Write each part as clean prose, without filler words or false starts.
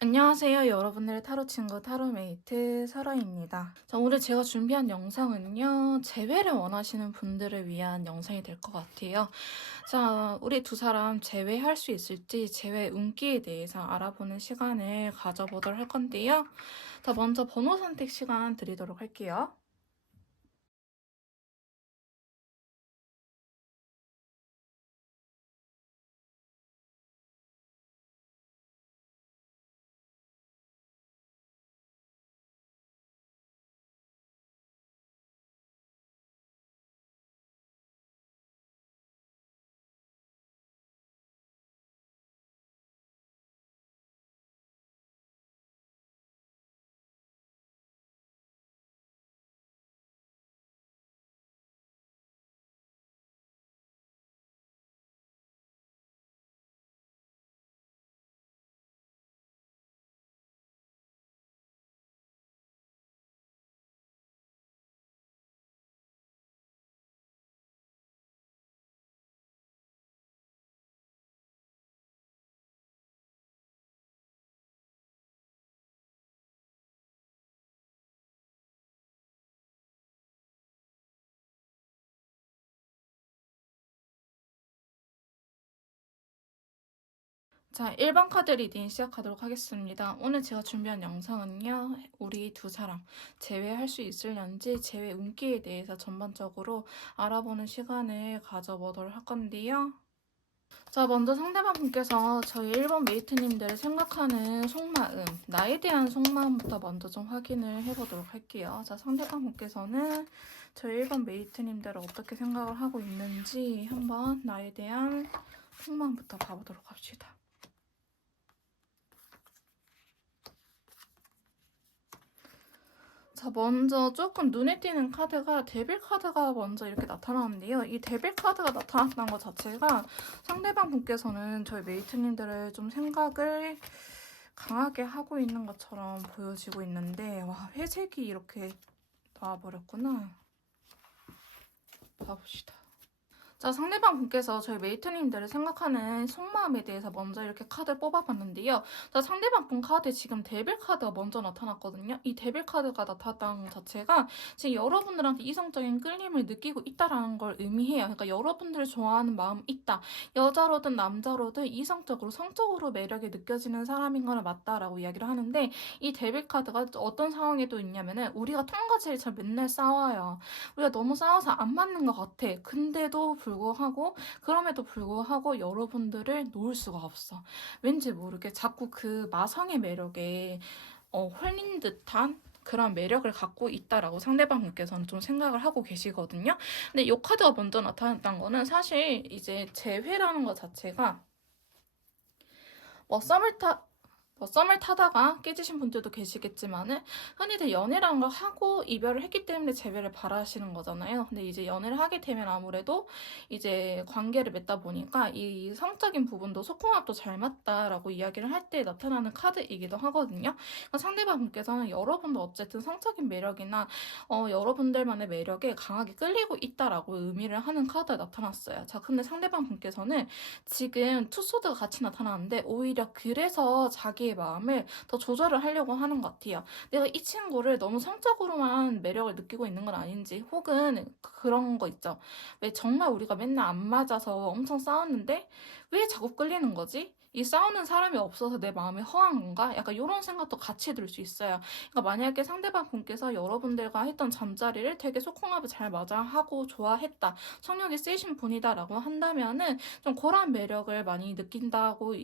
안녕하세요. 여러분들의 타로 친구 타로메이트 설아입니다. 자, 오늘 제가 준비한 영상은요. 재회를 원하시는 분들을 위한 영상이 될 것 같아요. 자, 우리 두 사람 재회할 수 있을지 재회 운기에 대해서 알아보는 시간을 가져보도록 할 건데요. 자, 먼저 번호 선택 시간 드리도록 할게요. 자, 1번 카드 리딩 시작하도록 하겠습니다. 오늘 제가 준비한 영상은요, 우리 두 사람 재회할 수 있을런지 재회 운기에 대해서 전반적으로 알아보는 시간을 가져보도록 할 건데요. 자, 먼저 상대방 분께서 저희 1번 메이트님들을 생각하는 속마음, 나에 대한 속마음부터 먼저 좀 확인을 해보도록 할게요. 자, 상대방 분께서는 저희 1번 메이트님들을 어떻게 생각을 하고 있는지 한번 나에 대한 속마음부터 봐보도록 합시다. 자, 먼저 조금 눈에 띄는 카드가 데빌 카드가 먼저 이렇게 나타나는데요. 이 데빌 카드가 나타났다는 것 자체가 상대방 분께서는 저희 메이트님들을 좀 생각을 강하게 하고 있는 것처럼 보여지고 있는데, 와, 회색이 이렇게 나와버렸구나. 봐봅시다. 자, 상대방 분께서 저희 메이트님들을 생각하는 속마음에 대해서 먼저 이렇게 카드를 뽑아봤는데요. 자, 상대방 분 카드에 지금 데빌 카드가 먼저 나타났거든요. 이 데빌 카드가 나타났다는 것 자체가 지금 여러분들한테 이성적인 끌림을 느끼고 있다라는 걸 의미해요. 그러니까 여러분들을 좋아하는 마음 있다. 여자로든 남자로든 이성적으로, 성적으로 매력이 느껴지는 사람인 거는 맞다라고 이야기를 하는데 이 데빌 카드가 어떤 상황에도 있냐면은 우리가 통과제일처럼 맨날 싸워요. 우리가 너무 싸워서 안 맞는 것 같아. 근데도 불구하고 그럼에도 불구하고 여러분들을 놓을 수가 없어. 왠지 모르게 자꾸 그 마성의 매력에 홀린 듯한 그런 매력을 갖고 있다라고 상대방분께서는 좀 생각을 하고 계시거든요. 근데 이 카드가 먼저 나타났다는 거는 사실 이제 재회라는 것 자체가 뭐 썸을 타다가 깨지신 분들도 계시겠지만은 흔히들 연애라는 걸 하고 이별을 했기 때문에 재회를 바라시는 거잖아요. 근데 이제 연애를 하게 되면 아무래도 이제 관계를 맺다 보니까 이 성적인 부분도 소통합도 잘 맞다라고 이야기를 할 때 나타나는 카드이기도 하거든요. 그러니까 상대방 분께서는 여러분도 어쨌든 성적인 매력이나 여러분들만의 매력에 강하게 끌리고 있다라고 의미를 하는 카드가 나타났어요. 자, 근데 상대방 분께서는 지금 투소드가 같이 나타나는데 오히려 그래서 자기의 마음을 더 조절을 하려고 하는 것 같아요. 내가 이 친구를 너무 성적으로만 매력을 느끼고 있는 건 아닌지 혹은 그런 거 있죠. 왜 정말 우리가 맨날 안 맞아서 엄청 싸웠는데 왜 자꾸 끌리는 거지? 이 싸우는 사람이 없어서 내 마음이 허한 건가? 약간 이런 생각도 같이 들 수 있어요. 그러니까 만약에 상대방 분께서 여러분들과 했던 잠자리를 되게 소통하고 잘 맞아 하고 좋아했다. 성욕이 세신 분이다라고 한다면은 좀 그런 매력을 많이 느낀다고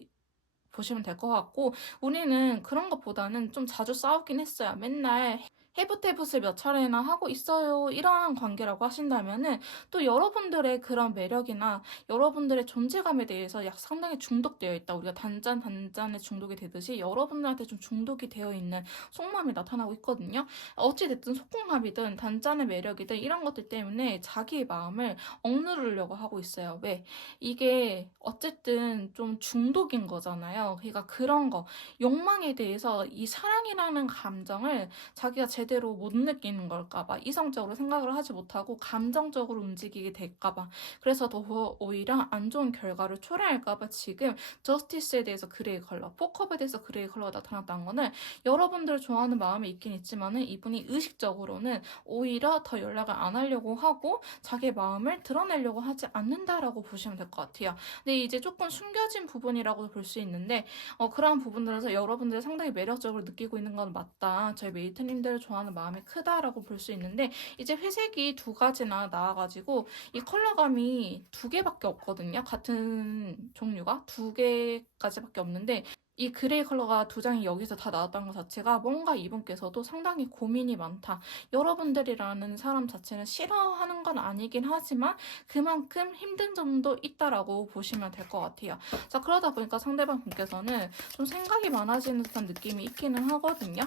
보시면 될 것 같고 우리는 그런 것보다는 좀 자주 싸우긴 했어요. 맨날 해부태붓을 몇 차례나 하고 있어요. 이러한 관계라고 하신다면은 또 여러분들의 그런 매력이나 여러분들의 존재감에 대해서 약 상당히 중독되어 있다. 우리가 단짠에 중독이 되듯이 여러분들한테 좀 중독이 되어 있는 속마음이 나타나고 있거든요. 어찌됐든 속궁합이든 단짠의 매력이든 이런 것들 때문에 자기의 마음을 억누르려고 하고 있어요. 왜? 이게 어쨌든 좀 중독인 거잖아요. 그러니까 그런 거, 욕망에 대해서 이 사랑이라는 감정을 자기가 제대로 못 느끼는 걸까봐, 이성적으로 생각을 하지 못하고 감정적으로 움직이게 될까봐, 그래서 더 오히려 안 좋은 결과를 초래할까봐 지금 저스티스에 대해서 그레이 컬러, 포컵에 대해서 그레이 컬러가 나타났다는 거는 여러분들 좋아하는 마음이 있긴 있지만은 이분이 의식적으로는 오히려 더 연락을 안 하려고 하고 자기의 마음을 드러내려고 하지 않는다라고 보시면 될 것 같아요. 근데 이제 조금 숨겨진 부분이라고도 볼 수 있는데 그러한 부분들에서 여러분들이 상당히 매력적으로 느끼고 있는 건 맞다. 저희 메이트님들을 좋아하는 마음이 크다라고 볼 수 있는데 이제 회색이 두 가지나 나와가지고 이 컬러감이 두 개밖에 없거든요. 같은 종류가 두 개까지밖에 없는데 이 그레이 컬러가 두 장이 여기서 다 나왔다는 것 자체가 뭔가 이분께서도 상당히 고민이 많다. 여러분들이라는 사람 자체는 싫어하는 건 아니긴 하지만 그만큼 힘든 점도 있다라고 보시면 될 것 같아요. 자, 그러다 보니까 상대방 분께서는 좀 생각이 많아지는 듯한 느낌이 있기는 하거든요.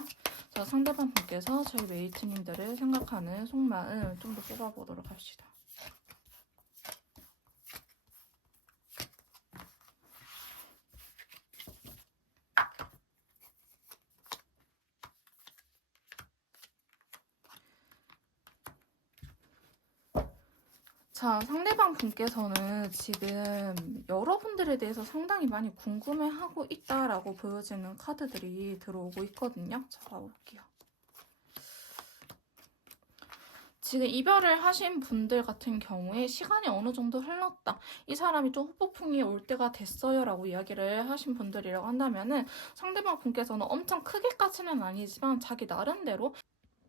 자, 상대방 분께서 저희 메이트님들을 생각하는 속마음 좀 더 뽑아보도록 합시다. 자, 상대방 분께서는 지금 여러분들에 대해서 상당히 많이 궁금해하고 있다라고 보여지는 카드들이 들어오고 있거든요. 자, 봐볼게요. 지금 이별을 하신 분들 같은 경우에 시간이 어느 정도 흘렀다. 이 사람이 좀 후폭풍이 올 때가 됐어요 라고 이야기를 하신 분들이라고 한다면은 상대방 분께서는 엄청 크게까지는 아니지만 자기 나름대로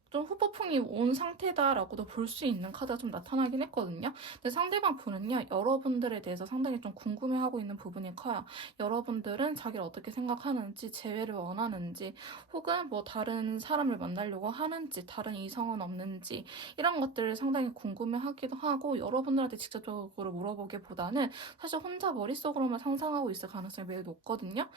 좀 후폭풍이 온 상태다라고도 볼 수 있는 카드가 좀 나타나긴 했거든요. 근데 상대방 분은요, 여러분들에 대해서 상당히 좀 궁금해하고 있는 부분이 커요. 여러분들은 자기를 어떻게 생각하는지, 재회를 원하는지, 혹은 뭐 다른 사람을 만나려고 하는지, 다른 이성은 없는지, 이런 것들을 상당히 궁금해하기도 하고, 여러분들한테 직접적으로 물어보기보다는 사실 혼자 머릿속으로만 상상하고 있을 가능성이 매우 높거든요.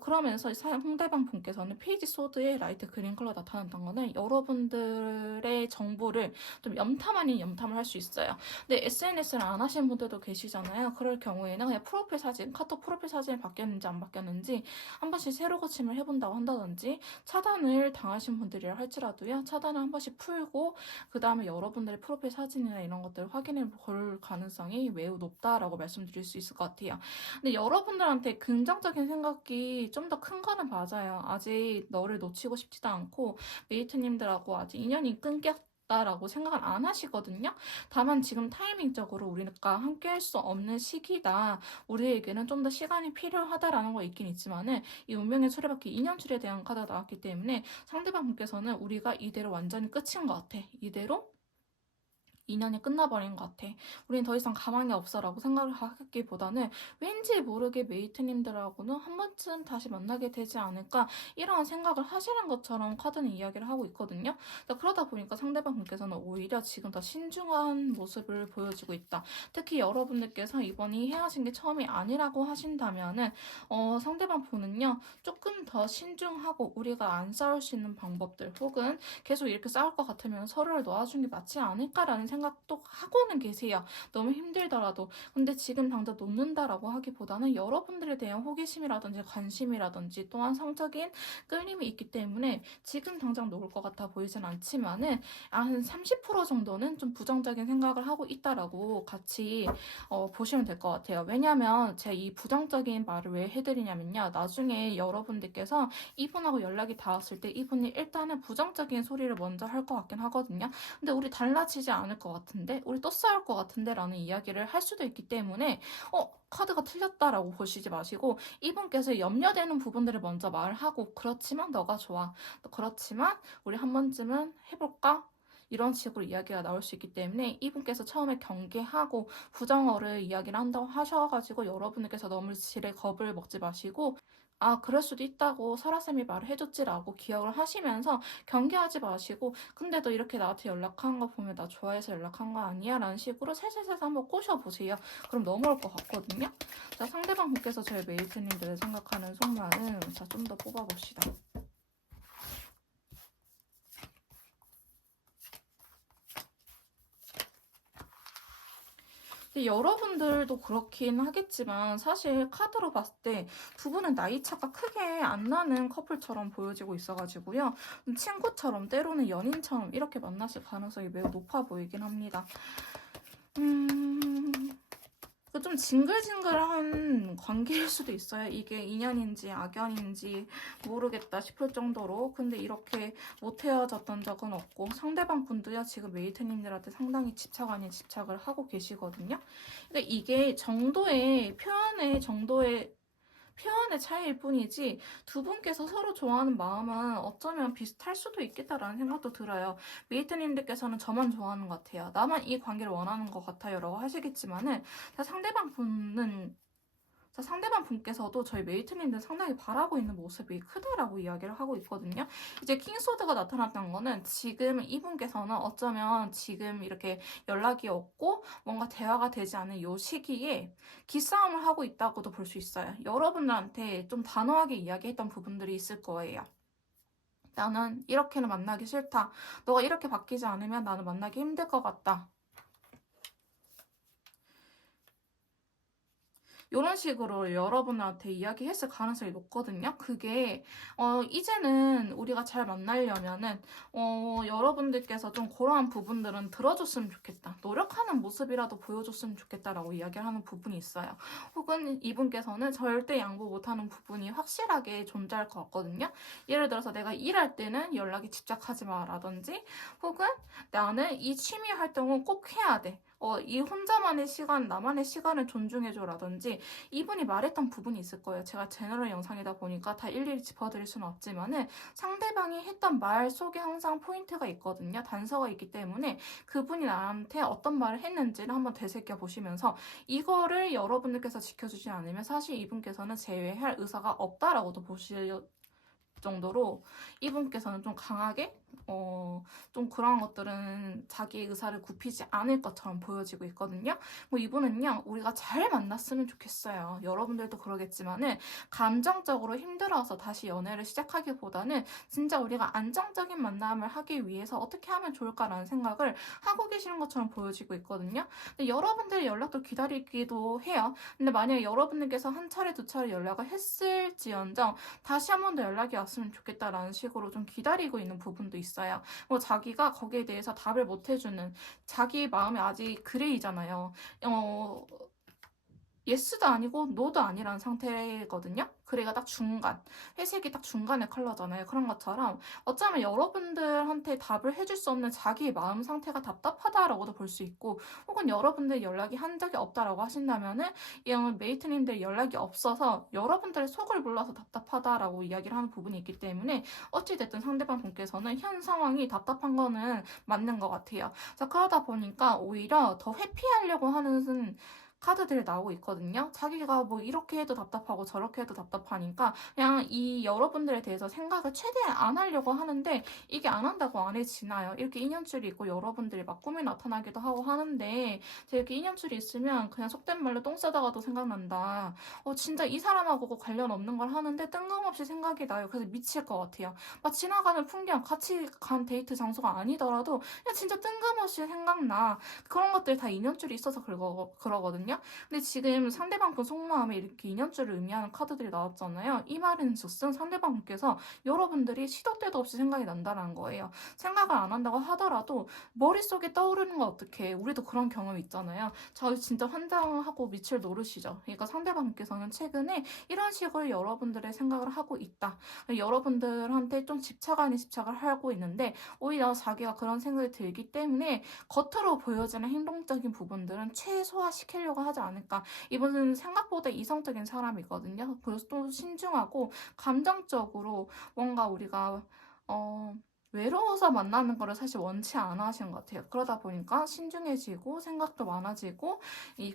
그러면서 상대방 분께서는 페이지 소드의 라이트 그린 컬러 나타났던 거는 여러분들의 정보를 좀 염탐 아닌 염탐을 할 수 있어요. 근데 SNS를 안 하시는 분들도 계시잖아요. 그럴 경우에는 그냥 프로필 사진, 카톡 프로필 사진이 바뀌었는지 안 바뀌었는지 한 번씩 새로 고침을 해본다고 한다든지 차단을 당하신 분들이라 할지라도요. 차단을 한 번씩 풀고 그 다음에 여러분들의 프로필 사진이나 이런 것들을 확인해 볼 가능성이 매우 높다라고 말씀드릴 수 있을 것 같아요. 근데 여러분들한테 긍정적인 생각이 좀 더 큰 거는 맞아요. 아직 너를 놓치고 싶지도 않고 메이트님들하고 아직 인연이 끊겼다라고 생각을 안 하시거든요. 다만 지금 타이밍적으로 우리가 함께 할 수 없는 시기다. 우리에게는 좀 더 시간이 필요하다라는 거 있긴 있지만은 이 운명의 수레바퀴 인연줄에 대한 카드가 나왔기 때문에 상대방 분께서는 우리가 이대로 완전히 끝인 것 같아. 이대로 인연이 끝나버린 것 같아. 우린 더 이상 가망이 없어라고 생각을 하기보다는 왠지 모르게 메이트님들하고는 한 번쯤 다시 만나게 되지 않을까 이런 생각을 하시는 것처럼 카드는 이야기를 하고 있거든요. 그러다 보니까 상대방 분께서는 오히려 지금 더 신중한 모습을 보여주고 있다. 특히 여러분들께서 이번이 헤어진 게 처음이 아니라고 하신다면은 상대방 분은요 조금 더 신중하고 우리가 안 싸울 수 있는 방법들 혹은 계속 이렇게 싸울 것 같으면 서로를 놓아주는 게 맞지 않을까라는 생각도 하고는 계세요. 너무 힘들더라도. 근데 지금 당장 놓는다라고 하기보다는 여러분들에 대한 호기심이라든지 관심이라든지 또한 성적인 끌림이 있기 때문에 지금 당장 놓을 것 같아 보이진 않지만은 한 30% 정도는 좀 부정적인 생각을 하고 있다라고 같이 보시면 될 것 같아요. 왜냐하면 제가 이 부정적인 말을 왜 해드리냐면요. 나중에 여러분들께서 이분하고 연락이 닿았을 때 이분이 일단은 부정적인 소리를 먼저 할 것 같긴 하거든요. 근데 우리 달라지지 않을 것 같은데? 우리 또 싸울 것 같은데? 라는 이야기를 할 수도 있기 때문에 카드가 틀렸다라고 보시지 마시고 이분께서 염려되는 부분들을 먼저 말하고 그렇지만 너가 좋아. 그렇지만 우리 한 번쯤은 해볼까? 이런 식으로 이야기가 나올 수 있기 때문에 이분께서 처음에 경계하고 부정어를 이야기를 한다고 하셔가지고 여러분께서 너무 지레 겁을 먹지 마시고 그럴 수도 있다고 설아쌤이 말을 해줬지라고 기억을 하시면서 경계하지 마시고 근데도 이렇게 나한테 연락한 거 보면 나 좋아해서 연락한 거 아니야? 라는 식으로 살살살살 한번 꼬셔보세요. 그럼 넘어올 것 같거든요. 자, 상대방 분께서 저희 메이트님들을 생각하는 속마음 좀 더 뽑아봅시다. 근데 여러분들도 그렇긴 하겠지만 사실 카드로 봤을 때 두 분은 나이 차가 크게 안 나는 커플처럼 보여지고 있어가지고요. 친구처럼 때로는 연인처럼 이렇게 만나실 가능성이 매우 높아 보이긴 합니다. 좀 징글징글한 관계일 수도 있어요. 이게 인연인지 악연인지 모르겠다 싶을 정도로. 근데 이렇게 못 헤어졌던 적은 없고 상대방 분도요. 지금 메이트님들한테 상당히 집착 아닌 집착을 하고 계시거든요. 그러니까 이게 표현의 차이일 뿐이지 두 분께서 서로 좋아하는 마음은 어쩌면 비슷할 수도 있겠다라는 생각도 들어요. 메이트님들께서는 저만 좋아하는 것 같아요. 나만 이 관계를 원하는 것 같아요. 라고 하시겠지만은 상대방 분께서도 저희 메이트님들 상당히 바라고 있는 모습이 크다라고 이야기를 하고 있거든요. 이제 킹소드가 나타났던 거는 지금 이분께서는 어쩌면 지금 이렇게 연락이 없고 뭔가 대화가 되지 않은 이 시기에 기싸움을 하고 있다고도 볼 수 있어요. 여러분들한테 좀 단호하게 이야기했던 부분들이 있을 거예요. 나는 이렇게는 만나기 싫다. 너가 이렇게 바뀌지 않으면 나는 만나기 힘들 것 같다. 이런 식으로 여러분한테 이야기했을 가능성이 높거든요. 그게 이제는 우리가 잘 만나려면은 여러분들께서 좀 그러한 부분들은 들어줬으면 좋겠다. 노력하는 모습이라도 보여줬으면 좋겠다라고 이야기를 하는 부분이 있어요. 혹은 이분께서는 절대 양보 못하는 부분이 확실하게 존재할 것 같거든요. 예를 들어서 내가 일할 때는 연락에 집착하지 마라든지 혹은 나는 이 취미 활동은 꼭 해야 돼. 이 혼자만의 시간, 나만의 시간을 존중해줘라든지 이분이 말했던 부분이 있을 거예요. 제가 제너럴 영상이다 보니까 다 일일이 짚어드릴 수는 없지만은 상대방이 했던 말 속에 항상 포인트가 있거든요. 단서가 있기 때문에 그분이 나한테 어떤 말을 했는지를 한번 되새겨 보시면서 이거를 여러분들께서 지켜주지 않으면 사실 이분께서는 제외할 의사가 없다라고도 보실 정도로 이분께서는 좀 강하게 좀 그런 것들은 자기의 의사를 굽히지 않을 것처럼 보여지고 있거든요. 뭐 이분은요, 우리가 잘 만났으면 좋겠어요. 여러분들도 그러겠지만은 감정적으로 힘들어서 다시 연애를 시작하기보다는 진짜 우리가 안정적인 만남을 하기 위해서 어떻게 하면 좋을까라는 생각을 하고 계시는 것처럼 보여지고 있거든요. 근데 여러분들의 연락도 기다리기도 해요. 근데 만약에 여러분들께서 한 차례 두 차례 연락을 했을지언정 다시 한 번 더 연락이 왔으면 좋겠다라는 식으로 좀 기다리고 있는 부분도 있어요. 뭐 자기가 거기에 대해서 답을 못 해주는 자기 마음이 아직 그레이잖아요. 예스도 아니고 노도 아니라는 상태거든요. 그래가 딱 중간, 회색이 딱 중간의 컬러잖아요. 그런 것처럼 어쩌면 여러분들한테 답을 해줄 수 없는 자기 마음 상태가 답답하다라고도 볼 수 있고 혹은 여러분들 연락이 한 적이 없다라고 하신다면은 이 메이트님들 연락이 없어서 여러분들의 속을 몰라서 답답하다라고 이야기를 하는 부분이 있기 때문에 어찌됐든 상대방 분께서는 현 상황이 답답한 거는 맞는 것 같아요. 자, 그러다 보니까 오히려 더 회피하려고 하는 카드들이 나오고 있거든요. 자기가 뭐 이렇게 해도 답답하고 저렇게 해도 답답하니까 그냥 이 여러분들에 대해서 생각을 최대한 안 하려고 하는데 이게 안 한다고 안 해지나요? 이렇게 인연줄이 있고 여러분들이 막 꿈에 나타나기도 하고 하는데 제가 이렇게 인연줄이 있으면 그냥 속된 말로 똥 싸다가도 생각난다. 진짜 이 사람하고 관련 없는 걸 하는데 뜬금없이 생각이 나요. 그래서 미칠 것 같아요. 막 지나가는 풍경, 같이 간 데이트 장소가 아니더라도 그냥 진짜 뜬금없이 생각나. 그런 것들 다 인연줄이 있어서 그러거든요. 근데 지금 상대방 분 속마음에 이렇게 인연줄을 의미하는 카드들이 나왔잖아요. 이 말은 즉슨 상대방 분께서 여러분들이 시도 때도 없이 생각이 난다는 거예요. 생각을 안 한다고 하더라도 머릿속에 떠오르는 건 어떡해. 우리도 그런 경험 있잖아요. 저 진짜 환장하고 미칠 노릇이죠. 그러니까 상대방 분께서는 최근에 이런 식으로 여러분들의 생각을 하고 있다. 여러분들한테 좀 집착 아닌 집착을 하고 있는데 오히려 자기가 그런 생각이 들기 때문에 겉으로 보여지는 행동적인 부분들은 최소화시키려고 하지 않을까. 이분은 생각보다 이성적인 사람이거든요. 그래서 또 신중하고 감정적으로 뭔가 우리가 외로워서 만나는 거를 사실 원치 않아 하시는 것 같아요. 그러다 보니까 신중해지고 생각도 많아지고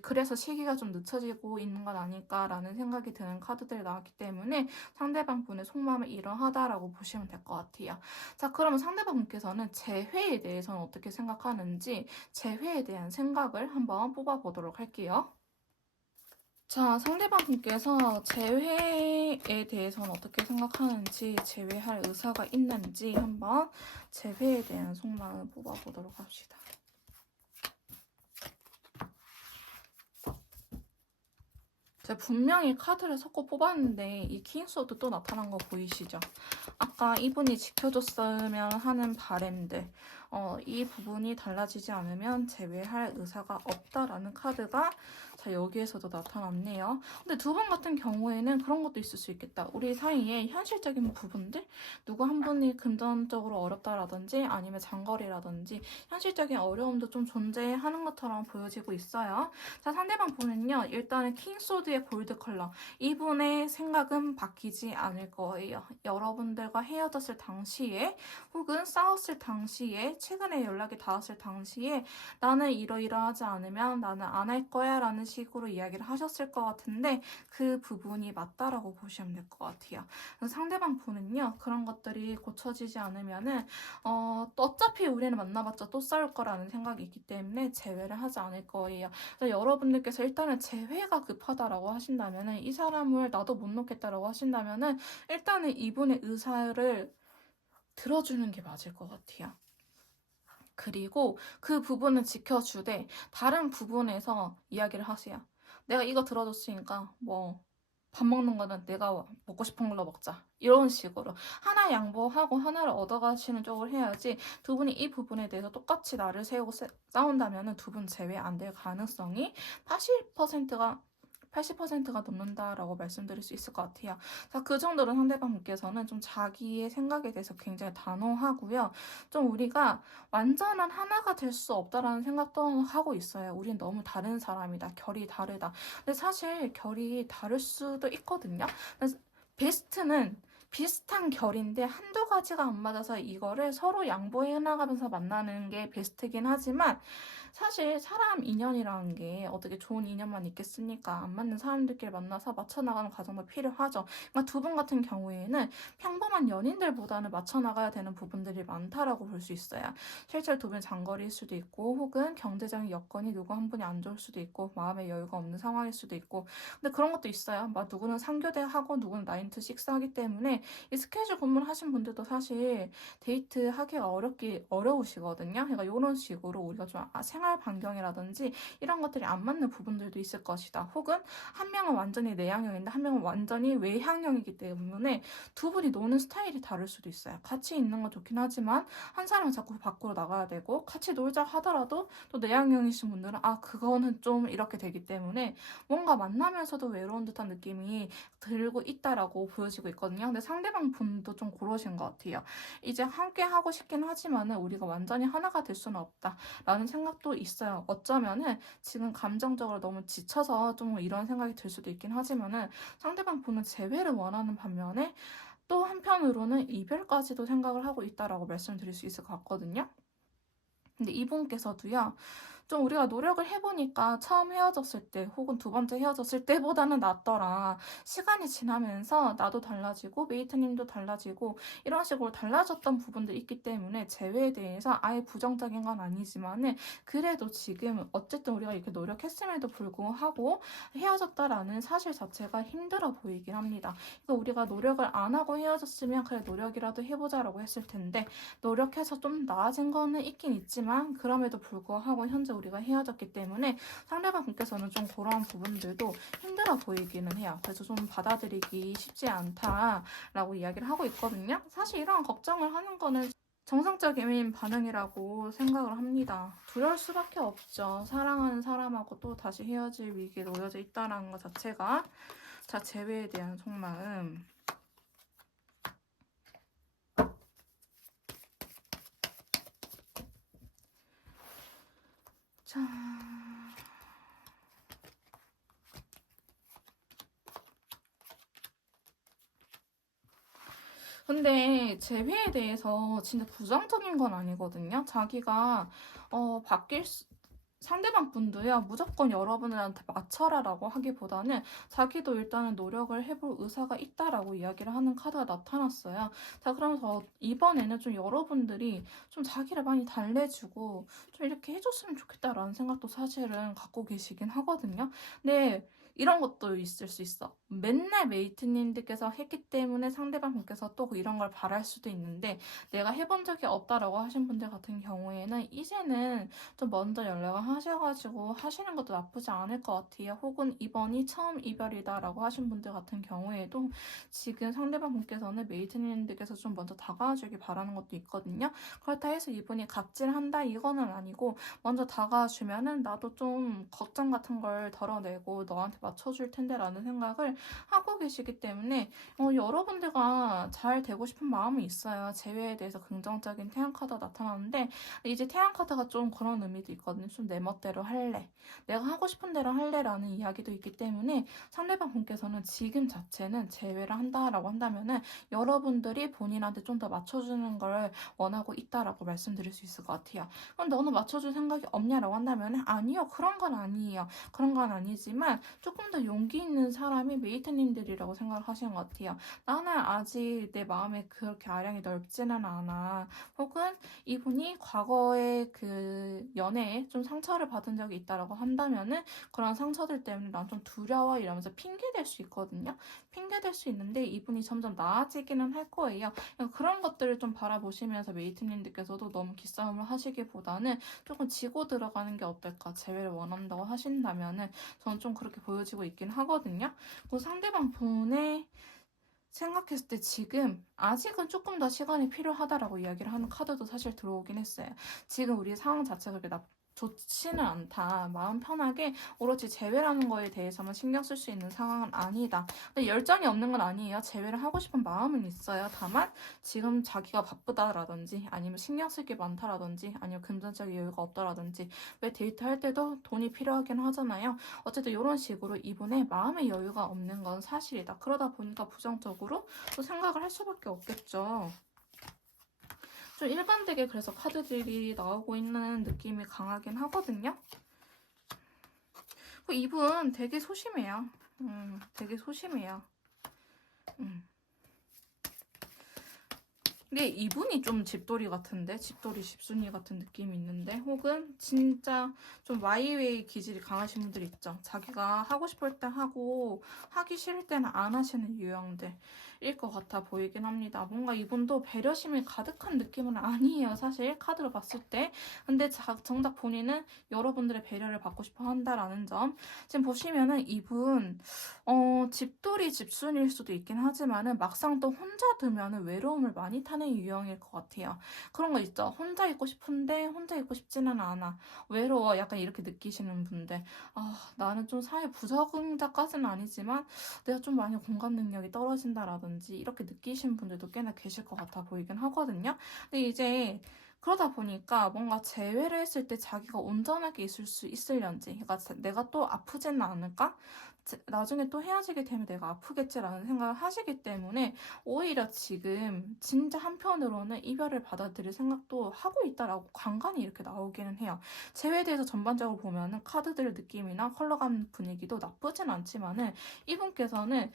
그래서 시기가 좀 늦춰지고 있는 건 아닐까라는 생각이 드는 카드들이 나왔기 때문에 상대방 분의 속마음이 이러하다라고 보시면 될 것 같아요. 자, 그러면 상대방 분께서는 재회에 대해서는 어떻게 생각하는지 재회에 대한 생각을 한번 뽑아보도록 할게요. 자, 상대방분께서 재회에 대해서는 어떻게 생각하는지, 재회할 의사가 있는지 한번 재회에 대한 속마음을 뽑아보도록 합시다. 제가 분명히 카드를 섞고 뽑았는데 이 킹소드 또 나타난 거 보이시죠? 아까 이분이 지켜줬으면 하는 바램들, 이 부분이 달라지지 않으면 제외할 의사가 없다라는 카드가 자 여기에서도 나타났네요. 근데 두 분 같은 경우에는 그런 것도 있을 수 있겠다. 우리 사이에 현실적인 부분들, 누구 한 분이 금전적으로 어렵다라든지 아니면 장거리라든지 현실적인 어려움도 좀 존재하는 것처럼 보여지고 있어요. 자, 상대방 보면요. 일단은 킹소드의 골드 컬러. 이분의 생각은 바뀌지 않을 거예요. 여러분들과 헤어졌을 당시에 혹은 싸웠을 당시에 최근에 연락이 닿았을 당시에 나는 이러이러하지 않으면 나는 안 할 거야 라는 식으로 이야기를 하셨을 것 같은데 그 부분이 맞다라고 보시면 될 것 같아요. 상대방 분은요. 그런 것들이 고쳐지지 않으면은 어차피 우리는 만나봤자 또 싸울 거라는 생각이 있기 때문에 제외를 하지 않을 거예요. 여러분들께서 일단은 재회가 급하다라고 하신다면은 이 사람을 나도 못 놓겠다라고 하신다면은 일단은 이분의 의사를 들어주는 게 맞을 것 같아요. 그리고 그 부분은 지켜주되 다른 부분에서 이야기를 하세요. 내가 이거 들어줬으니까 뭐 밥 먹는 거는 내가 먹고 싶은 걸로 먹자. 이런 식으로. 하나 양보하고 하나를 얻어가시는 쪽으로 해야지 두 분이 이 부분에 대해서 똑같이 나를 세우고 싸운다면 두 분 제외 안 될 가능성이 80%가 넘는다라고 말씀드릴 수 있을 것 같아요. 자, 그 정도로 상대방께서는 좀 자기의 생각에 대해서 굉장히 단호하고요. 좀 우리가 완전한 하나가 될 수 없다라는 생각도 하고 있어요. 우린 너무 다른 사람이다. 결이 다르다. 근데 사실 결이 다를 수도 있거든요. 그래서 베스트는 비슷한 결인데 한두 가지가 안 맞아서 이거를 서로 양보해 나가면서 만나는 게 베스트긴 하지만 사실 사람 인연이라는 게 어떻게 좋은 인연만 있겠습니까? 안 맞는 사람들끼리 만나서 맞춰 나가는 과정도 필요하죠. 그러니까 두 분 같은 경우에는 평범한 연인들보다는 맞춰 나가야 되는 부분들이 많다라고 볼 수 있어요. 실제로 두 분 장거리일 수도 있고 혹은 경제적인 여건이 누구 한 분이 안 좋을 수도 있고 마음의 여유가 없는 상황일 수도 있고 근데 그런 것도 있어요. 막 누구는 3교대 하고 누구는 9 to 6 하기 때문에 이 스케줄 근무하신 분들도 사실 데이트 하기가 어려우시거든요. 그러니까 이런 식으로 우리가 좀 생활 반경이라든지 이런 것들이 안 맞는 부분들도 있을 것이다. 혹은 한 명은 완전히 내향형인데 한 명은 완전히 외향형이기 때문에 두 분이 노는 스타일이 다를 수도 있어요. 같이 있는 건 좋긴 하지만 한 사람은 자꾸 밖으로 나가야 되고 같이 놀자 하더라도 또 내향형이신 분들은 그거는 좀 이렇게 되기 때문에 뭔가 만나면서도 외로운 듯한 느낌이 들고 있다라고 보여지고 있거든요. 근데 상대방 분도 좀 그러신 것 같아요. 이제 함께 하고 싶긴 하지만은 우리가 완전히 하나가 될 수는 없다라는 생각도 있어요. 어쩌면은 지금 감정적으로 너무 지쳐서 좀 이런 생각이 들 수도 있긴 하지만은 상대방 분은 재회를 원하는 반면에 또 한편으로는 이별까지도 생각을 하고 있다라고 말씀드릴 수 있을 것 같거든요. 근데 이분께서도요, 좀 우리가 노력을 해보니까 처음 헤어졌을 때 혹은 두 번째 헤어졌을 때보다는 낫더라. 시간이 지나면서 나도 달라지고 메이트님도 달라지고 이런 식으로 달라졌던 부분들이 있기 때문에 재회에 대해서 아예 부정적인 건 아니지만은 그래도 지금 어쨌든 우리가 이렇게 노력했음에도 불구하고 헤어졌다라는 사실 자체가 힘들어 보이긴 합니다. 그러니까 우리가 노력을 안 하고 헤어졌으면 그래 노력이라도 해보자라고 했을 텐데 노력해서 좀 나아진 거는 있긴 있지만 그럼에도 불구하고 현재 우리가 헤어졌기 때문에 상대방 분께서는 좀 그런 부분들도 힘들어 보이기는 해요. 그래서 좀 받아들이기 쉽지 않다라고 이야기를 하고 있거든요. 사실 이런 걱정을 하는 거는 정상적인 반응이라고 생각을 합니다. 두려울 수밖에 없죠. 사랑하는 사람하고 또 다시 헤어질 위기에 놓여져 있다는 것 자체가 자, 재회에 대한 속마음. 자... 근데 재회에 대해서 진짜 부정적인 건 아니거든요. 자기가 바뀔 상대방 분도요, 무조건 여러분들한테 맞춰라라고 하기보다는 자기도 일단은 노력을 해볼 의사가 있다라고 이야기를 하는 카드가 나타났어요. 자, 그러면서 이번에는 좀 여러분들이 좀 자기를 많이 달래주고 좀 이렇게 해줬으면 좋겠다라는 생각도 사실은 갖고 계시긴 하거든요. 근데 이런 것도 있을 수 있어. 맨날 메이트님들께서 했기 때문에 상대방 분께서 또 이런 걸 바랄 수도 있는데 내가 해본 적이 없다라고 하신 분들 같은 경우에는 이제는 좀 먼저 연락을 하셔가지고 하시는 것도 나쁘지 않을 것 같아요. 혹은 이번이 처음 이별이다라고 하신 분들 같은 경우에도 지금 상대방 분께서는 메이트님들께서 좀 먼저 다가와 주길 바라는 것도 있거든요. 그렇다 해서 이분이 갑질한다 이거는 아니고 먼저 다가와 주면은 나도 좀 걱정 같은 걸 덜어내고 너한테 맞춰줄 텐데 라는 생각을 하고 계시기 때문에 여러분들과 잘 되고 싶은 마음이 있어요. 재회에 대해서 긍정적인 태양카드가 나타나는데 이제 태양카드가 좀 그런 의미도 있거든요. 좀 내 멋대로 할래. 내가 하고 싶은 대로 할래라는 이야기도 있기 때문에 상대방 분께서는 지금 자체는 재회를 한다라고 한다면은 여러분들이 본인한테 좀 더 맞춰주는 걸 원하고 있다라고 말씀드릴 수 있을 것 같아요. 그럼 너는 맞춰줄 생각이 없냐라고 한다면 아니요. 그런 건 아니에요. 그런 건 아니지만 조금 더 용기 있는 사람이 메이트님들이라고 생각을 하시는 것 같아요. 나는 아직 내 마음에 그렇게 아량이 넓지는 않아. 혹은 이분이 과거에 그 연애에 좀 상처를 받은 적이 있다라고 한다면은 그런 상처들 때문에 난 좀 두려워 이러면서 핑계 댈 수 있거든요. 핑계 댈 수 있는데 이분이 점점 나아지기는 할 거예요. 그런 것들을 좀 바라보시면서 메이트님들께서도 너무 기싸움을 하시기보다는 조금 지고 들어가는 게 어떨까. 재회를 원한다고 하신다면은 저는 좀 그렇게 보여지고 있긴 하거든요. 그 상대방 분의 생각했을 때 지금 아직은 조금 더 시간이 필요하다라고 이야기를 하는 카드도 사실 들어오긴 했어요. 지금 우리 상황 자체가 그렇게 좋지는 않다. 마음 편하게 오로지 재회라는 거에 대해서만 신경 쓸 수 있는 상황은 아니다. 근데 열정이 없는 건 아니에요. 재회를 하고 싶은 마음은 있어요. 다만 지금 자기가 바쁘다라든지 아니면 신경 쓸 게 많다라든지 아니면 금전적인 여유가 없다라든지 왜 데이트할 때도 돈이 필요하긴 하잖아요. 어쨌든 이런 식으로 이분의 마음의 여유가 없는 건 사실이다. 그러다 보니까 부정적으로 또 생각을 할 수밖에 없겠죠. 좀 일관되게 그래서 카드들이 나오고 있는 느낌이 강하긴 하거든요. 이분 되게 소심해요. 되게 소심해요. 근데 이분이 좀 집돌이 같은데? 집돌이 집순이 같은 느낌이 있는데? 혹은 진짜 좀 와이웨이 기질이 강하신 분들 있죠? 자기가 하고 싶을 때 하고 하기 싫을 때는 안 하시는 유형들일 것 같아 보이긴 합니다. 뭔가 이분도 배려심이 가득한 느낌은 아니에요. 사실 카드로 봤을 때. 근데 정작 본인은 여러분들의 배려를 받고 싶어 한다라는 점. 지금 보시면은 이분 집돌이 집순일 수도 있긴 하지만은 막상 또 혼자 두면은 외로움을 많이 타는 유형일 것 같아요. 그런 거 있죠. 혼자 있고 싶은데 혼자 있고 싶지는 않아. 외로워. 약간 이렇게 느끼시는 분들. 나는 좀 사회 부적응자까지는 아니지만 내가 좀 많이 공감 능력이 떨어진다라든지 이렇게 느끼시는 분들도 꽤나 계실 것 같아 보이긴 하거든요. 근데 이제 그러다 보니까 뭔가 재회를 했을 때 자기가 온전하게 있을 수 있을련지, 그러니까 내가 또 아프지는 않을까? 나중에 또 헤어지게 되면 내가 아프겠지라는 생각을 하시기 때문에 오히려 지금 진짜 한편으로는 이별을 받아들일 생각도 하고 있다라고 간간히 이렇게 나오기는 해요. 재회에 대해서 전반적으로 보면은 카드들 느낌이나 컬러감 분위기도 나쁘진 않지만은 이분께서는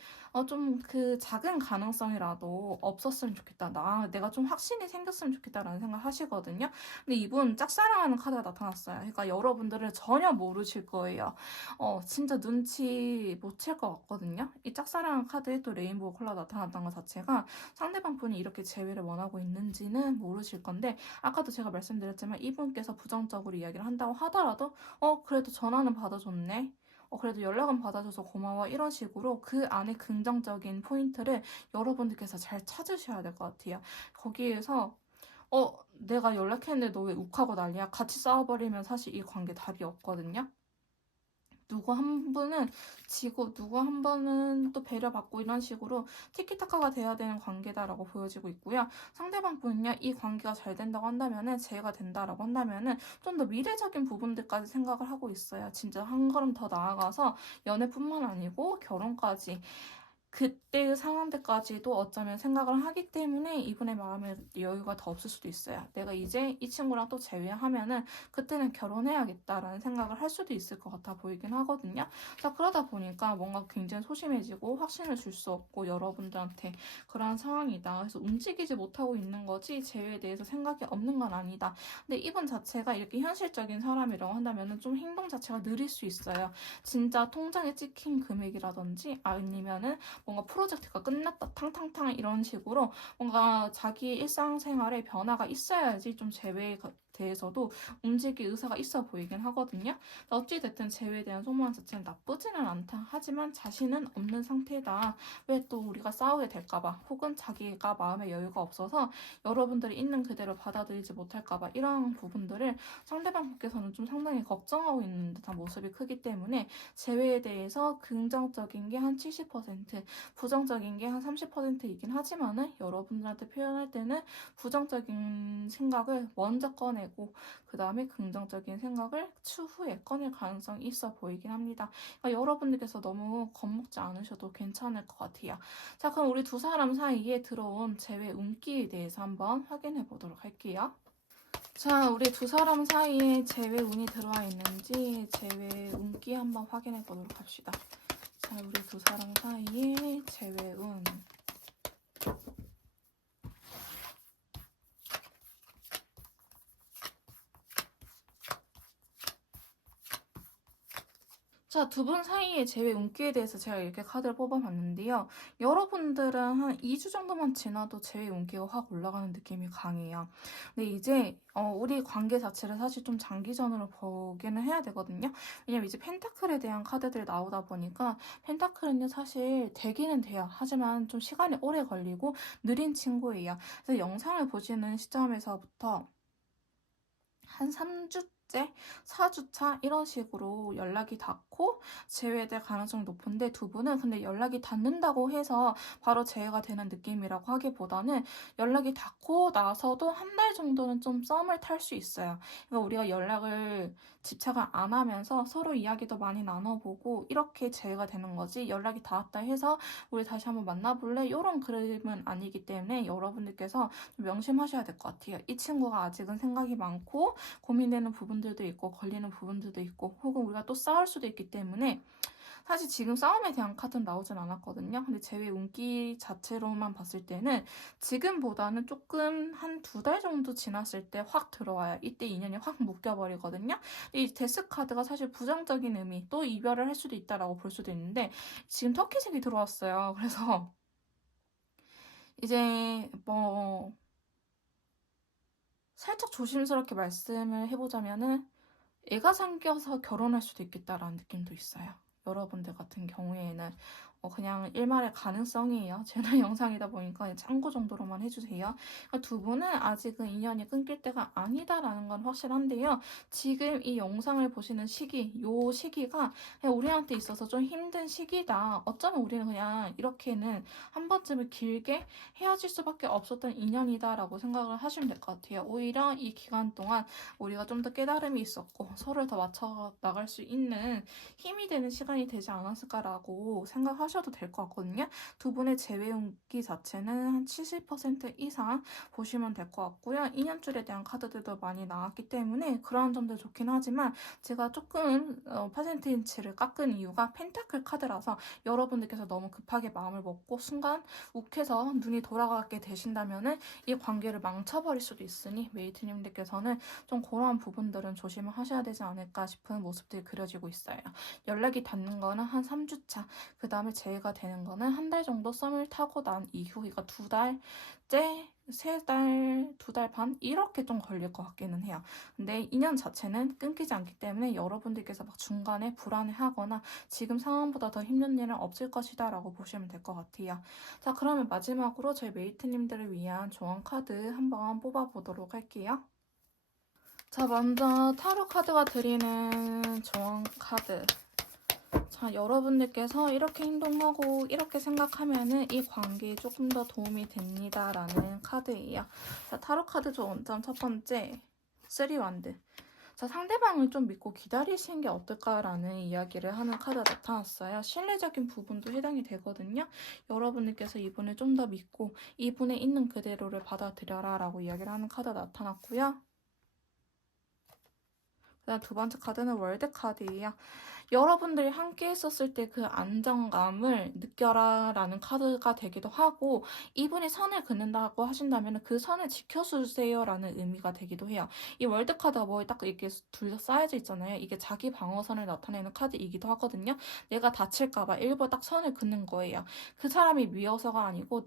좀 그 작은 가능성이라도 없었으면 좋겠다. 내가 좀 확신이 생겼으면 좋겠다라는 생각을 하시거든요. 근데 이분 짝사랑하는 카드가 나타났어요. 그러니까 여러분들을 전혀 모르실 거예요. 진짜 눈치 못 챌 것 같거든요. 이 짝사랑 카드에 또 레인보우 컬러 나타났던 것 자체가 상대방 분이 이렇게 재회를 원하고 있는지는 모르실 건데 아까도 제가 말씀드렸지만 이분께서 부정적으로 이야기를 한다고 하더라도 그래도 전화는 받아줬네. 그래도 연락은 받아줘서 고마워. 이런 식으로 그 안에 긍정적인 포인트를 여러분들께서 잘 찾으셔야 될 것 같아요. 거기에서 내가 연락했는데 너 왜 욱하고 난리야? 같이 싸워버리면 사실 이 관계 답이 없거든요. 누구 한 분은 지고 누구 한 번은 또 배려받고 이런 식으로 티키타카가 돼야 되는 관계다라고 보여지고 있고요. 상대방 분은요, 이 관계가 잘 된다고 한다면은 재해가 된다라고 한다면은 좀 더 미래적인 부분들까지 생각을 하고 있어요. 진짜 한 걸음 더 나아가서 연애뿐만 아니고 결혼까지 그때의 상황들까지도 어쩌면 생각을 하기 때문에 이분의 마음에 여유가 더 없을 수도 있어요. 내가 이제 이 친구랑 또 재회하면은 그때는 결혼해야겠다라는 생각을 할 수도 있을 것 같아 보이긴 하거든요. 자, 그러다 보니까 뭔가 굉장히 소심해지고 확신을 줄 수 없고 여러분들한테 그러한 상황이다. 그래서 움직이지 못하고 있는 거지 재회에 대해서 생각이 없는 건 아니다. 근데 이분 자체가 이렇게 현실적인 사람이라고 한다면은 좀 행동 자체가 느릴 수 있어요. 진짜 통장에 찍힌 금액이라든지 아니면은 뭔가 프로젝트가 끝났다 탕탕탕 이런 식으로 뭔가 자기 일상생활에 변화가 있어야지 좀 재회에 대해서도 움직일 의사가 있어 보이긴 하거든요. 어찌됐든 재회에 대한 소망 자체는 나쁘지는 않다. 하지만 자신은 없는 상태다. 왜 또 우리가 싸우게 될까봐 혹은 자기가 마음의 여유가 없어서 여러분들이 있는 그대로 받아들이지 못할까봐 이런 부분들을 상대방 분께서는 좀 상당히 걱정하고 있는 듯한 모습이 크기 때문에 재회에 대해서 긍정적인 게 한 70%, 부정적인 게 한 30%이긴 하지만은 여러분들한테 표현할 때는 부정적인 생각을 먼저 꺼내고 그 다음에 긍정적인 생각을 추후에 꺼낼 가능성이 있어 보이긴 합니다. 그러니까 여러분들께서 너무 겁먹지 않으셔도 괜찮을 것 같아요. 자, 그럼 우리 두 사람 사이에 들어온 재회 운기에 대해서 한번 확인해 보도록 할게요. 자, 우리 두 사람 사이에 재회 운이 들어와 있는지 재회 운기 한번 확인해 보도록 합시다. 자, 우리 두 사람 사이에 재회 운. 자, 두 분 사이의 재회 운기에 대해서 제가 이렇게 카드를 뽑아봤는데요. 여러분들은 한 2주 정도만 지나도 재회 운기가 확 올라가는 느낌이 강해요. 근데 이제 우리 관계 자체를 사실 좀 장기전으로 보기는 해야 되거든요. 왜냐면 이제 펜타클에 대한 카드들이 나오다 보니까 펜타클은요 사실 되기는 돼요. 하지만 좀 시간이 오래 걸리고 느린 친구예요. 그래서 영상을 보시는 시점에서부터 한 3주째, 4주차 이런 식으로 연락이 닿고 재회될 가능성이 높은데 두 분은 근데 연락이 닿는다고 해서 바로 재회가 되는 느낌이라고 하기보다는 연락이 닿고 나서도 한 달 정도는 좀 썸을 탈 수 있어요. 그러니까 우리가 연락을 집착을 안 하면서 서로 이야기도 많이 나눠보고 이렇게 재회가 되는 거지 연락이 닿았다 해서 우리 다시 한번 만나볼래? 이런 그림은 아니기 때문에 여러분들께서 좀 명심하셔야 될 것 같아요. 이 친구가 아직은 생각이 많고 고민되는 부분들도 있고 걸리는 부분들도 있고 혹은 우리가 또 싸울 수도 있기 때문에 사실 지금 싸움에 대한 카드는 나오진 않았거든요. 근데 제외 운기 자체로만 봤을 때는 지금보다는 조금 한 2달 정도 지났을 때 확 들어와요. 이때 인연이 확 묶여버리거든요. 이 데스 카드가 사실 부정적인 의미 또 이별을 할 수도 있다라고 볼 수도 있는데 지금 터키색이 들어왔어요. 그래서 이제 뭐 살짝 조심스럽게 말씀을 해보자면은 애가 생겨서 결혼할 수도 있겠다라는 느낌도 있어요. 여러분들 같은 경우에는 그냥 일말의 가능성이에요. 제나 영상이다 보니까 참고 정도로만 해주세요. 그러니까 두 분은 아직은 인연이 끊길 때가 아니다라는 건 확실한데요. 지금 이 영상을 보시는 시기, 요 시기가 그냥 우리한테 있어서 좀 힘든 시기다. 어쩌면 우리는 그냥 이렇게는 한 번쯤은 길게 헤어질 수밖에 없었던 인연이다라고 생각을 하시면 될 것 같아요. 오히려 이 기간 동안 우리가 좀 더 깨달음이 있었고 서로를 더 맞춰 나갈 수 있는 힘이 되는 시간이 되지 않았을까라고 생각하셔도 될 것 같거든요. 두 분의 재회운기 자체는 한 70% 이상 보시면 될 것 같고요. 인연줄에 대한 카드들도 많이 나왔기 때문에 그러한 점도 좋긴 하지만 제가 조금 퍼센테이지를 깎은 이유가 펜타클 카드라서 여러분들께서 너무 급하게 마음을 먹고 순간 욱해서 눈이 돌아가게 되신다면은 이 관계를 망쳐버릴 수도 있으니 메이트님들께서는 좀 그러한 부분들은 조심을 하셔야 되지 않을까 싶은 모습들이 그려지고 있어요. 연락이 닿는 거는 한 3주차, 그 다음에 재회가 되는 거는 한 달 정도 썸을 타고 난 이후, 그러니까 2달째, 3달, 2달 반? 이렇게 좀 걸릴 것 같기는 해요. 근데 인연 자체는 끊기지 않기 때문에 여러분들께서 막 중간에 불안해하거나 지금 상황보다 더 힘든 일은 없을 것이다 라고 보시면 될 것 같아요. 자, 그러면 마지막으로 저희 메이트님들을 위한 조언 카드 한번 뽑아보도록 할게요. 자, 먼저 타로 카드가 드리는 조언 카드. 자, 여러분들께서 이렇게 행동하고 이렇게 생각하면은 이 관계에 조금 더 도움이 됩니다라는 카드예요. 자, 타로 카드 조언점 첫 번째, 3 완드. 자, 상대방을 좀 믿고 기다리시는 게 어떨까라는 이야기를 하는 카드가 나타났어요. 신뢰적인 부분도 해당이 되거든요. 여러분들께서 이분을 좀 더 믿고 이분의 있는 그대로를 받아들여라 라고 이야기를 하는 카드가 나타났고요. 그다음 두 번째 카드는 월드 카드예요. 여러분들이 함께 했었을 때 그 안정감을 느껴라 라는 카드가 되기도 하고, 이분이 선을 긋는다고 하신다면 그 선을 지켜주세요 라는 의미가 되기도 해요. 이 월드 카드가 뭐 딱 이렇게 둘러싸여져 있잖아요. 이게 자기 방어선을 나타내는 카드이기도 하거든요. 내가 다칠까봐 일부러 딱 선을 긋는 거예요. 그 사람이 미워서가 아니고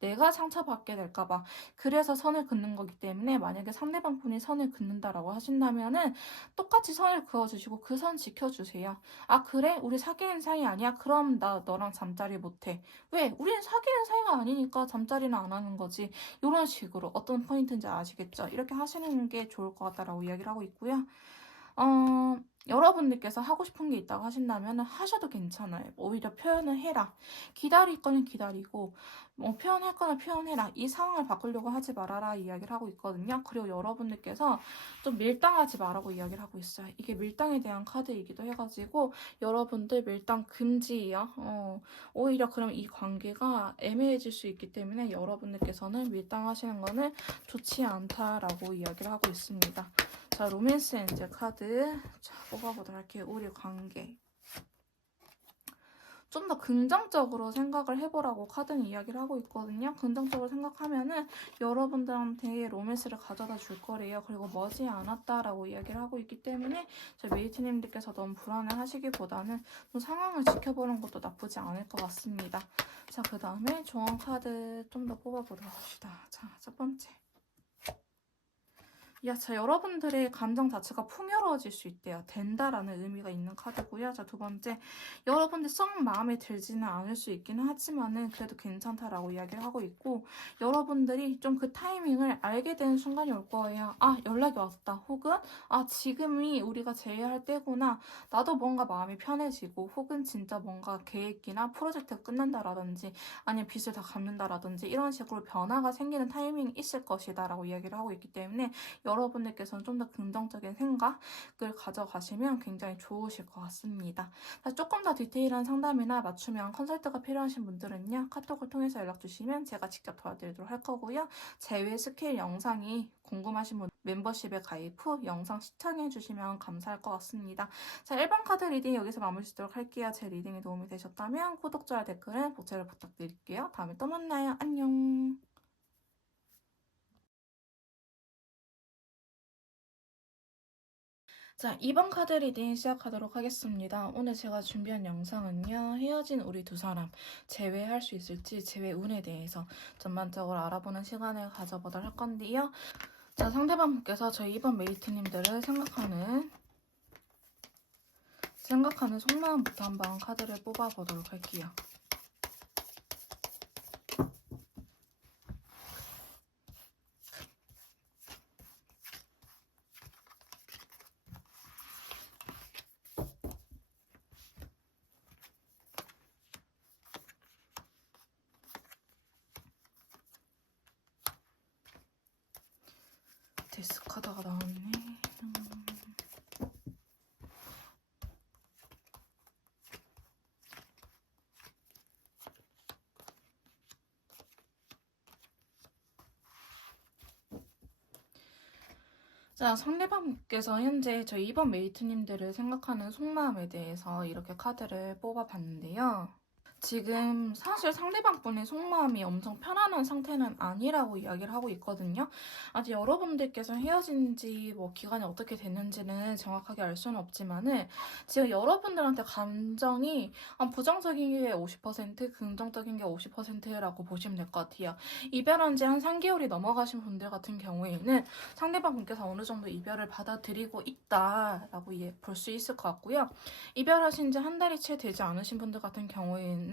내가 상처받게 될까봐. 그래서 선을 긋는 거기 때문에 만약에 상대방 분이 선을 긋는다라고 하신다면은 똑같이 선을 그어주시고 그 선 지켜주세요. 아, 그래? 우리 사귀는 사이 아니야? 그럼 나 너랑 잠자리 못해. 왜? 우리는 사귀는 사이가 아니니까 잠자리는 안 하는 거지. 이런 식으로 어떤 포인트인지 아시겠죠? 이렇게 하시는 게 좋을 것 같다라고 이야기를 하고 있고요. 여러분들께서 하고 싶은 게 있다고 하신다면 하셔도 괜찮아요. 오히려 표현을 해라. 기다릴 거는 기다리고, 표현할 거는 표현해라. 이 상황을 바꾸려고 하지 말아라 이야기를 하고 있거든요. 그리고 여러분들께서 좀 밀당하지 말라고 이야기를 하고 있어요. 이게 밀당에 대한 카드이기도 해가지고 여러분들 밀당 금지예요. 오히려 그럼 이 관계가 애매해질 수 있기 때문에 여러분들께서는 밀당하시는 거는 좋지 않다라고 이야기를 하고 있습니다. 자, 로맨스 엔젤 카드 자, 뽑아보도록 할게요. 우리 관계. 좀 더 긍정적으로 생각을 해보라고 카드는 이야기를 하고 있거든요. 긍정적으로 생각하면은 여러분들한테 로맨스를 가져다 줄 거래요. 그리고 머지않았다라고 이야기를 하고 있기 때문에 저희 메이트님들께서 너무 불안해 하시기보다는 좀 상황을 지켜보는 것도 나쁘지 않을 것 같습니다. 자, 그 다음에 조언 카드 좀 더 뽑아보도록 합시다. 자, 첫 번째. 자, 여러분들의 감정 자체가 풍요로워질 수 있대요. 된다라는 의미가 있는 카드고요. 자, 두 번째. 여러분들 썩 마음에 들지는 않을 수 있기는 하지만은 그래도 괜찮다라고 이야기를 하고 있고, 여러분들이 좀 그 타이밍을 알게 되는 순간이 올 거예요. 아, 연락이 왔다. 혹은 아, 지금이 우리가 제외할 때구나. 나도 뭔가 마음이 편해지고, 혹은 진짜 뭔가 계획이나 프로젝트가 끝난다라든지 아니면 빚을 다 갚는다라든지 이런 식으로 변화가 생기는 타이밍이 있을 것이다라고 이야기를 하고 있기 때문에 여러분들께서는 좀 더 긍정적인 생각을 가져가시면 굉장히 좋으실 것 같습니다. 조금 더 디테일한 상담이나 맞춤형 컨설트가 필요하신 분들은요. 카톡을 통해서 연락 주시면 제가 직접 도와드리도록 할 거고요. 제외 스킬 영상이 궁금하신 분 멤버십에 가입 후 영상 시청해 주시면 감사할 것 같습니다. 자, 1번 카드 리딩 여기서 마무리 짓도록 할게요. 제 리딩이 도움이 되셨다면 구독, 좋아요, 댓글은 복제를 부탁드릴게요. 다음에 또 만나요. 안녕. 자, 2번 카드 리딩 시작하도록 하겠습니다. 오늘 제가 준비한 영상은요. 헤어진 우리 두 사람 재회할 수 있을지 재회 운에 대해서 전반적으로 알아보는 시간을 가져보도록 할 건데요. 자, 상대방분께서 저희 2번 메이트님들을 생각하는 속마음부터 한번 카드를 뽑아보도록 할게요. 데스 카드가 나왔네. 자, 상대방께서 현재 저희 2번 메이트님들을 생각하는 속마음에 대해서 이렇게 카드를 뽑아봤는데요. 지금 사실 상대방 분의 속마음이 엄청 편안한 상태는 아니라고 이야기를 하고 있거든요. 아직 여러분들께서 헤어진 지 뭐 기간이 어떻게 됐는지는 정확하게 알 수는 없지만은 지금 여러분들한테 감정이 부정적인 게 50%, 긍정적인 게 50%라고 보시면 될 것 같아요. 이별한 지 한 3개월이 넘어가신 분들 같은 경우에는 상대방 분께서 어느 정도 이별을 받아들이고 있다라고 볼 수 있을 것 같고요. 이별하신 지 한 달이 채 되지 않으신 분들 같은 경우에는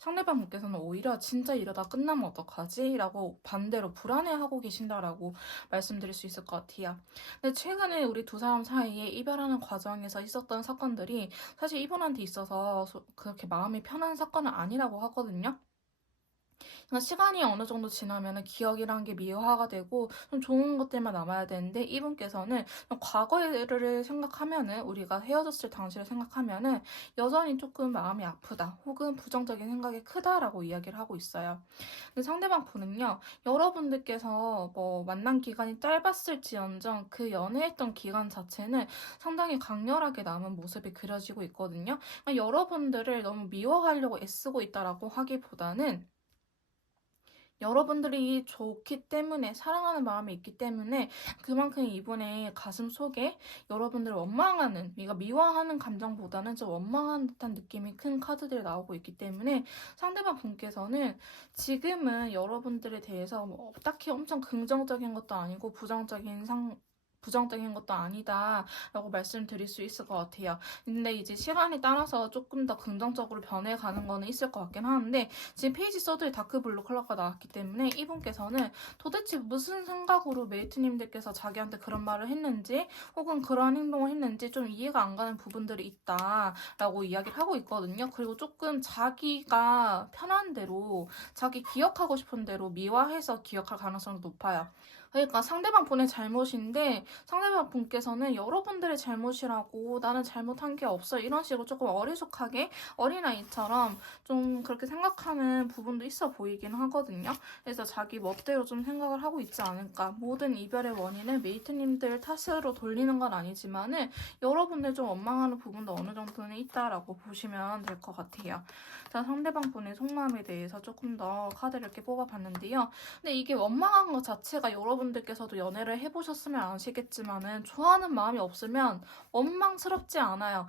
상대방 분께서는 오히려 진짜 이러다 끝나면 어떡하지? 라고 반대로 불안해하고 계신다라고 말씀드릴 수 있을 것 같아요. 근데 최근에 우리 두 사람 사이에 이별하는 과정에서 있었던 사건들이 사실 이분한테 있어서 그렇게 마음이 편한 사건은 아니라고 하거든요. 그러니까 시간이 어느 정도 지나면은 기억이란 게 미화가 되고 좀 좋은 것들만 남아야 되는데 이분께서는 과거를 생각하면은 우리가 헤어졌을 당시를 생각하면은 여전히 조금 마음이 아프다 혹은 부정적인 생각이 크다라고 이야기를 하고 있어요. 근데 상대방 분은요, 여러분들께서 뭐 만난 기간이 짧았을지언정 그 연애했던 기간 자체는 상당히 강렬하게 남은 모습이 그려지고 있거든요. 그러니까 여러분들을 너무 미워하려고 애쓰고 있다라고 하기보다는 여러분들이 좋기 때문에 사랑하는 마음이 있기 때문에 그만큼 이분의 가슴 속에 여러분들을 원망하는, 그러니까 미워하는 감정보다는 좀 원망하는 듯한 느낌이 큰 카드들이 나오고 있기 때문에 상대방 분께서는 지금은 여러분들에 대해서 뭐 딱히 엄청 긍정적인 것도 아니고 부정적인 것도 아니다라고 말씀드릴 수 있을 것 같아요. 근데 이제 시간이 따라서 조금 더 긍정적으로 변해가는 거는 있을 것 같긴 하는데 지금 페이지 서드에 다크블루 컬러가 나왔기 때문에 이분께서는 도대체 무슨 생각으로 메이트님들께서 자기한테 그런 말을 했는지 혹은 그러한 행동을 했는지 좀 이해가 안 가는 부분들이 있다라고 이야기를 하고 있거든요. 그리고 조금 자기가 편한 대로 자기 기억하고 싶은 대로 미화해서 기억할 가능성도 높아요. 그러니까 상대방 분의 잘못인데 상대방 분께서는 여러분들의 잘못이라고 나는 잘못한 게 없어 이런 식으로 조금 어리숙하게 어린아이처럼 좀 그렇게 생각하는 부분도 있어 보이긴 하거든요. 그래서 자기 멋대로 좀 생각을 하고 있지 않을까. 모든 이별의 원인을 메이트님들 탓으로 돌리는 건 아니지만은 여러분들 좀 원망하는 부분도 어느 정도는 있다라고 보시면 될 것 같아요. 자, 상대방 분의 속마음에 대해서 조금 더 카드를 이렇게 뽑아봤는데요. 근데 이게 원망한 것 자체가 여러분들께서도 연애를 해보셨으면 아시겠지만은 좋아하는 마음이 없으면 원망스럽지 않아요.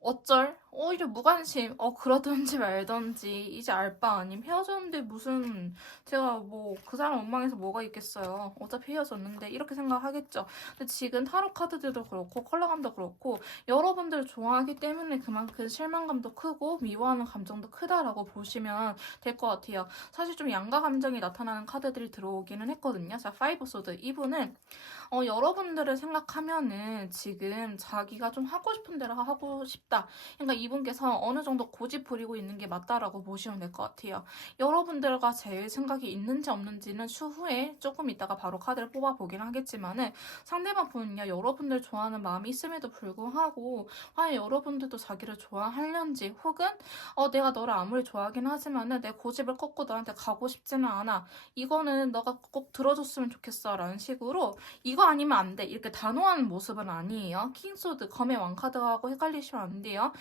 어쩔? 오히려 무관심. 그러든지 말든지 이제 알 바 아님. 헤어졌는데 무슨 제가 뭐 그 사람 원망해서 뭐가 있겠어요. 어차피 헤어졌는데 이렇게 생각하겠죠. 근데 지금 타로 카드들도 그렇고 컬러감도 그렇고 여러분들 좋아하기 때문에 그만큼 실망감도 크고 미워하는 감정도 크다라고 보시면 될 것 같아요. 사실 좀 양가 감정이 나타나는 카드들이 들어오기는 했거든요. 자, 파이브 소드. 이분은 여러분들을 생각하면은 지금 자기가 좀 하고 싶은 대로 하고 싶다. 그러니까 이분께서 어느 정도 고집 부리고 있는 게 맞다라고 보시면 될 것 같아요. 여러분들과 제 생각이 있는지 없는지는 추후에 조금 이따가 바로 카드를 뽑아보긴 하겠지만은 상대방 분은요, 여러분들 좋아하는 마음이 있음에도 불구하고 과연 여러분들도 자기를 좋아하려는지 혹은 내가 너를 아무리 좋아하긴 하지만은 내 고집을 꺾고 너한테 가고 싶지는 않아. 이거는 너가 꼭 들어줬으면 좋겠어. 라는 식으로 이거 아니면 안 돼. 이렇게 단호한 모습은 아니에요. 킹소드, 검의 왕카드하고 헷갈리시면 안 돼요.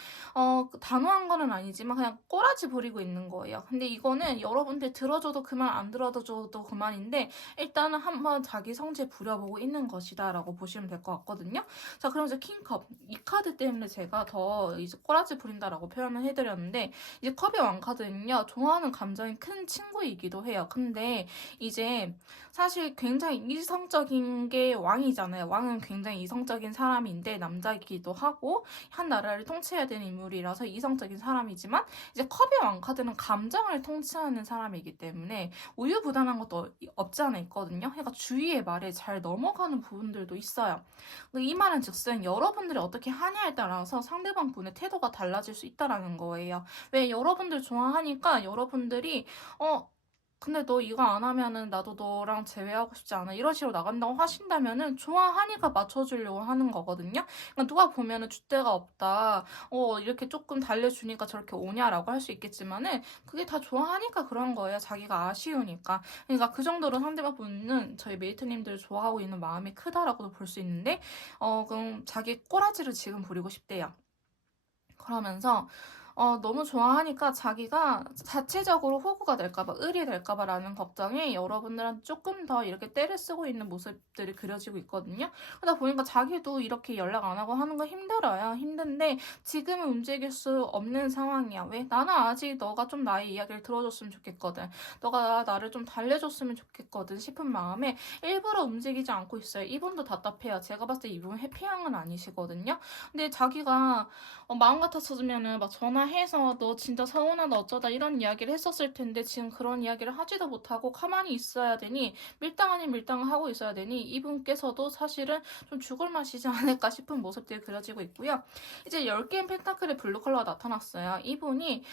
단호한 거는 아니지만 그냥 꼬라지 부리고 있는 거예요. 근데 이거는 여러분들 들어줘도 그만 안 들어줘도 그만인데 일단은 한번 자기 성질 부려보고 있는 것이다 라고 보시면 될 것 같거든요. 자, 그럼 이제 킹컵. 이 카드 때문에 제가 더 이제 꼬라지 부린다라고 표현을 해드렸는데 이제 컵의 왕카드는요. 좋아하는 감정이 큰 친구이기도 해요. 근데 이제 사실 굉장히 이성적인 게 왕이잖아요. 왕은 굉장히 이성적인 사람인데 남자이기도 하고 한 나라를 통치해야 되는 인물이라서 이성적인 사람이지만 이제 컵의 왕카드는 감정을 통치하는 사람이기 때문에 우유부단한 것도 없지 않아 있거든요. 그러니까 주위의 말에 잘 넘어가는 부분들도 있어요. 이 말은 즉슨 여러분들이 어떻게 하냐에 따라서 상대방 분의 태도가 달라질 수 있다라는 거예요. 왜 여러분들 좋아하니까 여러분들이 근데 너 이거 안 하면은 나도 너랑 재회하고 싶지 않아. 이런 식으로 나간다고 하신다면은 좋아하니까 맞춰주려고 하는 거거든요. 그러니까 누가 보면은 줏대가 없다. 이렇게 조금 달래주니까 저렇게 오냐라고 할 수 있겠지만은 그게 다 좋아하니까 그런 거예요. 자기가 아쉬우니까. 그러니까 그 정도로 상대방 분은 저희 메이트님들 좋아하고 있는 마음이 크다라고도 볼 수 있는데 그럼 자기 꼬라지를 지금 부리고 싶대요. 그러면서 너무 좋아하니까 자기가 자체적으로 호구가 될까봐, 을이 될까봐라는 걱정이 여러분들한테 조금 더 이렇게 때를 쓰고 있는 모습들이 그려지고 있거든요. 그러다 보니까 자기도 이렇게 연락 안 하고 하는 거 힘들어요. 힘든데 지금은 움직일 수 없는 상황이야. 왜? 나는 아직 너가 좀 나의 이야기를 들어줬으면 좋겠거든. 너가 나를 좀 달래줬으면 좋겠거든 싶은 마음에 일부러 움직이지 않고 있어요. 이분도 답답해요. 제가 봤을 때 이분 해피양은 아니시거든요. 근데 자기가 마음 같았으면은 막 전화 해서 너 진짜 서운하다 어쩌다 이런 이야기를 했었을 텐데 지금 그런 이야기를 하지도 못하고 가만히 있어야 되니 밀당 아닌 밀당을 하고 있어야 되니 이분께서도 사실은 좀 죽을 맛이지 않을까 싶은 모습들이 그려지고 있고요. 이제 10개의 펜타클의 블루 컬러가 나타났어요. 이분이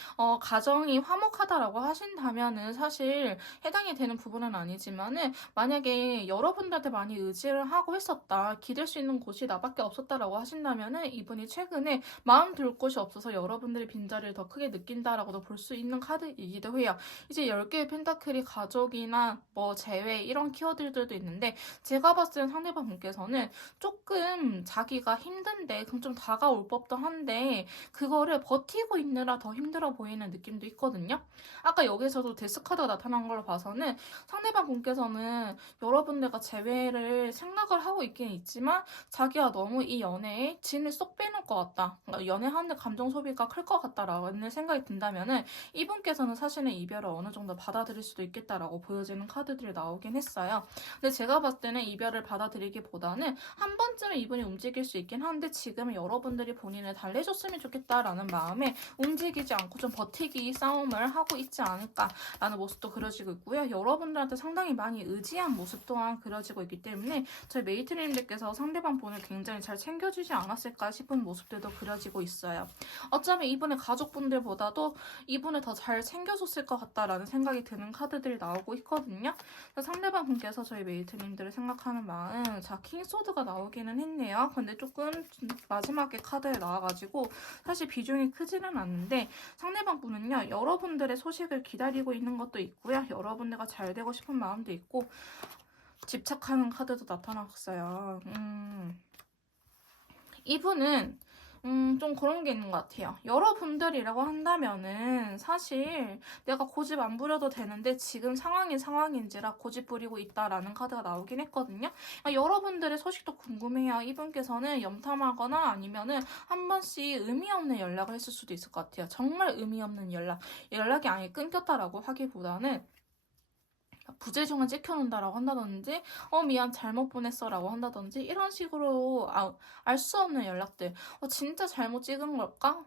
가정이 화목하다라고 하신다면은 사실 해당이 되는 부분은 아니지만은 만약에 여러분들한테 많이 의지를 하고 했었다. 기댈 수 있는 곳이 나밖에 없었다라고 하신다면은 이분이 최근에 마음 둘 곳이 없어서 여러분들의 빈자리를 더 크게 느낀다라고도 볼 수 있는 카드이기도 해요. 이제 10개의 펜타클이 가족이나 뭐 재회 이런 키워드들도 있는데 제가 봤을 때 상대방 분께서는 조금 자기가 힘든데 그럼 좀 다가올 법도 한데 그거를 버티고 있느라 더 힘들어 보이는 느낌도 있거든요. 아까 여기서도 데스카드가 나타난 걸로 봐서는 상대방 분께서는 여러분들과 재회를 생각을 하고 있긴 있지만 자기가 너무 이 연애에 진을 쏙 빼놓을 것 같다. 그러니까 연애하는데 감정 소비가 클 것 같다라는 생각이 든다면은 이분께서는 사실은 이별을 어느 정도 받아들일 수도 있겠다라고 보여지는 카드들이 나오긴 했어요. 근데 제가 봤을 때는 이별을 받아들이기보다는 한 번쯤은 이분이 움직일 수 있긴 한데 지금은 여러분들이 본인을 달래줬으면 좋겠다라는 마음에 움직이지 않고 좀 버티기 싸움을 하고 있지 않을까라는 모습도 그려지고 있고요. 여러분들한테 상당히 많이 의지한 모습 또한 그려지고 있기 때문에 저희 메이트님들께서 상대방 분을 굉장히 잘 챙겨주지 않았을까 싶은 모습들도 그려지고 있어요. 어쩌면 이분의 가족분들보다도 이분을 더 잘 챙겨줬을 것 같다라는 생각이 드는 카드들이 나오고 있거든요. 상대방 분께서 저희 메이트님들을 생각하는 마음, 자 킹소드가 나오기는 했네요. 근데 조금 마지막에 카드에 나와가지고 사실 비중이 크지는 않는데 상대방 분은요 여러분들의 소식을 기다리고 있는 것도 있고요. 여러분들과 잘 되고 싶은 마음도 있고 집착하는 카드도 나타났어요. 이분은 좀 그런 게 있는 것 같아요. 여러분들이라고 한다면은 사실 내가 고집 안 부려도 되는데 지금 상황이 상황인지라 고집 부리고 있다라는 카드가 나오긴 했거든요. 여러분들의 소식도 궁금해요. 이분께서는 염탐하거나 아니면은 한 번씩 의미 없는 연락을 했을 수도 있을 것 같아요. 정말 의미 없는 연락이 아예 끊겼다라고 하기보다는 부재중을 찍혀놓는다라고 한다든지 미안 잘못 보냈어라고 한다든지 이런 식으로 알 수 없는 연락들 진짜 잘못 찍은 걸까?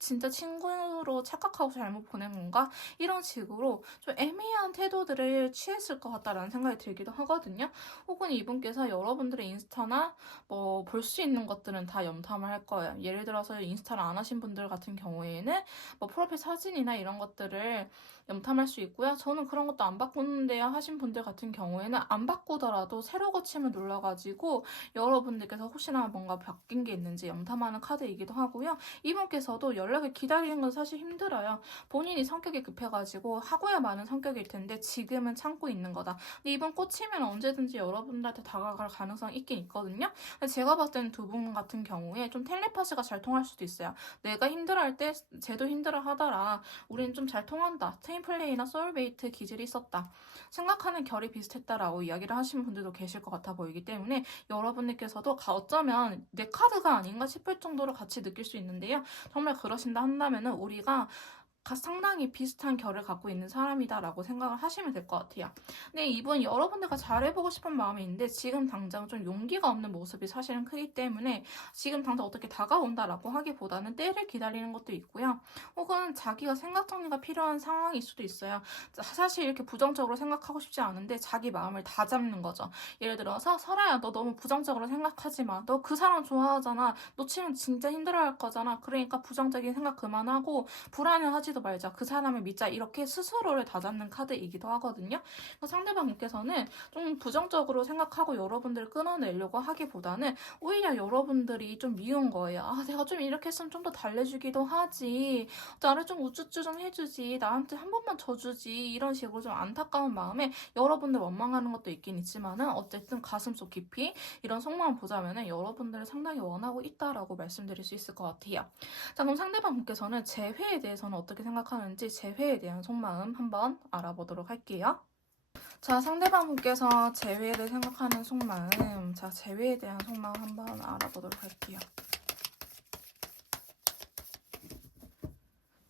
진짜 친구로 착각하고 잘못 보낸 건가? 이런 식으로 좀 애매한 태도들을 취했을 것 같다라는 생각이 들기도 하거든요. 혹은 이분께서 여러분들의 인스타나 뭐 볼 수 있는 것들은 다 염탐을 할 거예요. 예를 들어서 인스타를 안 하신 분들 같은 경우에는 뭐 프로필 사진이나 이런 것들을 염탐할 수 있고요. 저는 그런 것도 안 바꾸는데요 하신 분들 같은 경우에는 안 바꾸더라도 새로 고침을 눌러가지고 여러분들께서 혹시나 뭔가 바뀐 게 있는지 염탐하는 카드이기도 하고요. 이분께서도 연락을 기다리는 건 사실 힘들어요. 본인이 성격이 급해가지고 하고야 마는 성격일 텐데 지금은 참고 있는 거다. 근데 이분 꽂히면 언제든지 여러분들한테 다가갈 가능성이 있긴 있거든요. 근데 제가 봤을 때는 두 분 같은 경우에 좀 텔레파시가 잘 통할 수도 있어요. 내가 힘들어할 때 쟤도 힘들어하더라. 우리는 좀 잘 통한다. 트윈플레이나 소울메이트 기질이 있었다. 생각하는 결이 비슷했다라고 이야기를 하시는 분들도 계실 것 같아 보이기 때문에 여러분들께서도 어쩌면 내 카드가 아닌가 싶을 정도로 같이 느낄 수 있는데요. 정말 그러신다 한다면은 우리가 상당히 비슷한 결을 갖고 있는 사람이다라고 생각을 하시면 될 것 같아요. 근데 이분 여러분들과 잘해보고 싶은 마음이 있는데 지금 당장 좀 용기가 없는 모습이 사실은 크기 때문에 지금 당장 어떻게 다가온다라고 하기보다는 때를 기다리는 것도 있고요. 혹은 자기가 생각 정리가 필요한 상황일 수도 있어요. 사실 이렇게 부정적으로 생각하고 싶지 않은데 자기 마음을 다 잡는 거죠. 예를 들어서 설아야 너 너무 부정적으로 생각하지 마. 너 그 사람 좋아하잖아. 놓치면 진짜 힘들어할 거잖아. 그러니까 부정적인 생각 그만하고 불안해하지도 말자. 그 사람을 믿자. 이렇게 스스로를 다잡는 카드이기도 하거든요. 상대방 분께서는 좀 부정적으로 생각하고 여러분들을 끊어내려고 하기보다는 오히려 여러분들이 좀 미운 거예요. 내가 좀 이렇게 했으면 좀 더 달래주기도 하지. 나를 좀 우쭈쭈 좀 해주지. 나한테 한 번만 져주지. 이런 식으로 좀 안타까운 마음에 여러분들 원망하는 것도 있긴 있지만은 어쨌든 가슴속 깊이 이런 속마음 보자면은 여러분들을 상당히 원하고 있다라고 말씀드릴 수 있을 것 같아요. 자, 그럼 상대방 분께서는 재회에 대해서는 어떻게 생각하는지 재회에 대한 속마음 한번 알아보도록 할게요. 자, 상대방 분께서 재회를 생각하는 속마음, 자, 재회에 대한 속마음 한번 알아보도록 할게요.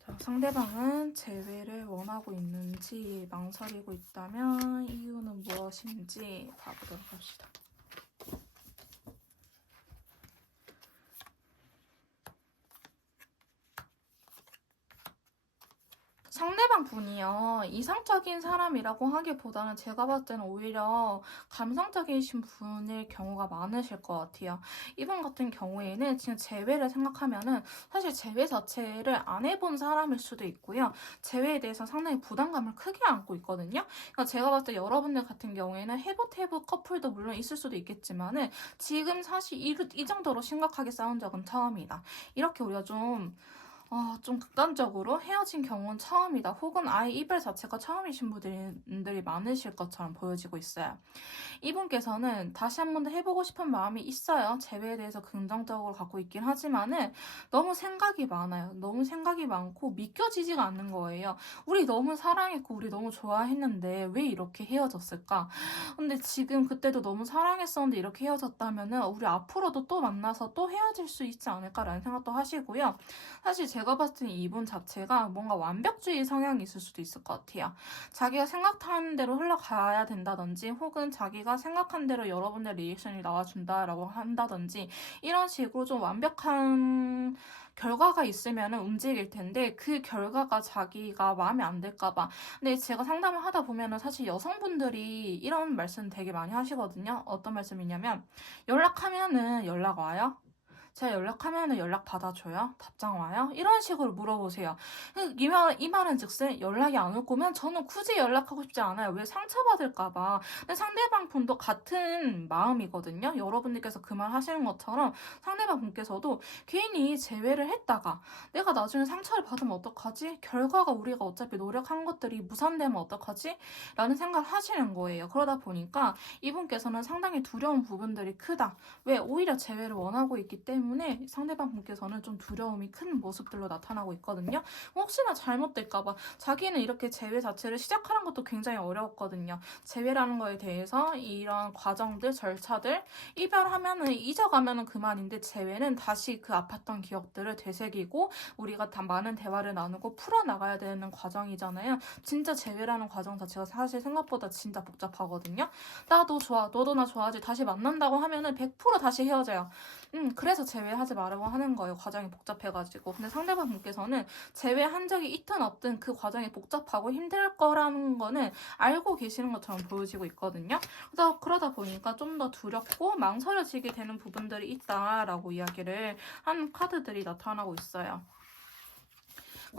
자, 상대방은 재회를 원하고 있는지 망설이고 있다면 이유는 무엇인지 봐보도록 합시다. 아니요. 이상적인 사람이라고 하기보다는 제가 봤을 때는 오히려 감성적이신 분일 경우가 많으실 것 같아요. 이분 같은 경우에는 지금 재회를 생각하면은 사실 재회 자체를 안 해본 사람일 수도 있고요. 재회에 대해서 상당히 부담감을 크게 안고 있거든요. 그러니까 제가 봤을 때 여러분들 같은 경우에는 해보태브 커플도 물론 있을 수도 있겠지만은 지금 사실 이 정도로 심각하게 싸운 적은 처음이다. 이렇게 우리가 좀 극단적으로 헤어진 경우는 처음이다. 혹은 아예 이별 자체가 처음이신 분들이 많으실 것처럼 보여지고 있어요. 이분께서는 다시 한 번 더 해보고 싶은 마음이 있어요. 재회에 대해서 긍정적으로 갖고 있긴 하지만은 너무 생각이 많아요. 너무 생각이 많고 믿겨지지가 않는 거예요. 우리 너무 사랑했고 우리 너무 좋아했는데 왜 이렇게 헤어졌을까? 근데 지금 그때도 너무 사랑했었는데 이렇게 헤어졌다면은 우리 앞으로도 또 만나서 또 헤어질 수 있지 않을까라는 생각도 하시고요. 사실 제가 봤을 때 이분 자체가 뭔가 완벽주의 성향이 있을 수도 있을 것 같아요. 자기가 생각하는 대로 흘러가야 된다든지 혹은 자기가 생각한 대로 여러분의 리액션이 나와준다라고 한다든지 이런 식으로 좀 완벽한 결과가 있으면 움직일 텐데 그 결과가 자기가 마음에 안 들까봐. 근데 제가 상담을 하다 보면은 사실 여성분들이 이런 말씀 되게 많이 하시거든요. 어떤 말씀이냐면 연락하면은 연락 와요? 제가 연락하면은 연락 받아줘요? 답장 와요? 이런 식으로 물어보세요. 이 말은 즉슨 연락이 안 올 거면 저는 굳이 연락하고 싶지 않아요. 왜 상처받을까봐. 근데 상대방 분도 같은 마음이거든요. 여러분들께서 그 말 하시는 것처럼 상대방 분께서도 괜히 재회를 했다가 내가 나중에 상처를 받으면 어떡하지? 결과가 우리가 어차피 노력한 것들이 무산되면 어떡하지? 라는 생각을 하시는 거예요. 그러다 보니까 이분께서는 상당히 두려운 부분들이 크다. 왜? 오히려 재회를 원하고 있기 때문에 상대방 분께서는 좀 두려움이 큰 모습들로 나타나고 있거든요. 혹시나 잘못될까봐 자기는 이렇게 재회 자체를 시작하는 것도 굉장히 어려웠거든요. 재회라는 거에 대해서 이런 과정들, 절차들 이별하면은 잊어가면은 그만인데 재회는 다시 그 아팠던 기억들을 되새기고 우리가 다 많은 대화를 나누고 풀어나가야 되는 과정이잖아요. 진짜 재회라는 과정 자체가 사실 생각보다 진짜 복잡하거든요. 나도 좋아, 너도 나 좋아하지. 다시 만난다고 하면은 100% 다시 헤어져요. 그래서 재회하지 말라고 하는 거예요. 과정이 복잡해가지고. 근데 상대방 분께서는 재회한 적이 있든 없든 그 과정이 복잡하고 힘들 거라는 거는 알고 계시는 것처럼 보여지고 있거든요. 그래서 그러다 보니까 좀 더 두렵고 망설여지게 되는 부분들이 있다라고 이야기를 한 카드들이 나타나고 있어요.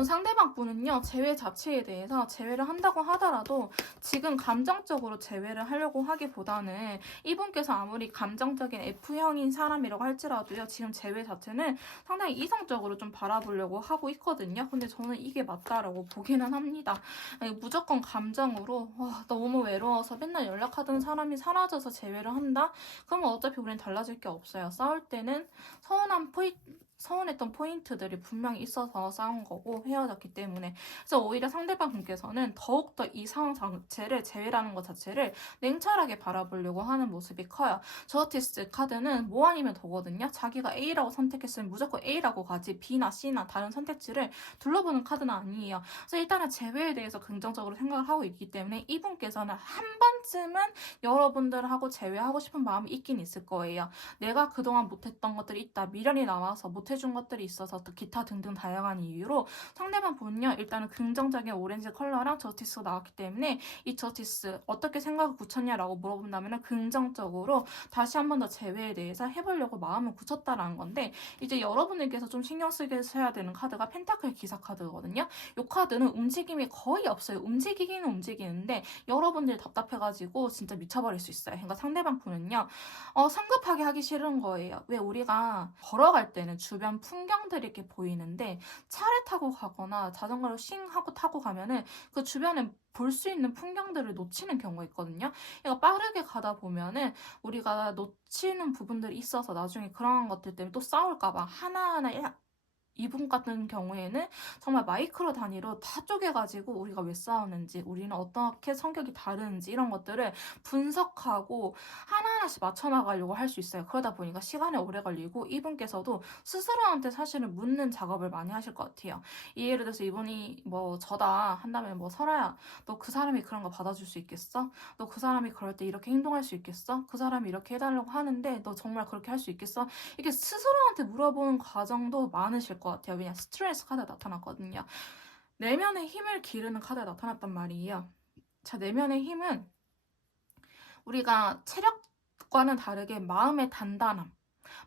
상대방 분은요, 재회 자체에 대해서 재회를 한다고 하더라도 지금 감정적으로 재회를 하려고 하기보다는 이분께서 아무리 감정적인 F형인 사람이라고 할지라도요, 지금 재회 자체는 상당히 이성적으로 좀 바라보려고 하고 있거든요. 근데 저는 이게 맞다라고 보기는 합니다. 아니, 무조건 감정으로, 너무 외로워서 맨날 연락하던 사람이 사라져서 재회를 한다? 그러면 어차피 우리는 달라질 게 없어요. 싸울 때는 서운했던 포인트들이 분명히 있어서 싸운 거고 헤어졌기 때문에. 그래서 오히려 상대방 분께서는 더욱더 이 상황 자체를, 재회라는 것 자체를 냉철하게 바라보려고 하는 모습이 커요. 저스티스 카드는 뭐 아니면 도거든요. 자기가 A라고 선택했으면 무조건 A라고 가지 B나 C나 다른 선택지를 둘러보는 카드는 아니에요. 그래서 일단은 재회에 대해서 긍정적으로 생각을 하고 있기 때문에 이분께서는 한 번쯤은 여러분들하고 재회하고 싶은 마음이 있긴 있을 거예요. 내가 그동안 못했던 것들이 있다. 미련이 남아서 못해준 것들이 있어서 또 기타 등등 다양한 이유로 상대방 분은요. 일단은 긍정적인 오렌지 컬러랑 저스티스가 나왔기 때문에 이 저스티스 어떻게 생각을 굳혔냐라고 물어본다면 긍정적으로 다시 한 번 더 재회에 대해서 해보려고 마음을 굳혔다라는 건데 이제 여러분들께서 좀 신경 쓰게 해야 되는 카드가 펜타클 기사 카드거든요. 이 카드는 움직임이 거의 없어요. 움직이기는 움직이는데 여러분들이 답답해가지고 진짜 미쳐버릴 수 있어요. 그러니까 상대방 분은요. 성급하게 하기 싫은 거예요. 왜 우리가 걸어갈 때는 주변 풍경들이 이렇게 보이는데 차를 타고 가거나 자전거를 싱 하고 타고 가면은 그 주변에 볼 수 있는 풍경들을 놓치는 경우가 있거든요. 그러니까 빠르게 가다 보면은 우리가 놓치는 부분들이 있어서 나중에 그런 것들 때문에 또 싸울까봐 하나하나 이분 같은 경우에는 정말 마이크로 단위로 다 쪼개가지고 우리가 왜 싸우는지, 우리는 어떻게 성격이 다른지 이런 것들을 분석하고 하나하나씩 맞춰나가려고 할 수 있어요. 그러다 보니까 시간이 오래 걸리고 이분께서도 스스로한테 사실은 묻는 작업을 많이 하실 것 같아요. 예를 들어서 이분이 뭐 저다 한다면 뭐 설아야, 너 그 사람이 그런 거 받아줄 수 있겠어? 너 그 사람이 그럴 때 이렇게 행동할 수 있겠어? 그 사람이 이렇게 해달라고 하는데 너 정말 그렇게 할 수 있겠어? 이게 스스로한테 물어보는 과정도 많으실 것 같아요. 왜냐 스트레스 카드가 나타났거든요. 내면의 힘을 기르는 카드가 나타났단 말이에요. 자, 내면의 힘은 우리가 체력과는 다르게 마음의 단단함,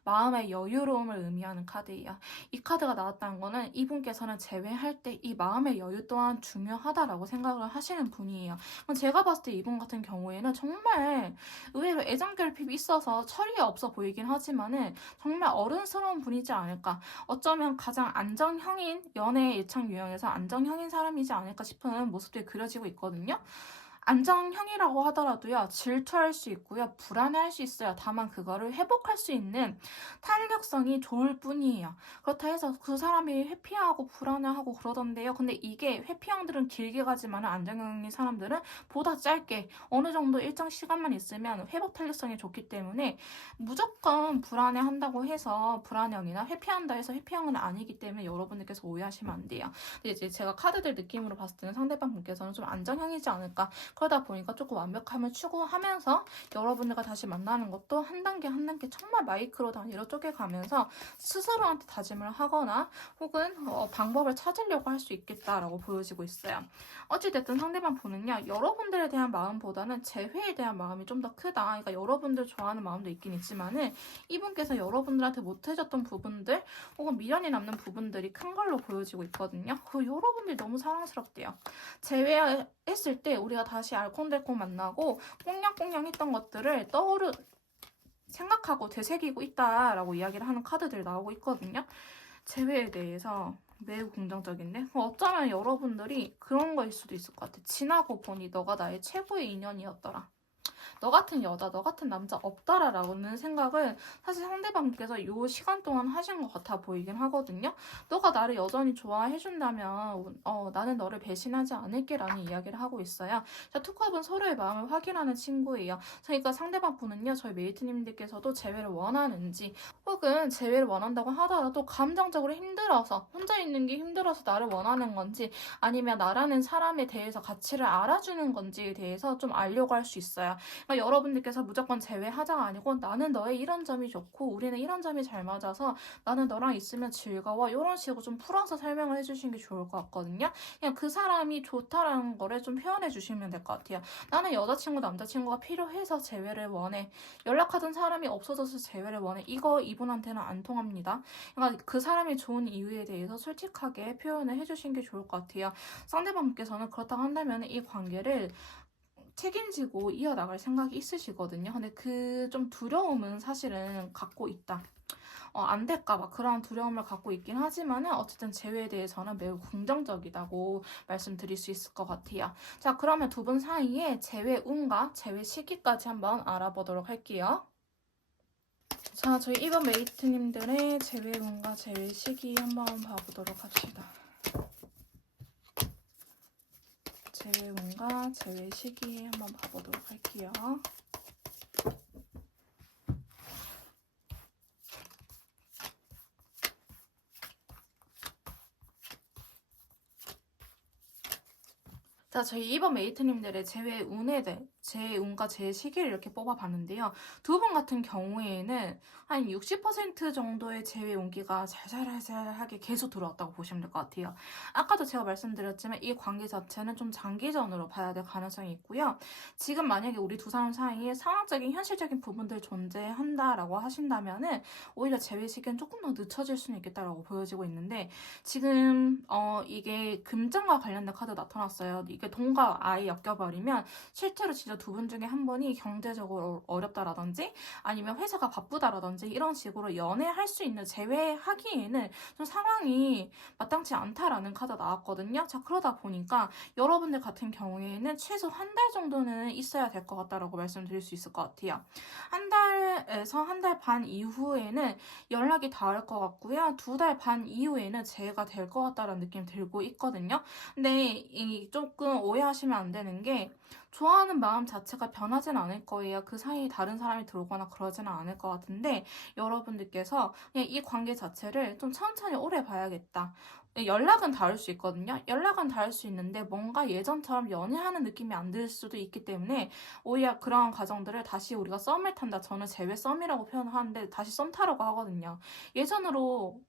마음의 여유로움을 의미하는 카드예요. 이 카드가 나왔다는 거는 이분께서는 재회할 때 이 마음의 여유 또한 중요하다라고 생각을 하시는 분이에요. 제가 봤을 때 이분 같은 경우에는 정말 의외로 애정결핍이 있어서 철이 없어 보이긴 하지만은 정말 어른스러운 분이지 않을까. 어쩌면 가장 안정형인 연애 일창 유형에서 안정형인 사람이지 않을까 싶은 모습들이 그려지고 있거든요. 안정형이라고 하더라도요, 질투할 수 있고요, 불안해할 수 있어요. 다만 그거를 회복할 수 있는 탄력성이 좋을 뿐이에요. 그렇다 해서 그 사람이 회피하고 불안해하고 그러던데요. 근데 이게 회피형들은 길게 가지만 안정형인 사람들은 보다 짧게 어느 정도 일정 시간만 있으면 회복 탄력성이 좋기 때문에 무조건 불안해한다고 해서 불안형이나 회피한다 해서 회피형은 아니기 때문에 여러분들께서 오해하시면 안 돼요. 근데 이제 제가 카드들 느낌으로 봤을 때는 상대방 분께서는 좀 안정형이지 않을까. 그러다 보니까 조금 완벽함을 추구하면서 여러분들과 다시 만나는 것도 한 단계 한 단계 정말 마이크로 단위로 쪼개가면서 스스로한테 다짐을 하거나 혹은 방법을 찾으려고 할 수 있겠다라고 보여지고 있어요. 어찌됐든 상대방 분은요, 여러분들에 대한 마음보다는 재회에 대한 마음이 좀 더 크다. 그러니까 여러분들 좋아하는 마음도 있긴 있지만은 이분께서 여러분들한테 못해줬던 부분들 혹은 미련이 남는 부분들이 큰 걸로 보여지고 있거든요. 그 여러분들이 너무 사랑스럽대요. 재회했을 때 우리가 다시 알콩달콩 만나고 꽁냥꽁냥 했던 것들을 생각하고 되새기고 있다라고 이야기를 하는 카드들이 나오고 있거든요. 재회에 대해서 매우 긍정적인데 어쩌면 여러분들이 그런 거일 수도 있을 것 같아. 지나고 보니 너가 나의 최고의 인연이었더라. 너 같은 여자, 너 같은 남자 없더라라는 생각을 사실 상대방께서 이 시간 동안 하신 것 같아 보이긴 하거든요. 너가 나를 여전히 좋아해준다면 나는 너를 배신하지 않을게라는 이야기를 하고 있어요. 자, 투컵은 서로의 마음을 확인하는 친구예요. 그러니까 상대방 분은요, 저희 메이트님들께서도 재회를 원하는지 혹은 재회를 원한다고 하더라도 감정적으로 힘들어서 혼자 있는 게 힘들어서 나를 원하는 건지 아니면 나라는 사람에 대해서 가치를 알아주는 건지에 대해서 좀 알려고 할 수 있어요. 그러니까 여러분들께서 무조건 제외하자가 아니고 나는 너의 이런 점이 좋고 우리는 이런 점이 잘 맞아서 나는 너랑 있으면 즐거워 이런 식으로 좀 풀어서 설명을 해주시는 게 좋을 것 같거든요. 그냥 그 사람이 좋다라는 거를 좀 표현해 주시면 될 것 같아요. 나는 여자친구 남자친구가 필요해서 재회를 원해. 연락하던 사람이 없어져서 재회를 원해. 이거 이분한테는 안 통합니다. 그러니까 그 사람이 좋은 이유에 대해서 솔직하게 표현을 해주신 게 좋을 것 같아요. 상대방께서는 그렇다고 한다면 이 관계를 책임지고 이어나갈 생각이 있으시거든요. 근데 그 좀 두려움은 사실은 갖고 있다. 안 될까 봐 그런 두려움을 갖고 있긴 하지만은 어쨌든 재회에 대해서는 매우 긍정적이다고 말씀드릴 수 있을 것 같아요. 자, 그러면 두 분 사이에 재회 운과 재회 시기까지 한번 알아보도록 할게요. 자, 저희 이번 메이트님들의 재회 운과 재회 시기 한번 봐보도록 합시다. 재회 운과 재회 시기 한번 봐보도록 할게요. 자, 저희 이번 메이트님들의 제 운과 제 시기를 이렇게 뽑아봤는데요. 두 분 같은 경우에는 한 60% 정도의 제외 운기가 살살살살하게 계속 들어왔다고 보시면 될 것 같아요. 아까도 제가 말씀드렸지만 이 관계 자체는 좀 장기전으로 봐야 될 가능성이 있고요. 지금 만약에 우리 두 사람 사이에 상황적인 현실적인 부분들 존재한다라고 하신다면은 오히려 제외 시기는 조금 더 늦춰질 수는 있겠다라고 보여지고 있는데 지금 이게 금전과 관련된 카드 나타났어요. 이게 돈과 아예 엮여버리면 실제로 진짜 두 분 중에 한 분이 경제적으로 어렵다라든지 아니면 회사가 바쁘다라든지 이런 식으로 연애할 수 있는 재회하기에는 좀 상황이 마땅치 않다라는 카드가 나왔거든요. 자, 그러다 보니까 여러분들 같은 경우에는 최소 한 달 정도는 있어야 될 것 같다라고 말씀드릴 수 있을 것 같아요. 한 달에서 한 달 반 이후에는 연락이 닿을 것 같고요. 두 달 반 이후에는 재회가 될 것 같다라는 느낌이 들고 있거든요. 근데 이 조금 오해하시면 안 되는 게 좋아하는 마음 자체가 변하진 않을 거예요. 그 사이에 다른 사람이 들어오거나 그러지는 않을 것 같은데 여러분들께서 그냥 이 관계 자체를 좀 천천히 오래 봐야겠다. 연락은 닿을 수 있거든요. 연락은 닿을 수 있는데 뭔가 예전처럼 연애하는 느낌이 안 들 수도 있기 때문에 오히려 그러한 과정들을 다시 우리가 썸을 탄다. 저는 재회 썸이라고 표현하는데 다시 썸 타라고 하거든요. 예전으로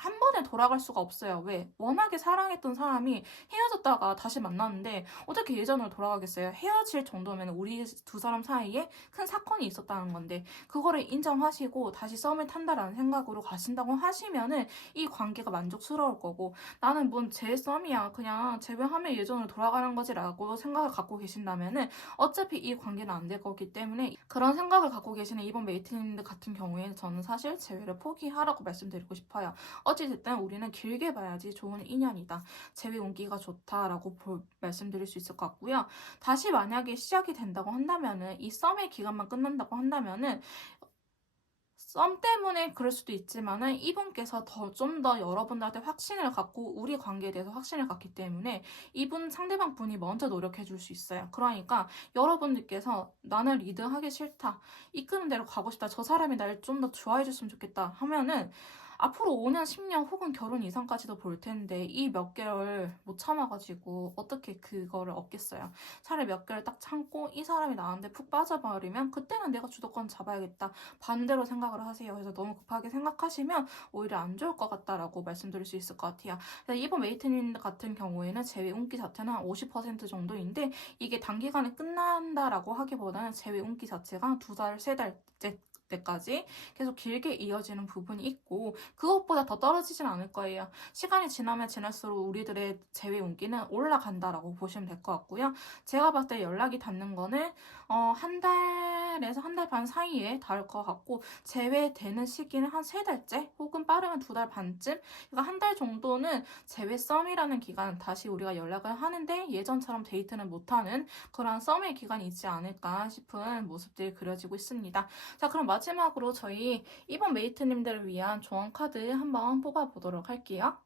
한 번에 돌아갈 수가 없어요. 왜? 워낙에 사랑했던 사람이 헤어졌다가 다시 만났는데 어떻게 예전으로 돌아가겠어요? 헤어질 정도면 우리 두 사람 사이에 큰 사건이 있었다는 건데 그거를 인정하시고 다시 썸을 탄다라는 생각으로 가신다고 하시면은 이 관계가 만족스러울 거고 나는 뭔 제 썸이야. 그냥 제외하면 예전으로 돌아가는 거지라고 생각을 갖고 계신다면은 어차피 이 관계는 안 될 거기 때문에 그런 생각을 갖고 계시는 이번 메이트님들 같은 경우에는 저는 사실 재회를 포기하라고 말씀드리고 싶어요. 어찌됐든 우리는 길게 봐야지 좋은 인연이다. 재회 운기가 좋다라고 말씀드릴 수 있을 것 같고요. 다시 만약에 시작이 된다고 한다면은 이 썸의 기간만 끝난다고 한다면은 썸 때문에 그럴 수도 있지만은 이분께서 좀 더 여러분들한테 확신을 갖고 우리 관계에 대해서 확신을 갖기 때문에 이분 상대방 분이 먼저 노력해 줄 수 있어요. 그러니까 여러분들께서 나는 리드하기 싫다. 이끄는 대로 가고 싶다. 저 사람이 날 좀 더 좋아해 줬으면 좋겠다 하면은 앞으로 5년, 10년 혹은 결혼 이상까지도 볼 텐데 이 몇 개월 못 참아가지고 어떻게 그거를 얻겠어요. 차라리 몇 개월 딱 참고 이 사람이 나한테 푹 빠져버리면 그때는 내가 주도권 잡아야겠다. 반대로 생각을 하세요. 그래서 너무 급하게 생각하시면 오히려 안 좋을 것 같다라고 말씀드릴 수 있을 것 같아요. 그래서 이번 메이트님 같은 경우에는 제외 운기 자체는 한 50% 정도인데 이게 단기간에 끝난다라고 하기보다는 제외 운기 자체가 2달, 3달째 때까지 계속 길게 이어지는 부분이 있고 그것보다 더 떨어지진 않을 거예요. 시간이 지나면 지날수록 우리들의 재회 운기는 올라간다라고 보시면 될 것 같고요. 제가 봤을 때 연락이 닿는 거는 한 달에서 한 달 반 사이에 닿을 것 같고 재회되는 시기는 한 3달째 혹은 빠르면 2달 반쯤 그러니까 한 달 정도는 재회 썸이라는 기간 다시 우리가 연락을 하는데 예전처럼 데이트는 못하는 그런 썸의 기간이 있지 않을까 싶은 모습들이 그려지고 있습니다. 자, 그럼 마지막으로 저희 이번 메이트님들을 위한 조언 카드 한번 뽑아보도록 할게요.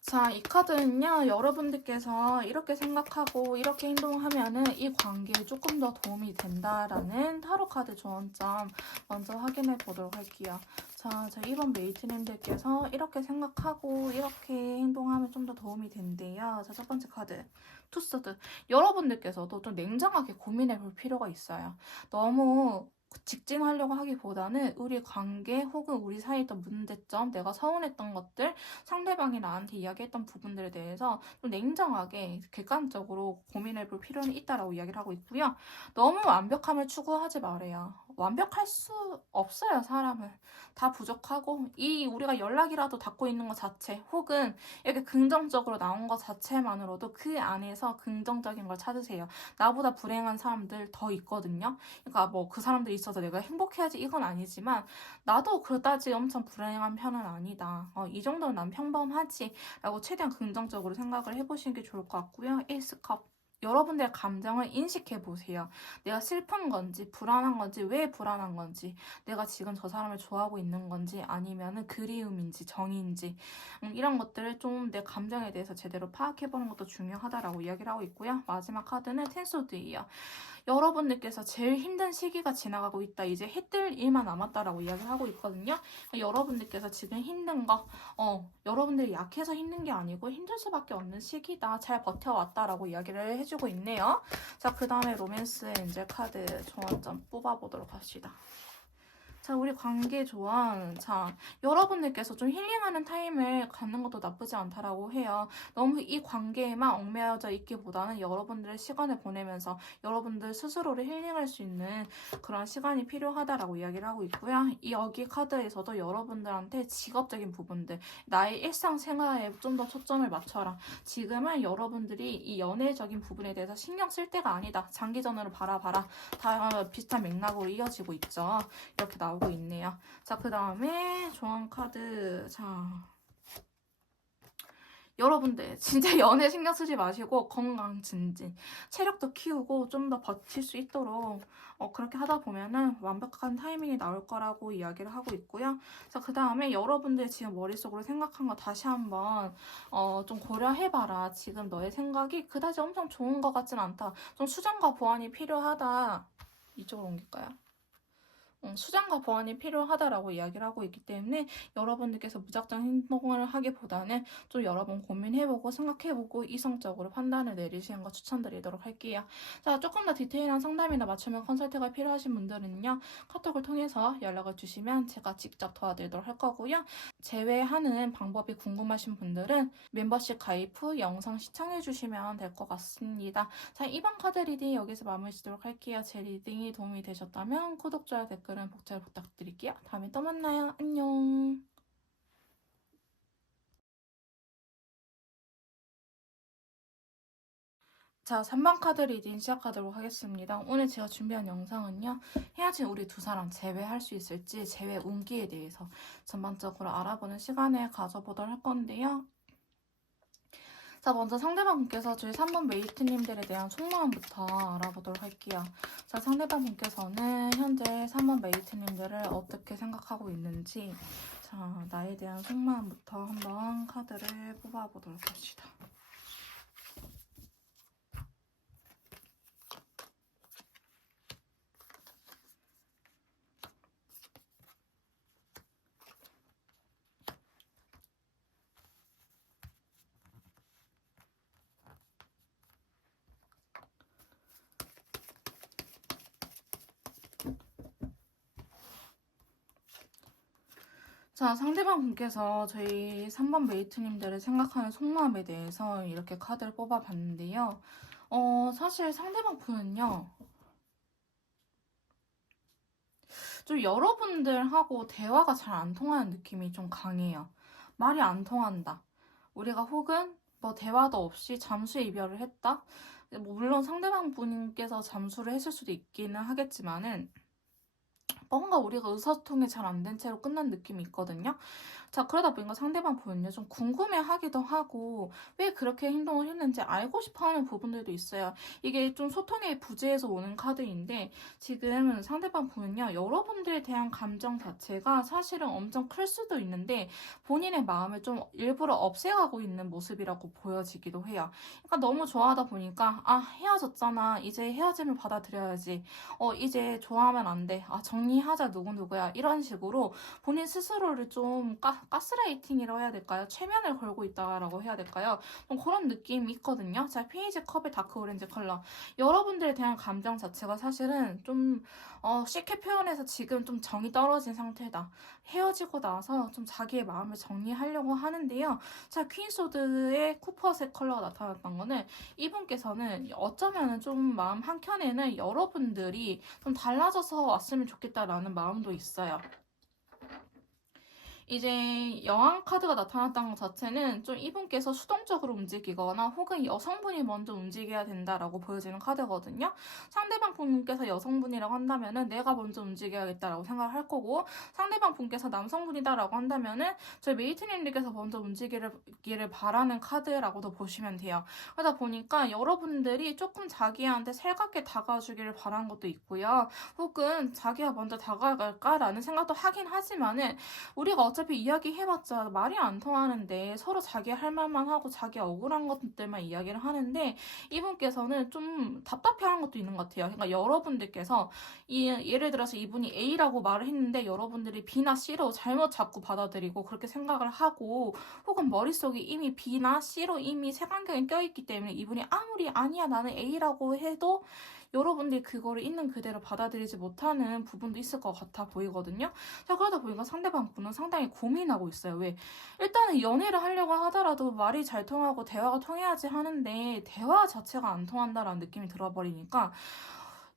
자, 이 카드는요, 여러분들께서 이렇게 생각하고 이렇게 행동하면은 이 관계에 조금 더 도움이 된다라는 타로 카드 조언점 먼저 확인해 보도록 할게요. 자, 저희 이번 메이트님들께서 이렇게 생각하고 이렇게 행동하면 좀 더 도움이 된대요. 자, 첫 번째 카드. 투서드. 여러분들께서도 좀 냉정하게 고민해 볼 필요가 있어요. 너무 직진하려고 하기보다는 우리 관계 혹은 우리 사이에 있던 문제점, 내가 서운했던 것들, 상대방이 나한테 이야기했던 부분들에 대해서 좀 냉정하게 객관적으로 고민해 볼 필요는 있다라고 이야기를 하고 있고요. 너무 완벽함을 추구하지 말아요. 완벽할 수 없어요, 사람은. 다 부족하고 이 우리가 연락이라도 닿고 있는 것 자체 혹은 이렇게 긍정적으로 나온 것 자체만으로도 그 안에서 긍정적인 걸 찾으세요. 나보다 불행한 사람들 더 있거든요. 그러니까 뭐 그 사람들이 있어서 내가 행복해야지 이건 아니지만 나도 그다지 엄청 불행한 편은 아니다. 이 정도는 난 평범하지 라고 최대한 긍정적으로 생각을 해보시는 게 좋을 것 같고요. 에이스컵. 여러분들의 감정을 인식해 보세요. 내가 슬픈 건지, 불안한 건지, 왜 불안한 건지, 내가 지금 저 사람을 좋아하고 있는 건지, 아니면은 그리움인지, 정인지, 이런 것들을 좀 내 감정에 대해서 제대로 파악해 보는 것도 중요하다라고 이야기를 하고 있고요. 마지막 카드는 텐소드예요. 여러분들께서 제일 힘든 시기가 지나가고 있다. 이제 해 뜰 일만 남았다라고 이야기를 하고 있거든요. 여러분들께서 지금 힘든 거, 여러분들이 약해서 힘든 게 아니고 힘들 수밖에 없는 시기다. 잘 버텨왔다라고 이야기를 해주고 있네요. 자, 그 다음에 로맨스 엔젤 카드 조언점 뽑아보도록 합시다. 자, 우리 관계 조언. 자, 여러분들께서 좀 힐링하는 타임을 갖는 것도 나쁘지 않다라고 해요. 너무 이 관계에만 얽매여져 있기보다는 여러분들의 시간을 보내면서 여러분들 스스로를 힐링할 수 있는 그런 시간이 필요하다라고 이야기를 하고 있고요. 이 여기 카드에서도 여러분들한테 직업적인 부분들, 나의 일상생활에 좀 더 초점을 맞춰라. 지금은 여러분들이 이 연애적인 부분에 대해서 신경 쓸 때가 아니다. 장기전으로 바라봐라. 다 비슷한 맥락으로 이어지고 있죠. 이렇게 나오고 있네요. 자, 그 다음에 조언 카드. 자, 여러분들 진짜 연애 신경 쓰지 마시고 건강 증진, 체력도 키우고 좀 더 버틸 수 있도록 그렇게 하다 보면은 완벽한 타이밍이 나올 거라고 이야기를 하고 있고요. 자, 그 다음에 여러분들 지금 머릿속으로 생각한 거 다시 한번 좀 고려해봐라. 지금 너의 생각이 그다지 엄청 좋은 것 같진 않다. 좀 수정과 보완이 필요하다. 이쪽으로 옮길까요? 수정과 보완이 필요하다라고 이야기를 하고 있기 때문에 여러분들께서 무작정 행동을 하기보다는 좀 여러 번 고민해보고 생각해보고 이성적으로 판단을 내리시는 거 추천드리도록 할게요. 자, 조금 더 디테일한 상담이나 맞춤형 컨설팅가 필요하신 분들은요. 카톡을 통해서 연락을 주시면 제가 직접 도와드리도록 할 거고요. 제외하는 방법이 궁금하신 분들은 멤버십 가입 후 영상 시청해주시면 될 것 같습니다. 자, 이번 카드 리딩 여기서 마무리 짓도록 할게요. 제 리딩이 도움이 되셨다면 구독, 좋아요, 댓글은 복잘 부탁드릴게요. 다음에 또 만나요. 안녕. 자, 3번 카드 리딩 시작하도록 하겠습니다. 오늘 제가 준비한 영상은요. 헤어진 우리 두 사람 재회할 수 있을지 재회 운기에 대해서 전반적으로 알아보는 시간을 가져보도록 할 건데요. 자, 먼저 상대방 분께서 저희 3번 메이트님들에 대한 속마음부터 알아보도록 할게요. 자, 상대방 분께서는 현재 3번 메이트님들을 어떻게 생각하고 있는지, 자, 나에 대한 속마음부터 한번 카드를 뽑아보도록 합시다. 자, 상대방 분께서 저희 3번 메이트님들을 생각하는 속마음에 대해서 이렇게 카드를 뽑아봤는데요. 사실 상대방 분은요. 좀 여러분들하고 대화가 잘 안 통하는 느낌이 좀 강해요. 말이 안 통한다. 우리가 혹은 뭐 대화도 없이 잠수 이별을 했다. 뭐 물론 상대방 분께서 잠수를 했을 수도 있기는 하겠지만은 뭔가 우리가 의사소통이 잘 안 된 채로 끝난 느낌이 있거든요. 자, 그러다 보니까 상대방 보면요. 좀 궁금해하기도 하고 왜 그렇게 행동을 했는지 알고 싶어하는 부분들도 있어요. 이게 좀 소통의 부재에서 오는 카드인데 지금 상대방 보면요. 여러분들에 대한 감정 자체가 사실은 엄청 클 수도 있는데 본인의 마음을 좀 일부러 없애가고 있는 모습이라고 보여지기도 해요. 그러니까 너무 좋아하다 보니까 아, 헤어졌잖아. 이제 헤어짐을 받아들여야지. 이제 좋아하면 안 돼. 아, 정리하자 누구누구야. 이런 식으로 본인 스스로를 좀 가스라이팅이라고 해야 될까요? 최면을 걸고 있다라고 해야 될까요? 좀 그런 느낌이 있거든요. 자, 페이지 컵의 다크 오렌지 컬러. 여러분들에 대한 감정 자체가 사실은 좀 쉽게 표현해서 지금 좀 정이 떨어진 상태다. 헤어지고 나서 좀 자기의 마음을 정리하려고 하는데요. 자, 퀸소드의 쿠퍼색 컬러가 나타났던 거는 이분께서는 어쩌면은 좀 마음 한켠에는 여러분들이 좀 달라져서 왔으면 좋겠다라는 마음도 있어요. 이제 여왕 카드가 나타났다는 것 자체는 좀 이분께서 수동적으로 움직이거나 혹은 여성분이 먼저 움직여야 된다라고 보여지는 카드거든요. 상대방 분께서 여성분이라고 한다면은 내가 먼저 움직여야겠다라고 생각을 할 거고 상대방 분께서 남성분이다라고 한다면은 저희 메이트님들께서 먼저 움직이기를 바라는 카드라고도 보시면 돼요. 그러다 보니까 여러분들이 조금 자기한테 살갑게 다가주기를 바라는 것도 있고요. 혹은 자기가 먼저 다가갈까라는 생각도 하긴 하지만은 우리가 어차피 이야기해봤자 말이 안 통하는데 서로 자기 할 말만 하고 자기 억울한 것들만 이야기를 하는데 이분께서는 좀 답답해하는 것도 있는 것 같아요. 그러니까 여러분들께서 예를 들어서 이분이 A라고 말을 했는데 여러분들이 B나 C로 잘못 자꾸 받아들이고 그렇게 생각을 하고 혹은 머릿속에 이미 B나 C로 이미 색안경이 껴있기 때문에 이분이 아무리 아니야 나는 A라고 해도 여러분들이 그거를 있는 그대로 받아들이지 못하는 부분도 있을 것 같아 보이거든요. 자, 그러다 보니까 상대방 분은 상당히 고민하고 있어요. 왜? 일단은 연애를 하려고 하더라도 말이 잘 통하고 대화가 통해야지 하는데 대화 자체가 안 통한다라는 느낌이 들어버리니까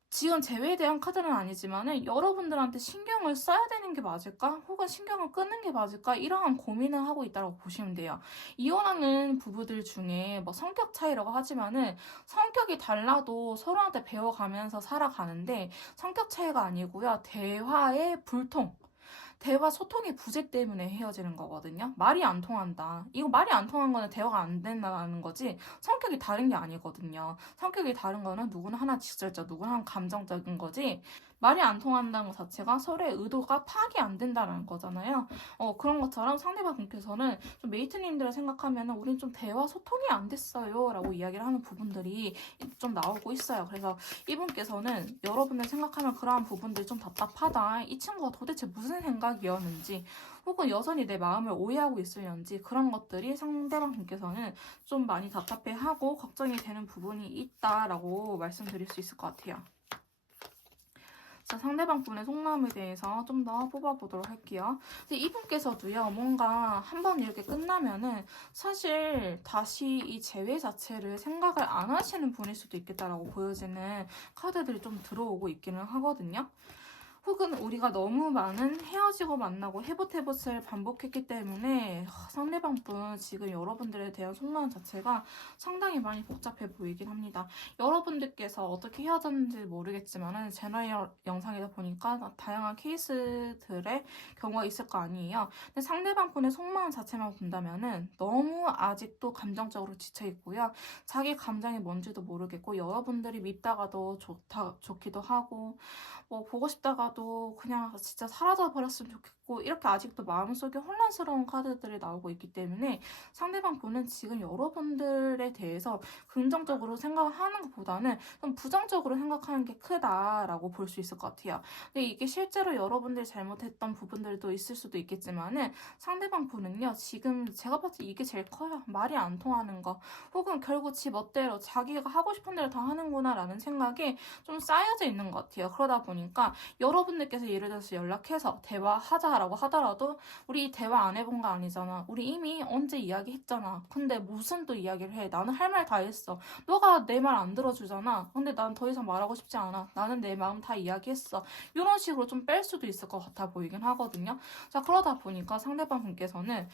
지금 제외에 대한 카드는 아니지만은 여러분들한테 신경을 써야 되는 게 맞을까? 혹은 신경을 끄는 게 맞을까? 이러한 고민을 하고 있다고 보시면 돼요. 이혼하는 부부들 중에 뭐 성격 차이라고 하지만은 성격이 달라도 서로한테 배워가면서 살아가는데 성격 차이가 아니고요. 대화의 불통. 대화 소통의 부재 때문에 헤어지는 거거든요. 말이 안 통한다. 이거 말이 안 통한 거는 대화가 안 된다는 거지 성격이 다른 게 아니거든요. 성격이 다른 거는 누구는 하나 직설적, 누구는 하나 감정적인 거지 말이 안 통한다는 것 자체가 서로의 의도가 파악이 안 된다는 거잖아요. 그런 것처럼 상대방 분께서는 좀 메이트님들을 생각하면 우린 좀 대화 소통이 안 됐어요 라고 이야기를 하는 부분들이 좀 나오고 있어요. 그래서 이분께서는 여러분을 생각하면 그러한 부분들이 좀 답답하다. 이 친구가 도대체 무슨 생각이었는지 혹은 여전히 내 마음을 오해하고 있을는지 그런 것들이 상대방 분께서는 좀 많이 답답해하고 걱정이 되는 부분이 있다라고 말씀드릴 수 있을 것 같아요. 자, 상대방 분의 속마음에 대해서 좀 더 뽑아보도록 할게요. 근데 이분께서도요, 뭔가 한번 이렇게 끝나면은 사실 다시 이 재회 자체를 생각을 안 하시는 분일 수도 있겠다라고 보여지는 카드들이 좀 들어오고 있기는 하거든요. 혹은 우리가 너무 많은 헤어지고 만나고 헤봇헤봇을 반복했기 때문에 상대방 분 지금 여러분들에 대한 속마음 자체가 상당히 많이 복잡해 보이긴 합니다. 여러분들께서 어떻게 헤어졌는지 모르겠지만 제너럴 영상이다 보니까 다양한 케이스들의 경우가 있을 거 아니에요. 근데 상대방 분의 속마음 자체만 본다면은 너무 아직도 감정적으로 지쳐 있고요. 자기 감정이 뭔지도 모르겠고 여러분들이 밉다가도 좋기도 하고 뭐 보고 싶다가도 그냥 진짜 사라져 버렸으면 좋겠고 이렇게 아직도 마음속에 혼란스러운 카드들이 나오고 있기 때문에 상대방 분은 지금 여러분들에 대해서 긍정적으로 생각을 하는 것보다는 좀 부정적으로 생각하는 게 크다라고 볼 수 있을 것 같아요. 근데 이게 실제로 여러분들이 잘못했던 부분들도 있을 수도 있겠지만은 상대방 분은요 지금 제가 봤을 때 이게 제일 커요. 말이 안 통하는 거 혹은 결국 지 멋대로 자기가 하고 싶은 대로 다 하는구나 라는 생각이 좀 쌓여져 있는 것 같아요. 그러다 보니까 여러분들께서 예를 들어서 연락해서 대화하자라고 하더라도 우리 대화 안 해본 거 아니잖아. 우리 이미 언제 이야기했잖아. 근데 무슨 또 이야기를 해. 나는 할 말 다 했어. 너가 내 말 안 들어주잖아. 근데 난 더 이상 말하고 싶지 않아. 나는 내 마음 다 이야기했어. 이런 식으로 좀 뺄 수도 있을 것 같아 보이긴 하거든요. 자, 그러다 보니까 상대방 분께서는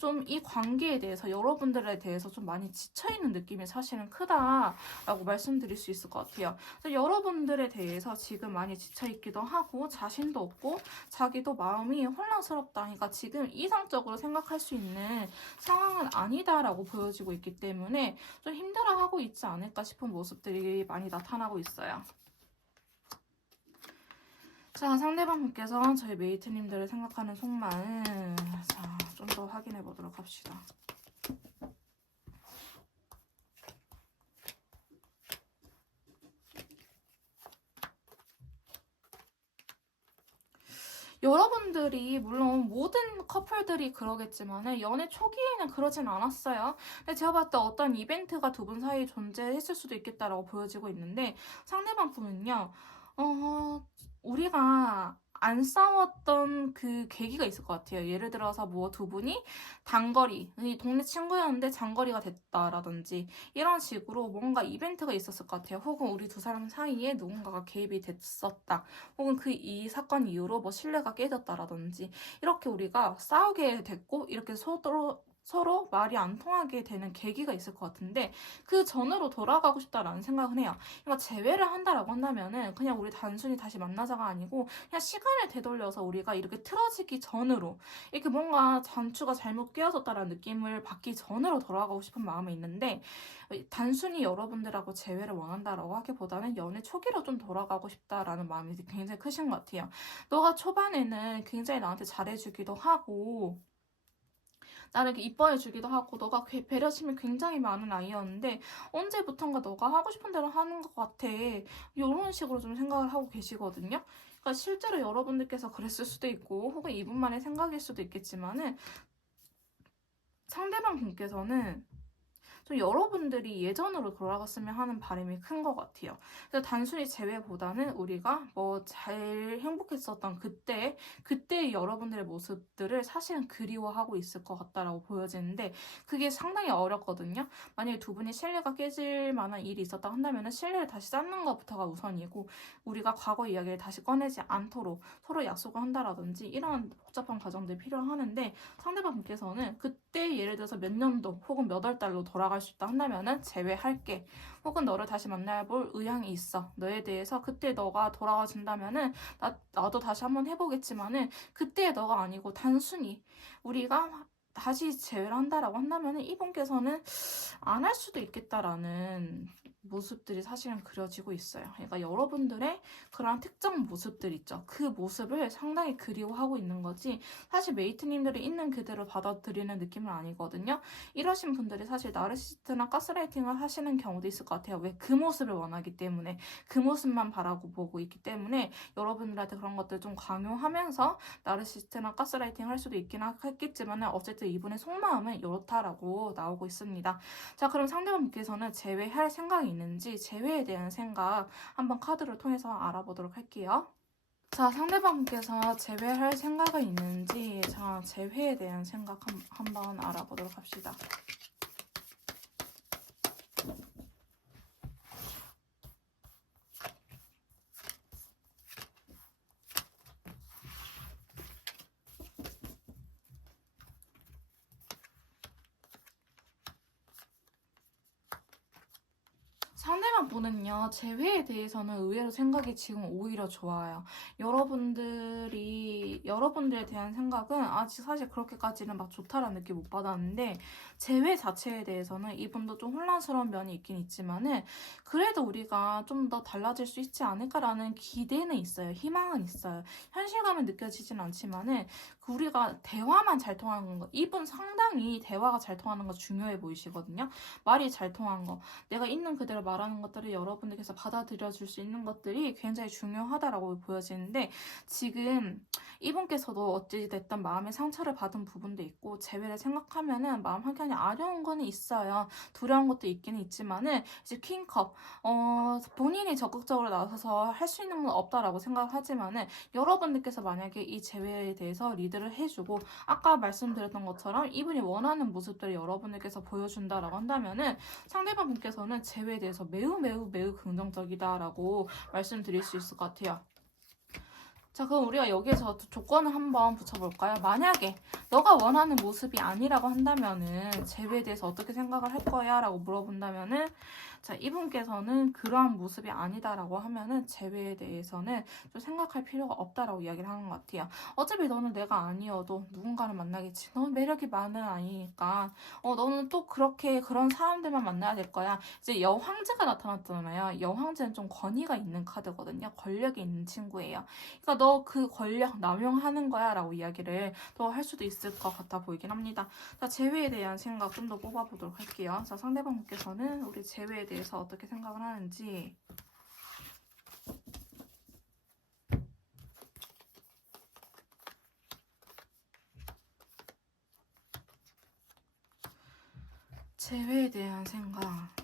좀 이 관계에 대해서 여러분들에 대해서 좀 많이 지쳐있는 느낌이 사실은 크다라고 말씀드릴 수 있을 것 같아요. 여러분들에 대해서 지금 많이 지쳐있기도 하고 자신도 없고 자기도 마음이 혼란스럽다. 그러니까 지금 이상적으로 생각할 수 있는 상황은 아니다라고 보여지고 있기 때문에 좀 힘들어하고 있지 않을까 싶은 모습들이 많이 나타나고 있어요. 자, 상대방 분께서 저희 메이트님들을 생각하는 속마음 자, 좀 더 확인해 보도록 합시다. 여러분들이 물론 모든 커플들이 그러겠지만 연애 초기에는 그러진 않았어요. 근데 제가 봤을 때 어떤 이벤트가 두 분 사이에 존재했을 수도 있겠다라고 보여지고 있는데 상대방 분은요. 우리가 안 싸웠던 그 계기가 있을 것 같아요. 예를 들어서 뭐 두 분이 단거리, 동네 친구였는데 장거리가 됐다라든지 이런 식으로 뭔가 이벤트가 있었을 것 같아요. 혹은 우리 두 사람 사이에 누군가가 개입이 됐었다. 혹은 그 이 사건 이후로 뭐 신뢰가 깨졌다라든지 이렇게 우리가 싸우게 됐고 이렇게 서로 말이 안 통하게 되는 계기가 있을 것 같은데 그 전으로 돌아가고 싶다라는 생각은 해요. 그러니까 재회를 한다라고 한다면은 그냥 우리 단순히 다시 만나자가 아니고 그냥 시간을 되돌려서 우리가 이렇게 틀어지기 전으로 이렇게 뭔가 단추가 잘못 끼어졌다라는 느낌을 받기 전으로 돌아가고 싶은 마음이 있는데 단순히 여러분들하고 재회를 원한다라고 하기보다는 연애 초기로 좀 돌아가고 싶다라는 마음이 굉장히 크신 것 같아요. 너가 초반에는 굉장히 나한테 잘해주기도 하고 나를 이렇게 이뻐해주기도 하고 너가 배려심이 굉장히 많은 아이였는데 언제부턴가 너가 하고 싶은 대로 하는 것 같아. 이런 식으로 좀 생각을 하고 계시거든요. 그러니까 실제로 여러분들께서 그랬을 수도 있고 혹은 이분만의 생각일 수도 있겠지만은 상대방 분께서는 좀 여러분들이 예전으로 돌아갔으면 하는 바람이 큰 것 같아요. 그래서 단순히 재회보다는 우리가 뭐 잘 행복했었던 그때 여러분들의 모습들을 사실은 그리워하고 있을 것 같다라고 보여지는데 그게 상당히 어렵거든요. 만약에 두 분이 신뢰가 깨질 만한 일이 있었다 한다면 신뢰를 다시 쌓는 것부터가 우선이고 우리가 과거 이야기를 다시 꺼내지 않도록 서로 약속을 한다라든지 이런 복잡한 과정들이 필요하는데 상대방 분께서는 그때 예를 들어서 몇 년도 혹은 몇 월 달로 돌아갈 수 있다 한다면은 제외할게. 혹은 너를 다시 만나볼 의향이 있어. 너에 대해서 그때 너가 돌아와 준다면은 나도 다시 한번 해보겠지만은 그때의 너가 아니고 단순히 우리가 다시 재회를 한다라고 한다면은 이분께서는 안 할 수도 있겠다라는 모습들이 사실은 그려지고 있어요. 그러니까 여러분들의 그런 특정 모습들 있죠. 그 모습을 상당히 그리워하고 있는 거지 사실 메이트님들이 있는 그대로 받아들이는 느낌은 아니거든요. 이러신 분들이 사실 나르시스트나 가스라이팅을 하시는 경우도 있을 것 같아요. 왜 그 모습을 원하기 때문에 그 모습만 바라고 보고 있기 때문에 여러분들한테 그런 것들 좀 강요하면서 나르시스트나 가스라이팅 할 수도 있긴 하겠지만 어쨌든 이분의 속마음은 이렇다라고 나오고 있습니다. 자, 그럼 상대방분께서는 제외할 생각이 있는지 제외에 대한 생각 한번 카드를 통해서 알아보도록 할게요. 자, 상대방분께서 제외할 생각이 있는지, 자, 제외에 대한 생각 한번 알아보도록 합시다. 상대방 분은요, 제외에 대해서는 의외로 생각이 지금 오히려 좋아요. 여러분들에 대한 생각은 아직 사실 그렇게까지는 막 좋다라는 느낌 못 받았는데, 제외 자체에 대해서는 이분도 좀 혼란스러운 면이 있긴 있지만은, 그래도 우리가 좀 더 달라질 수 있지 않을까라는 기대는 있어요. 희망은 있어요. 현실감은 느껴지진 않지만은, 우리가 대화만 잘 통하는 거, 이분 상당히 대화가 잘 통하는 거 중요해 보이시거든요. 말이 잘 통한 거. 내가 있는 그대로 말하는 것들을 여러분들께서 받아들여 줄 수 있는 것들이 굉장히 중요하다라고 보여지는데, 지금 이분께서도 어찌됐든 마음의 상처를 받은 부분도 있고 재회를 생각하면은 마음 한켠에 아려운 거는 있어요. 두려운 것도 있기는 있지만은 이제 퀸컵 본인이 적극적으로 나서서 할 수 있는 건 없다라고 생각하지만은, 여러분들께서 만약에 이 재회에 대해서 리드를 해주고 아까 말씀드렸던 것처럼 이분이 원하는 모습들을 여러분들께서 보여준다라고 한다면은, 상대방 분께서는 제외에 대해서 매우 매우 매우 긍정적이다라고 말씀드릴 수 있을 것 같아요. 자, 그럼 우리가 여기에서 조건을 한번 붙여볼까요? 만약에 너가 원하는 모습이 아니라고 한다면은 제외에 대해서 어떻게 생각을 할 거야? 라고 물어본다면은, 자, 이분께서는 그러한 모습이 아니다라고 하면은 제외에 대해서는 좀 생각할 필요가 없다라고 이야기를 하는 것 같아요. 어차피 너는 내가 아니어도 누군가를 만나겠지. 너는 매력이 많은 아이니까 너는 또 그런 사람들만 만나야 될 거야. 이제 여황제가 나타났잖아요. 여황제는 좀 권위가 있는 카드거든요. 권력이 있는 친구예요. 그러니까 너 그 권력 남용하는 거야 라고 이야기를 더 할 수도 있을 것 같아 보이긴 합니다. 자, 재회에 대한 생각 좀 더 뽑아보도록 할게요. 자, 상대방분께서는 우리 재회에 대해서 어떻게 생각을 하는지. 재회에 대한 생각.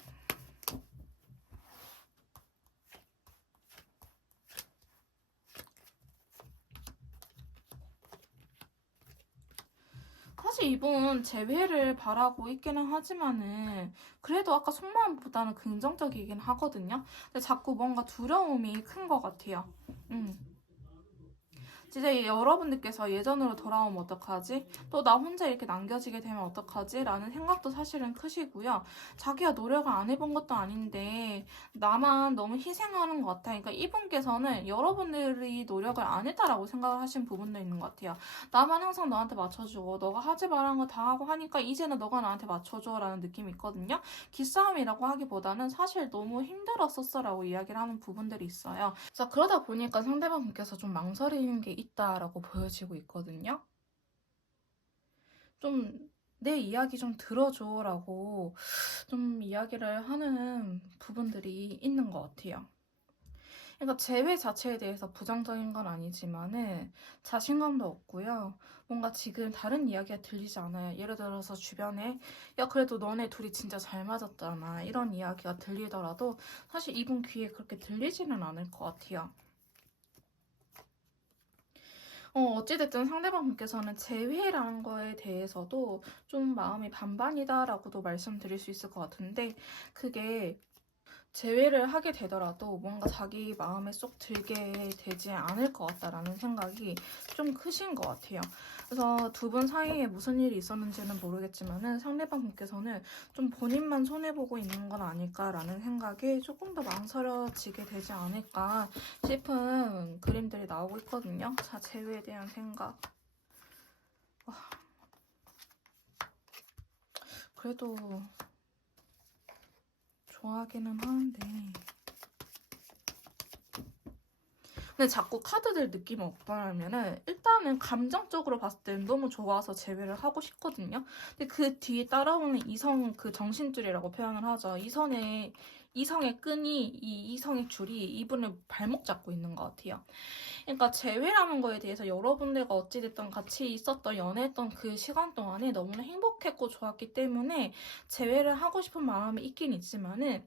사실 이분 재회를 바라고 있기는 하지만은 그래도 아까 속마음보다는 긍정적이긴 하거든요. 근데 자꾸 뭔가 두려움이 큰 것 같아요. 진짜 여러분들께서 예전으로 돌아오면 어떡하지? 또 나 혼자 이렇게 남겨지게 되면 어떡하지? 라는 생각도 사실은 크시고요. 자기가 노력을 안 해본 것도 아닌데 나만 너무 희생하는 것 같아. 그러니까 이분께서는 여러분들이 노력을 안 했다라고 생각하신 부분도 있는 것 같아요. 나만 항상 너한테 맞춰주고 너가 하지 말라는 거 다 하고 하니까 이제는 너가 나한테 맞춰줘 라는 느낌이 있거든요. 기싸움이라고 하기보다는 사실 너무 힘들었었어 라고 이야기를 하는 부분들이 있어요. 자, 그러다 보니까 상대방 분께서 좀 망설이는 게 있다라고 보여지고 있거든요. 좀 내 이야기 좀 들어줘라고 좀 이야기를 하는 부분들이 있는 것 같아요. 그러니까 재회 자체에 대해서 부정적인 건 아니지만은 자신감도 없고요. 뭔가 지금 다른 이야기가 들리지 않아요. 예를 들어서 주변에 야, 그래도 너네 둘이 진짜 잘 맞았잖아, 이런 이야기가 들리더라도 사실 이분 귀에 그렇게 들리지는 않을 것 같아요. 어찌됐든 상대방분께서는 재회라는 거에 대해서도 좀 마음이 반반이다라고도 말씀드릴 수 있을 것 같은데, 그게 재회를 하게 되더라도 뭔가 자기 마음에 쏙 들게 되지 않을 것 같다라는 생각이 좀 크신 것 같아요. 그래서 두 분 사이에 무슨 일이 있었는지는 모르겠지만은 상대방 분께서는 좀 본인만 손해보고 있는 건 아닐까라는 생각에 조금 더 망설여지게 되지 않을까 싶은 그림들이 나오고 있거든요. 자, 재회에 대한 생각. 그래도 좋아하기는 하는데, 근데 자꾸 카드들 느낌이 어떠냐면은 일단은 감정적으로 봤을 때는 너무 좋아서 재회를 하고 싶거든요. 근데 그 뒤에 따라오는 이성, 그 정신줄이라고 표현을 하죠. 이성의 끈이, 이 이성의 줄이 이분을 발목 잡고 있는 것 같아요. 그러니까 재회라는 거에 대해서 여러분들과 어찌됐든 같이 있었던 연애했던 그 시간 동안에 너무나 행복했고 좋았기 때문에 재회를 하고 싶은 마음이 있긴 있지만은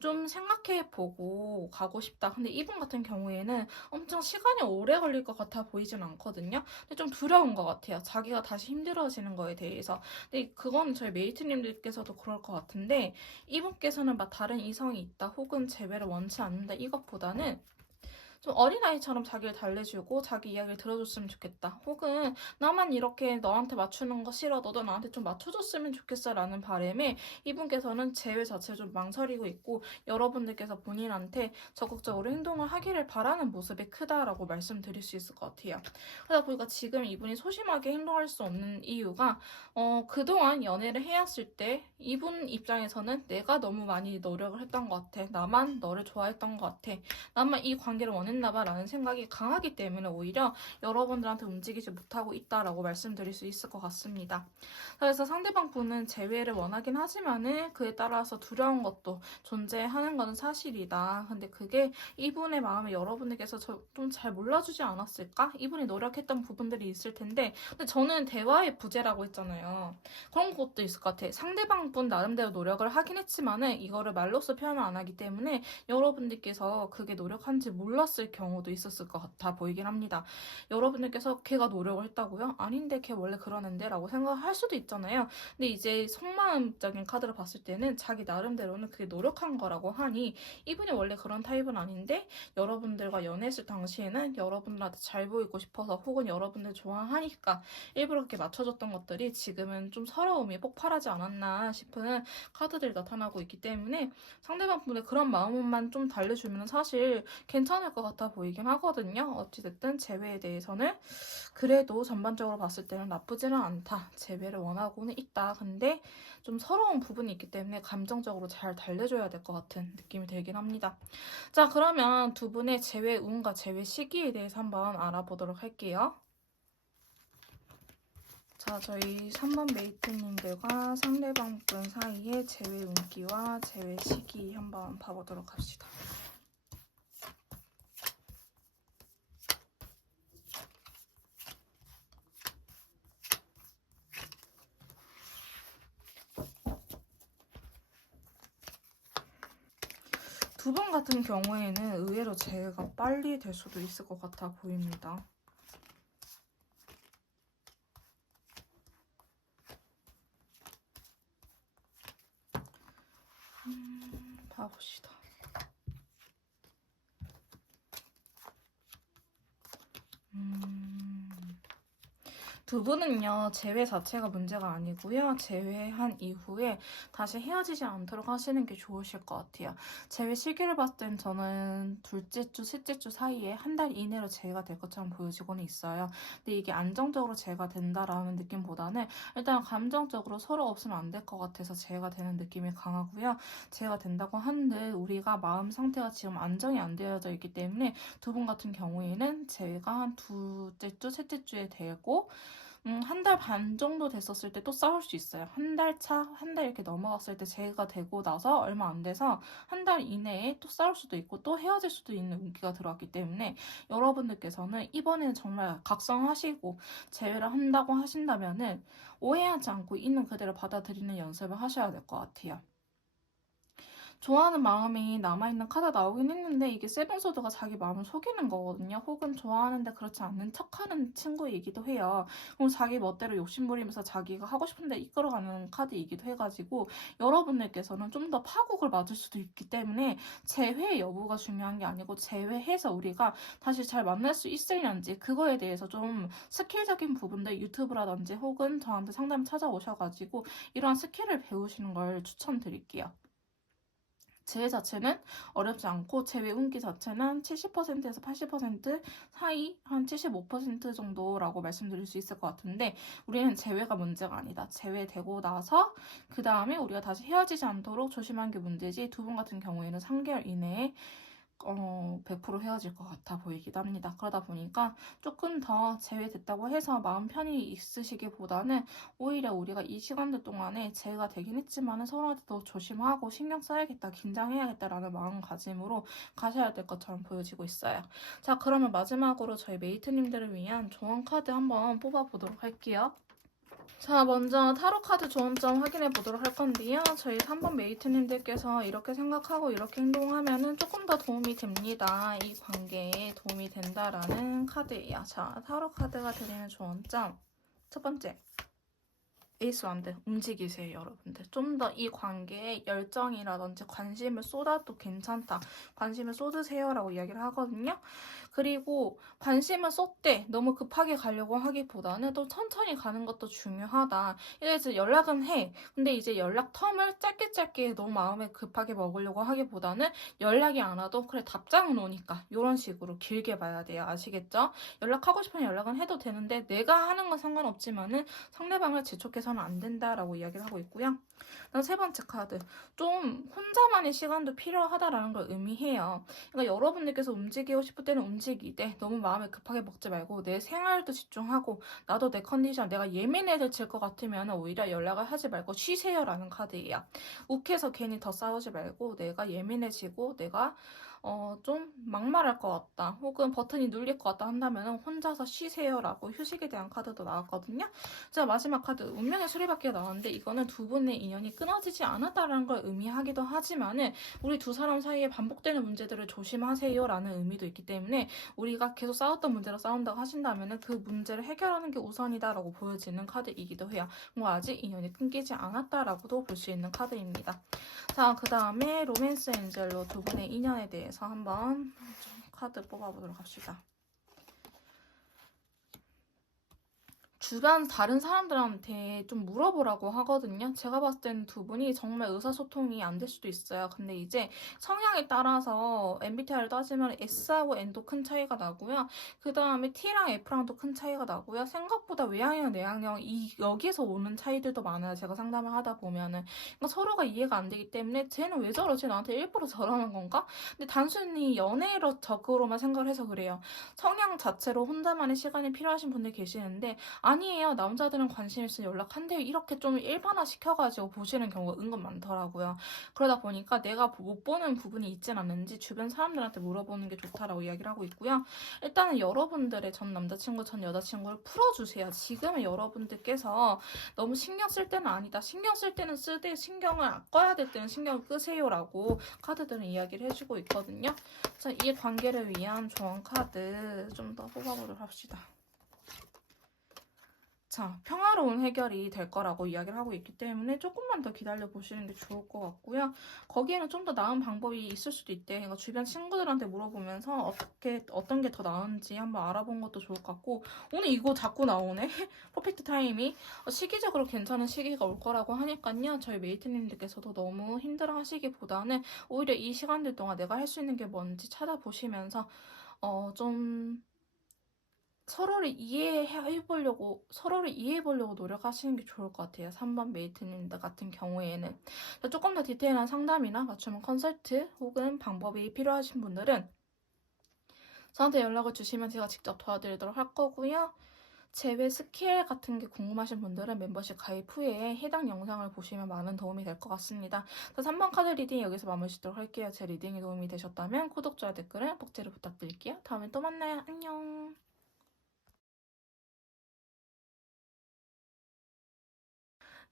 좀 생각해보고 가고 싶다. 근데 이분 같은 경우에는 엄청 시간이 오래 걸릴 것 같아 보이진 않거든요. 근데 좀 두려운 것 같아요. 자기가 다시 힘들어지는 거에 대해서. 근데 그건 저희 메이트님들께서도 그럴 것 같은데 이분께서는 막 다른 이성이 있다 혹은 재회를 원치 않는다 이것보다는 좀 어린아이처럼 자기를 달래주고 자기 이야기를 들어줬으면 좋겠다. 혹은 나만 이렇게 너한테 맞추는 거 싫어. 너도 나한테 좀 맞춰줬으면 좋겠어. 라는 바람에 이분께서는 재회 자체를 좀 망설이고 있고 여러분들께서 본인한테 적극적으로 행동을 하기를 바라는 모습이 크다라고 말씀드릴 수 있을 것 같아요. 그러다 보니까 지금 이분이 소심하게 행동할 수 없는 이유가 그동안 연애를 해왔을 때 이분 입장에서는 내가 너무 많이 노력을 했던 것 같아. 나만 너를 좋아했던 것 같아. 나만 이 관계를 원했나봐라는 생각이 강하기 때문에 오히려 여러분들한테 움직이지 못하고 있다라고 말씀드릴 수 있을 것 같습니다. 그래서 상대방 분은 재회를 원하긴 하지만은 그에 따라서 두려운 것도 존재하는 것은 사실이다. 근데 그게 이분의 마음을 여러분들께서 좀 잘 몰라주지 않았을까? 이분이 노력했던 부분들이 있을 텐데 근데 저는 대화의 부재라고 했잖아요. 그런 것도 있을 것 같아. 상대방 분 나름대로 노력을 하긴 했지만은 이거를 말로써 표현을 안 하기 때문에 여러분들께서 그게 노력한지 몰랐을 경우도 있었을 것 같아 보이긴 합니다. 여러분들께서 걔가 노력을 했다고요? 아닌데 걔 원래 그러는데 라고 생각할 수도 있잖아요. 근데 이제 속마음적인 카드를 봤을 때는 자기 나름대로는 그게 노력한 거라고 하니 이분이 원래 그런 타입은 아닌데 여러분들과 연애했을 당시에는 여러분들한테 잘 보이고 싶어서 혹은 여러분들 좋아하니까 일부러 그렇게 맞춰줬던 것들이 지금은 좀 서러움이 폭발하지 않았나 싶은 카드들이 나타나고 있기 때문에 상대방 분의 그런 마음만 좀 달래주면 사실 괜찮을 것 같아 보이긴 하거든요. 어찌됐든 재회에 대해서는 그래도 전반적으로 봤을 때는 나쁘지는 않다. 재회를 원하고는 있다. 근데 좀 서러운 부분이 있기 때문에 감정적으로 잘 달래줘야 될 것 같은 느낌이 들긴 합니다. 자, 그러면 두 분의 재회 운과 재회 시기에 대해서 한번 알아보도록 할게요. 자, 저희 3번 메이트님들과 상대방 분 사이의 재회 운기와 재회 시기 한번 봐보도록 합시다. 두 분 같은 경우에는 의외로 재회가 빨리 될 수도 있을 것 같아 보입니다. 봐봅시다. 두 분은요, 재회 자체가 문제가 아니고요. 재회한 이후에 다시 헤어지지 않도록 하시는 게 좋으실 것 같아요. 재회 시기를 봤을 땐 저는 둘째 주, 셋째 주 사이에 한 달 이내로 재회가 될 것처럼 보여지고는 있어요. 근데 이게 안정적으로 재회가 된다라는 느낌보다는 일단 감정적으로 서로 없으면 안 될 것 같아서 재회가 되는 느낌이 강하고요. 재회가 된다고 한들 우리가 마음 상태가 지금 안정이 안 되어져 있기 때문에 두 분 같은 경우에는 재회가 한 둘째 주, 셋째 주에 되고 한 달 반 정도 됐었을 때 또 싸울 수 있어요. 한 달 차, 한 달 이렇게 넘어갔을 때 재해가 되고 나서 얼마 안 돼서 한 달 이내에 또 싸울 수도 있고 또 헤어질 수도 있는 운기가 들어왔기 때문에 여러분들께서는 이번에는 정말 각성하시고 재회를 한다고 하신다면은 오해하지 않고 있는 그대로 받아들이는 연습을 하셔야 될 것 같아요. 좋아하는 마음이 남아있는 카드 나오긴 했는데 이게 세븐소드가 자기 마음을 속이는 거거든요. 혹은 좋아하는데 그렇지 않는 척하는 친구이기도 해요. 그럼 자기 멋대로 욕심부리면서 자기가 하고 싶은데 이끌어가는 카드이기도 해가지고 여러분들께서는 좀 더 파국을 맞을 수도 있기 때문에 재회 여부가 중요한 게 아니고 재회해서 우리가 다시 잘 만날 수 있을는지 그거에 대해서 좀 스킬적인 부분들 유튜브라든지 혹은 저한테 상담 찾아오셔가지고 이러한 스킬을 배우시는 걸 추천드릴게요. 재회 자체는 어렵지 않고 재회 운기 자체는 70%에서 80% 사이 한 75% 정도라고 말씀드릴 수 있을 것 같은데 우리는 재회가 문제가 아니다. 재회되고 나서 그 다음에 우리가 다시 헤어지지 않도록 조심하는 게 문제지 두 분 같은 경우에는 3개월 이내에 100% 헤어질 것 같아 보이기도 합니다. 그러다 보니까 조금 더 제외됐다고 해서 마음 편히 있으시기보다는 오히려 우리가 이 시간들 동안에 제외가 되긴 했지만 서로한테 더 조심하고 신경 써야겠다, 긴장해야겠다라는 마음가짐으로 가셔야 될 것처럼 보여지고 있어요. 자, 그러면 마지막으로 저희 메이트님들을 위한 조언 카드 한번 뽑아보도록 할게요. 자, 먼저 타로 카드 조언점 확인해 보도록 할 건데요. 저희 3번 메이트님들께서 이렇게 생각하고 이렇게 행동하면은 조금 더 도움이 됩니다. 이 관계에 도움이 된다라는 카드예요. 자, 타로 카드가 드리는 조언점. 첫 번째. 에이스 완드 움직이세요, 여러분들. 좀 더 이 관계에 열정이라든지 관심을 쏟아도 괜찮다. 관심을 쏟으세요라고 이야기를 하거든요. 그리고 관심을 쏟되 너무 급하게 가려고 하기보다는 또 천천히 가는 것도 중요하다. 이제 연락은 해. 근데 이제 연락 텀을 짧게 너무 마음에 급하게 먹으려고 하기보다는 연락이 안 와도 그래 답장은 오니까 이런 식으로 길게 봐야 돼요. 아시겠죠? 연락하고 싶으면 연락은 해도 되는데 내가 하는 건 상관없지만은 상대방을 재촉해서는 안 된다라고 이야기를 하고 있고요. 그다음 세 번째 카드. 좀 혼자만의 시간도 필요하다라는 걸 의미해요. 그러니까 여러분들께서 움직이고 싶을 때는 움직이되 너무 마음에 급하게 먹지 말고 내 생활도 집중하고 나도 내 컨디션 내가 예민해질 것 같으면 오히려 연락을 하지 말고 쉬세요라는 카드예요. 욱해서 괜히 더 싸우지 말고 내가 예민해지고 내가 좀 막말할 것 같다 혹은 버튼이 눌릴 것 같다 한다면 혼자서 쉬세요라고 휴식에 대한 카드도 나왔거든요. 자, 마지막 카드 운명의 수리받기가 나왔는데 이거는 두 분의 인연이 끊어지지 않았다라는 걸 의미하기도 하지만은 우리 두 사람 사이에 반복되는 문제들을 조심하세요라는 의미도 있기 때문에 우리가 계속 싸웠던 문제로 싸운다고 하신다면은 그 문제를 해결하는 게 우선이다라고 보여지는 카드이기도 해요. 뭐 아직 인연이 끊기지 않았다라고도 볼 수 있는 카드입니다. 자, 그 다음에 로맨스 엔젤로 두 분의 인연에 대해서 한번 카드 뽑아보도록 합시다. 주변 다른 사람들한테 좀 물어보라고 하거든요. 제가 봤을 때는 두 분이 정말 의사소통이 안 될 수도 있어요. 근데 이제 성향에 따라서 MBTI를 따지면 S하고 N도 큰 차이가 나고요. 그 다음에 T랑 F랑도 큰 차이가 나고요. 생각보다 외향형, 내향형 여기에서 오는 차이들도 많아요. 제가 상담을 하다 보면은. 그러니까 서로가 이해가 안 되기 때문에 쟤는 왜 저러지? 나한테 일부러 저러는 건가? 근데 단순히 연애적으로만 생각을 해서 그래요. 성향 자체로 혼자만의 시간이 필요하신 분들 계시는데 아니에요. 남자들은 관심 있으면 연락한대요. 이렇게 좀 일반화 시켜가지고 보시는 경우가 은근 많더라고요. 그러다 보니까 내가 못 보는 부분이 있진 않는지 주변 사람들한테 물어보는 게 좋다라고 이야기를 하고 있고요. 일단은 여러분들의 전 남자친구, 전 여자친구를 풀어주세요. 지금은 여러분들께서 너무 신경 쓸 때는 아니다. 신경 쓸 때는 쓰되 신경을 꺼야 될 때는 신경을 끄세요라고 카드들은 이야기를 해주고 있거든요. 자, 이 관계를 위한 조언 카드 좀 더 뽑아보도록 합시다. 자, 평화로운 해결이 될 거라고 이야기를 하고 있기 때문에 조금만 더 기다려 보시는 게 좋을 것 같고요. 거기에는 좀 더 나은 방법이 있을 수도 있대요. 그러니까 주변 친구들한테 물어보면서 어떤 게 더 나은지 한번 알아본 것도 좋을 것 같고, 오늘 이거 자꾸 나오네? 퍼펙트 타임이. 시기적으로 괜찮은 시기가 올 거라고 하니까요. 저희 메이트님들께서도 너무 힘들어 하시기보다는 오히려 이 시간들 동안 내가 할 수 있는 게 뭔지 찾아보시면서, 좀, 서로를 이해해보려고 노력하시는 게 좋을 것 같아요. 3번 메이트님들 같은 경우에는. 조금 더 디테일한 상담이나 맞춤 컨설트 혹은 방법이 필요하신 분들은 저한테 연락을 주시면 제가 직접 도와드리도록 할 거고요. 제외 스킬 같은 게 궁금하신 분들은 멤버십 가입 후에 해당 영상을 보시면 많은 도움이 될 것 같습니다. 3번 카드 리딩 여기서 마무리 짓도록 할게요. 제 리딩이 도움이 되셨다면 구독, 좋아요, 댓글은 복제를 부탁드릴게요. 다음에 또 만나요. 안녕.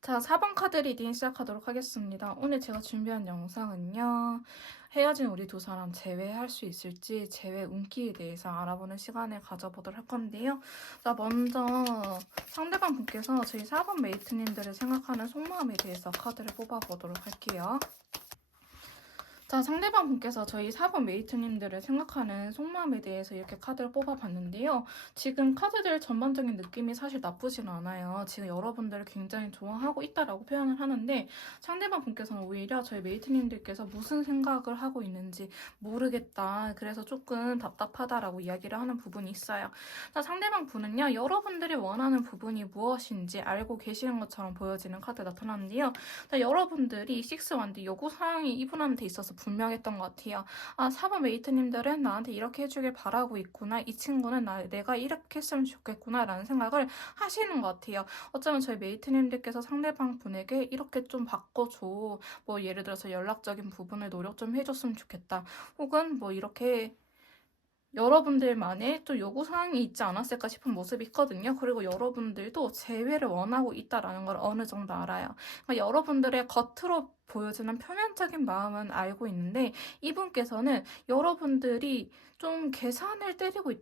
자, 4번 카드 리딩 시작하도록 하겠습니다. 오늘 제가 준비한 영상은요. 헤어진 우리 두 사람 재회할 수 있을지 재회 운기에 대해서 알아보는 시간을 가져보도록 할 건데요. 자, 먼저 상대방 분께서 저희 4번 메이트님들을 생각하는 속마음에 대해서 카드를 뽑아보도록 할게요. 자, 상대방 분께서 저희 4번 메이트님들을 생각하는 속마음에 대해서 이렇게 카드를 뽑아봤는데요. 지금 카드들 전반적인 느낌이 사실 나쁘진 않아요. 지금 여러분들을 굉장히 좋아하고 있다라고 표현을 하는데 상대방 분께서는 오히려 저희 메이트님들께서 무슨 생각을 하고 있는지 모르겠다. 그래서 조금 답답하다라고 이야기를 하는 부분이 있어요. 자, 상대방 분은요. 여러분들이 원하는 부분이 무엇인지 알고 계시는 것처럼 보여지는 카드 나타났는데요. 자, 여러분들이 6원드 요구사항이 이분한테 있어서 분명했던 것 같아요. 아, 4번 메이트님들은 나한테 이렇게 해주길 바라고 있구나. 이 친구는 내가 이렇게 했으면 좋겠구나 라는 생각을 하시는 것 같아요. 어쩌면 저희 메이트님들께서 상대방 분에게 이렇게 좀 바꿔줘. 뭐 예를 들어서 연락적인 부분을 노력 좀 해줬으면 좋겠다. 혹은 뭐 이렇게 여러분들만의 또 요구사항이 있지 않았을까 싶은 모습이 있거든요. 그리고 여러분들도 재회를 원하고 있다라는 걸 어느 정도 알아요. 그러니까 여러분들의 겉으로 보여지는 표면적인 마음은 알고 있는데 이분께서는 여러분들이 좀 계산을 때리고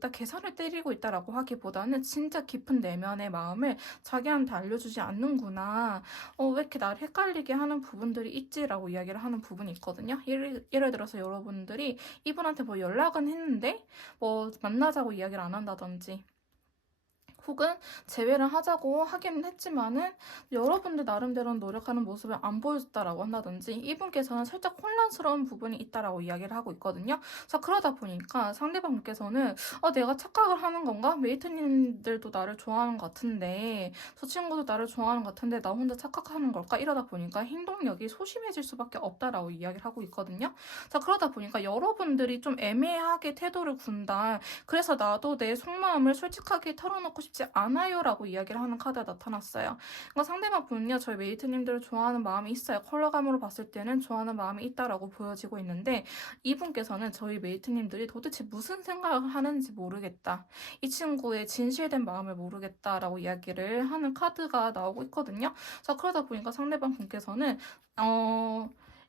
있다라고 하기보다는 진짜 깊은 내면의 마음을 자기한테 알려주지 않는구나. 왜 이렇게 나를 헷갈리게 하는 부분들이 있지라고 이야기를 하는 부분이 있거든요. 예를 들어서 여러분들이 이분한테 뭐 연락은 했는데 뭐 만나자고 이야기를 안 한다든지 혹은 재회를 하자고 하기는 했지만은 여러분들 나름대로는 노력하는 모습을 안 보여줬다라고 한다든지 이분께서는 살짝 혼란스러운 부분이 있다라고 이야기를 하고 있거든요. 자, 그러다 보니까 상대방께서는 내가 착각을 하는 건가? 메이트님들도 나를 좋아하는 것 같은데 저 친구도 나를 좋아하는 것 같은데 나 혼자 착각하는 걸까? 이러다 보니까 행동력이 소심해질 수밖에 없다라고 이야기를 하고 있거든요. 자, 그러다 보니까 여러분들이 좀 애매하게 태도를 군다. 그래서 나도 내 속마음을 솔직하게 털어놓고 싶지 않아요라고 이야기를 하는 카드가 나타났어요. 그러니까 상대방 분은요, 저희 메이트님들을 좋아하는 마음이 있어요. 컬러감으로 봤을 때는 좋아하는 마음이 있다라고 보여지고 있는데 이분께서는 저희 메이트님들이 도대체 무슨 생각을 하는지 모르겠다. 이 친구의 진실된 마음을 모르겠다라고 이야기를 하는 카드가 나오고 있거든요. 자, 그러다 보니까 상대방 분께서는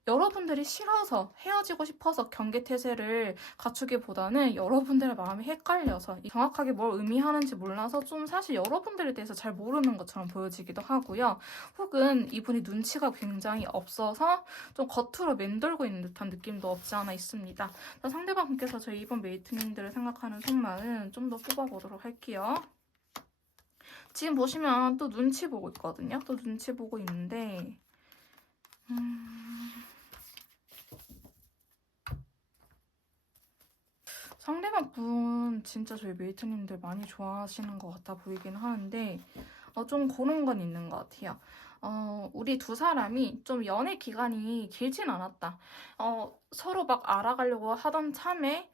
여러분들이 싫어서 헤어지고 싶어서 경계태세를 갖추기보다는 여러분들의 마음이 헷갈려서 정확하게 뭘 의미하는지 몰라서 좀 사실 여러분들에 대해서 잘 모르는 것처럼 보여지기도 하고요. 혹은 이분이 눈치가 굉장히 없어서 좀 겉으로 맴돌고 있는 듯한 느낌도 없지 않아 있습니다. 상대방 분께서 저희 이번 메이트님들을 생각하는 속마음 좀 더 뽑아보도록 할게요. 지금 보시면 또 눈치 보고 있거든요. 또 눈치 보고 있는데 상대방 분 진짜 저희 메이트님들 많이 좋아하시는 것 같아 보이긴 하는데 좀 그런 건 있는 것 같아요. 우리 두 사람이 좀 연애 기간이 길진 않았다. 서로 막 알아가려고 하던 참에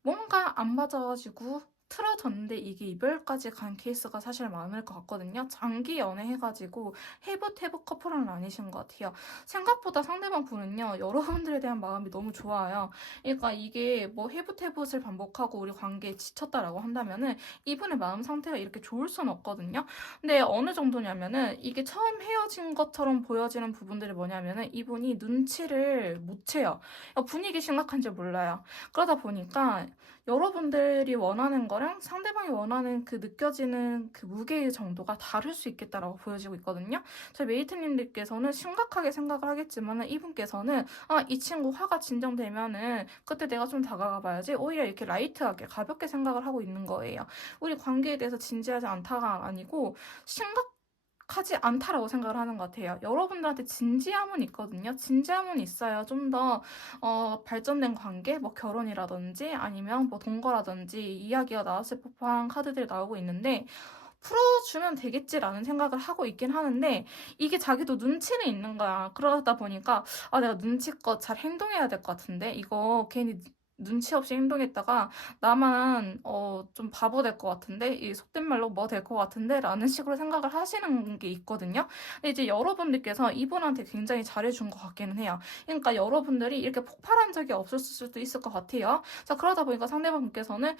뭔가 안 맞아가지고 틀어졌는데 이게 이별까지 간 케이스가 사실 많을 것 같거든요. 장기 연애해가지고 해붓해붓 커플은 아니신 것 같아요. 생각보다 상대방 분은요, 여러분들에 대한 마음이 너무 좋아요. 그러니까 이게 뭐 해붓해붓을 반복하고 우리 관계에 지쳤다라고 한다면은 이분의 마음 상태가 이렇게 좋을 수는 없거든요. 근데 어느 정도냐면은 이게 처음 헤어진 것처럼 보여지는 부분들이 뭐냐면은 이분이 눈치를 못 채요. 분위기 심각한지 몰라요. 그러다 보니까 여러분들이 원하는 거랑 상대방이 원하는 그 느껴지는 그 무게의 정도가 다를 수 있겠다라고 보여지고 있거든요. 저희 메이트님들께서는 심각하게 생각을 하겠지만 이분께서는 이 친구 화가 진정되면은 그때 내가 좀 다가가 봐야지 오히려 이렇게 라이트하게 가볍게 생각을 하고 있는 거예요. 우리 관계에 대해서 진지하지 않다가 아니고 심각하지 않다라고 생각을 하는 것 같아요. 여러분들한테 진지함은 있거든요. 진지함은 있어요. 좀 더 발전된 관계, 뭐 결혼이라든지 아니면 뭐 동거라든지 이야기가 나왔을 법한 카드들이 나오고 있는데 풀어주면 되겠지라는 생각을 하고 있긴 하는데 이게 자기도 눈치는 있는 거야. 그러다 보니까 내가 눈치껏 잘 행동해야 될 것 같은데 이거 괜히 눈치 없이 행동했다가 나만 좀 바보 될 것 같은데 이 속된 말로 뭐 될 것 같은데 라는 식으로 생각을 하시는 게 있거든요. 근데 이제 여러분들께서 이분한테 굉장히 잘해준 것 같기는 해요. 그러니까 여러분들이 이렇게 폭발한 적이 없을 수도 있을 것 같아요. 자, 그러다 보니까 상대방분께서는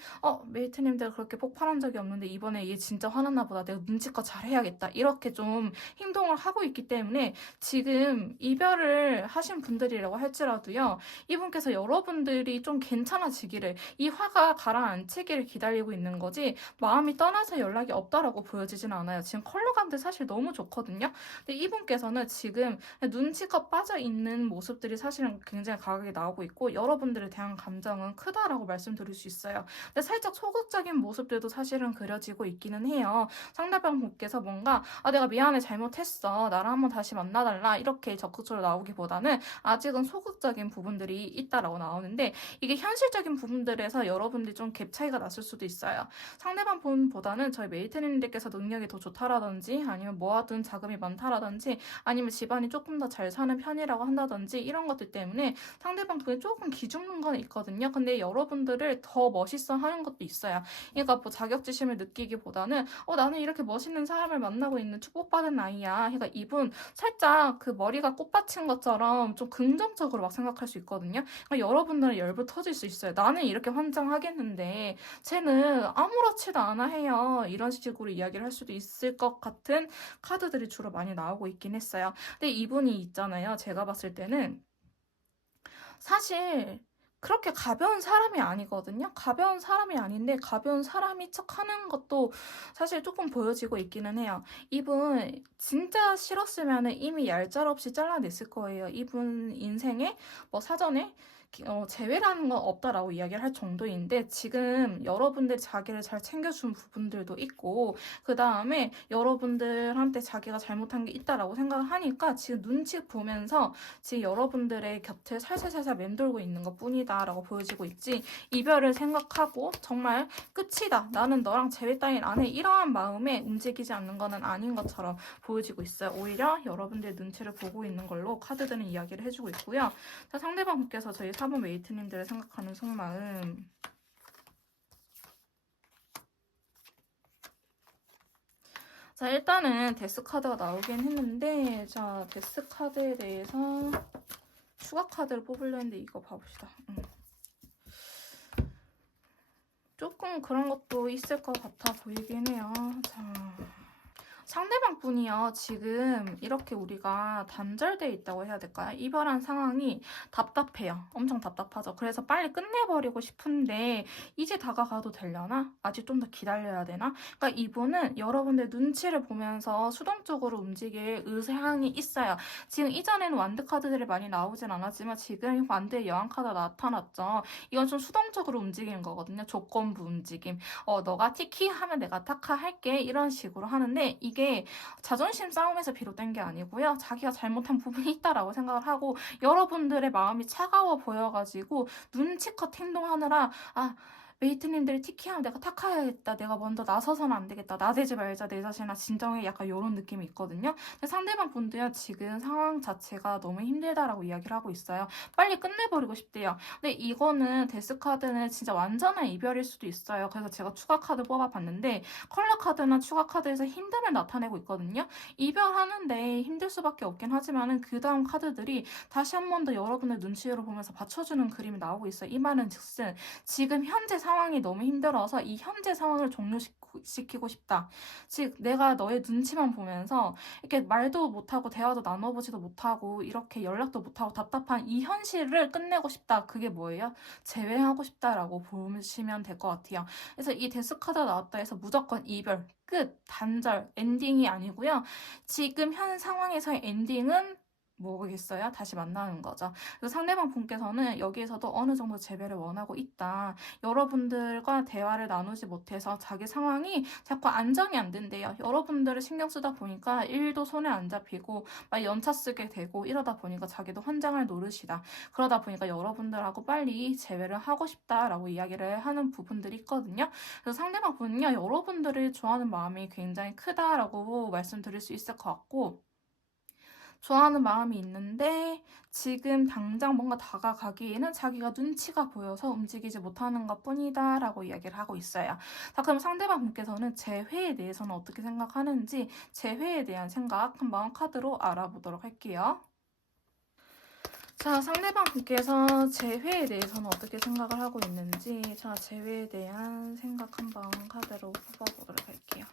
메이트님들 그렇게 폭발한 적이 없는데 이번에 얘 진짜 화났나 보다. 내가 눈치껏 잘해야겠다. 이렇게 좀 행동을 하고 있기 때문에 지금 이별을 하신 분들이라고 할지라도요. 이분께서 여러분들이 좀 괜찮아지기를 이 화가 가라앉히기를 기다리고 있는 거지 마음이 떠나서 연락이 없다라고 보여지진 않아요. 지금 컬러감들 사실 너무 좋거든요. 근데 이분께서는 지금 눈치껏 빠져있는 모습들이 사실은 굉장히 강하게 나오고 있고 여러분들에 대한 감정은 크다라고 말씀드릴 수 있어요. 근데 살짝 소극적인 모습들도 사실은 그려지고 있기는 해요. 상대방 분께서 뭔가 내가 미안해 잘못했어 나랑 한번 다시 만나달라 이렇게 적극적으로 나오기보다는 아직은 소극적인 부분들이 있다라고 나오는데 이게 현실적인 부분들에서 여러분들이 좀 갭 차이가 났을 수도 있어요. 상대방 분보다는 저희 메이트님들께서 능력이 더 좋다라든지 아니면 모아둔 자금이 많다라든지 아니면 집안이 조금 더 잘 사는 편이라고 한다든지 이런 것들 때문에 상대방 분이 조금 기죽는 건 있거든요. 근데 여러분들을 더 멋있어 하는 것도 있어요. 그러니까 뭐 자격지심을 느끼기보다는 나는 이렇게 멋있는 사람을 만나고 있는 축복받은 아이야. 그러니까 이분 살짝 그 머리가 꽃받친 것처럼 좀 긍정적으로 막 생각할 수 있거든요. 그러니까 여러분들은 열불 터질 수 있어요. 나는 이렇게 환장하겠는데 쟤는 아무렇지도 않아 해요. 이런 식으로 이야기를 할 수도 있을 것 같은 카드들이 주로 많이 나오고 있긴 했어요. 근데 이분이 있잖아요. 제가 봤을 때는 사실 그렇게 가벼운 사람이 아니거든요. 가벼운 사람이 아닌데 가벼운 사람이 척하는 것도 사실 조금 보여지고 있기는 해요. 이분 진짜 싫었으면 이미 얄짤없이 잘라냈을 거예요. 이분 인생에 뭐 사전에 재회라는 건 없다라고 이야기를 할 정도인데 지금 여러분들이 자기를 잘 챙겨준 부분들도 있고 그 다음에 여러분들한테 자기가 잘못한 게 있다라고 생각을 하니까 지금 눈치 보면서 지금 여러분들의 곁을 살살살살 맴돌고 있는 것 뿐이다라고 보여지고 있지 이별을 생각하고 정말 끝이다. 나는 너랑 재회 따윈 안 해. 이러한 마음에 움직이지 않는 거는 아닌 것처럼 보여지고 있어요. 오히려 여러분들의 눈치를 보고 있는 걸로 카드들은 이야기를 해주고 있고요. 자, 상대방 분께서 저희 4번 메이트님들을 생각하는 속마음 자, 일단은 데스 카드가 나오긴 했는데 자, 데스 카드에 대해서 추가 카드를 뽑으려 했는데 이거 봐봅시다. 조금 그런 것도 있을 것 같아 보이긴 해요. 자, 상대방 분이요. 지금 이렇게 우리가 단절돼 있다고 해야 될까요? 이별한 상황이 답답해요. 엄청 답답하죠. 그래서 빨리 끝내버리고 싶은데 이제 다가가도 되려나? 아직 좀 더 기다려야 되나? 그러니까 이분은 여러분들 눈치를 보면서 수동적으로 움직일 의향이 있어요. 지금 이전에는 완드 카드들이 많이 나오진 않았지만 지금 완드의 여왕 카드가 나타났죠. 이건 좀 수동적으로 움직이는 거거든요. 조건부 움직임. 너가 티키 하면 내가 타카 할게. 이런 식으로 하는데 이게 자존심 싸움에서 비롯된 게 아니고요. 자기가 잘못한 부분이 있다라고 생각을 하고 여러분들의 마음이 차가워 보여가지고 눈치껏 행동하느라 메이트님들이 티키하면 내가 탁해야겠다. 내가 먼저 나서서는 안 되겠다. 나대지 말자. 내 자신아 진정해. 약간 이런 느낌이 있거든요. 근데 상대방 분도요. 지금 상황 자체가 너무 힘들다라고 이야기를 하고 있어요. 빨리 끝내버리고 싶대요. 근데 이거는 데스카드는 진짜 완전한 이별일 수도 있어요. 그래서 제가 추가 카드 뽑아봤는데 컬러 카드나 추가 카드에서 힘듦을 나타내고 있거든요. 이별하는데 힘들 수밖에 없긴 하지만은 그 다음 카드들이 다시 한 번 더 여러분의 눈치를 보면서 받쳐주는 그림이 나오고 있어요. 이 말은 즉슨 지금 현재 상황이 너무 힘들어서 이 현재 상황을 종료시키고 싶다. 즉 내가 너의 눈치만 보면서 이렇게 말도 못하고 대화도 나눠보지도 못하고 이렇게 연락도 못하고 답답한 이 현실을 끝내고 싶다. 그게 뭐예요? 재회하고 싶다라고 보시면 될 것 같아요. 그래서 이 데스카드가 나왔다 해서 무조건 이별, 끝, 단절, 엔딩이 아니고요. 지금 현 상황에서의 엔딩은 뭐겠어요? 다시 만나는 거죠. 그래서 상대방 분께서는 여기에서도 어느 정도 재배를 원하고 있다. 여러분들과 대화를 나누지 못해서 자기 상황이 자꾸 안정이 안 된대요. 여러분들을 신경 쓰다 보니까 일도 손에 안 잡히고 막 연차 쓰게 되고 이러다 보니까 자기도 환장할 노릇이다. 그러다 보니까 여러분들하고 빨리 재회를 하고 싶다라고 이야기를 하는 부분들이 있거든요. 그래서 상대방 분은요. 여러분들을 좋아하는 마음이 굉장히 크다라고 말씀드릴 수 있을 것 같고 좋아하는 마음이 있는데 지금 당장 뭔가 다가가기에는 자기가 눈치가 보여서 움직이지 못하는 것 뿐이다 라고 이야기를 하고 있어요. 자, 그럼 상대방 분께서는 재회에 대해서는 어떻게 생각하는지 재회에 대한 생각 한번 카드로 알아보도록 할게요. 자, 상대방 분께서 재회에 대해서는 어떻게 생각을 하고 있는지 자, 재회에 대한 생각 한번 카드로 뽑아보도록 할게요.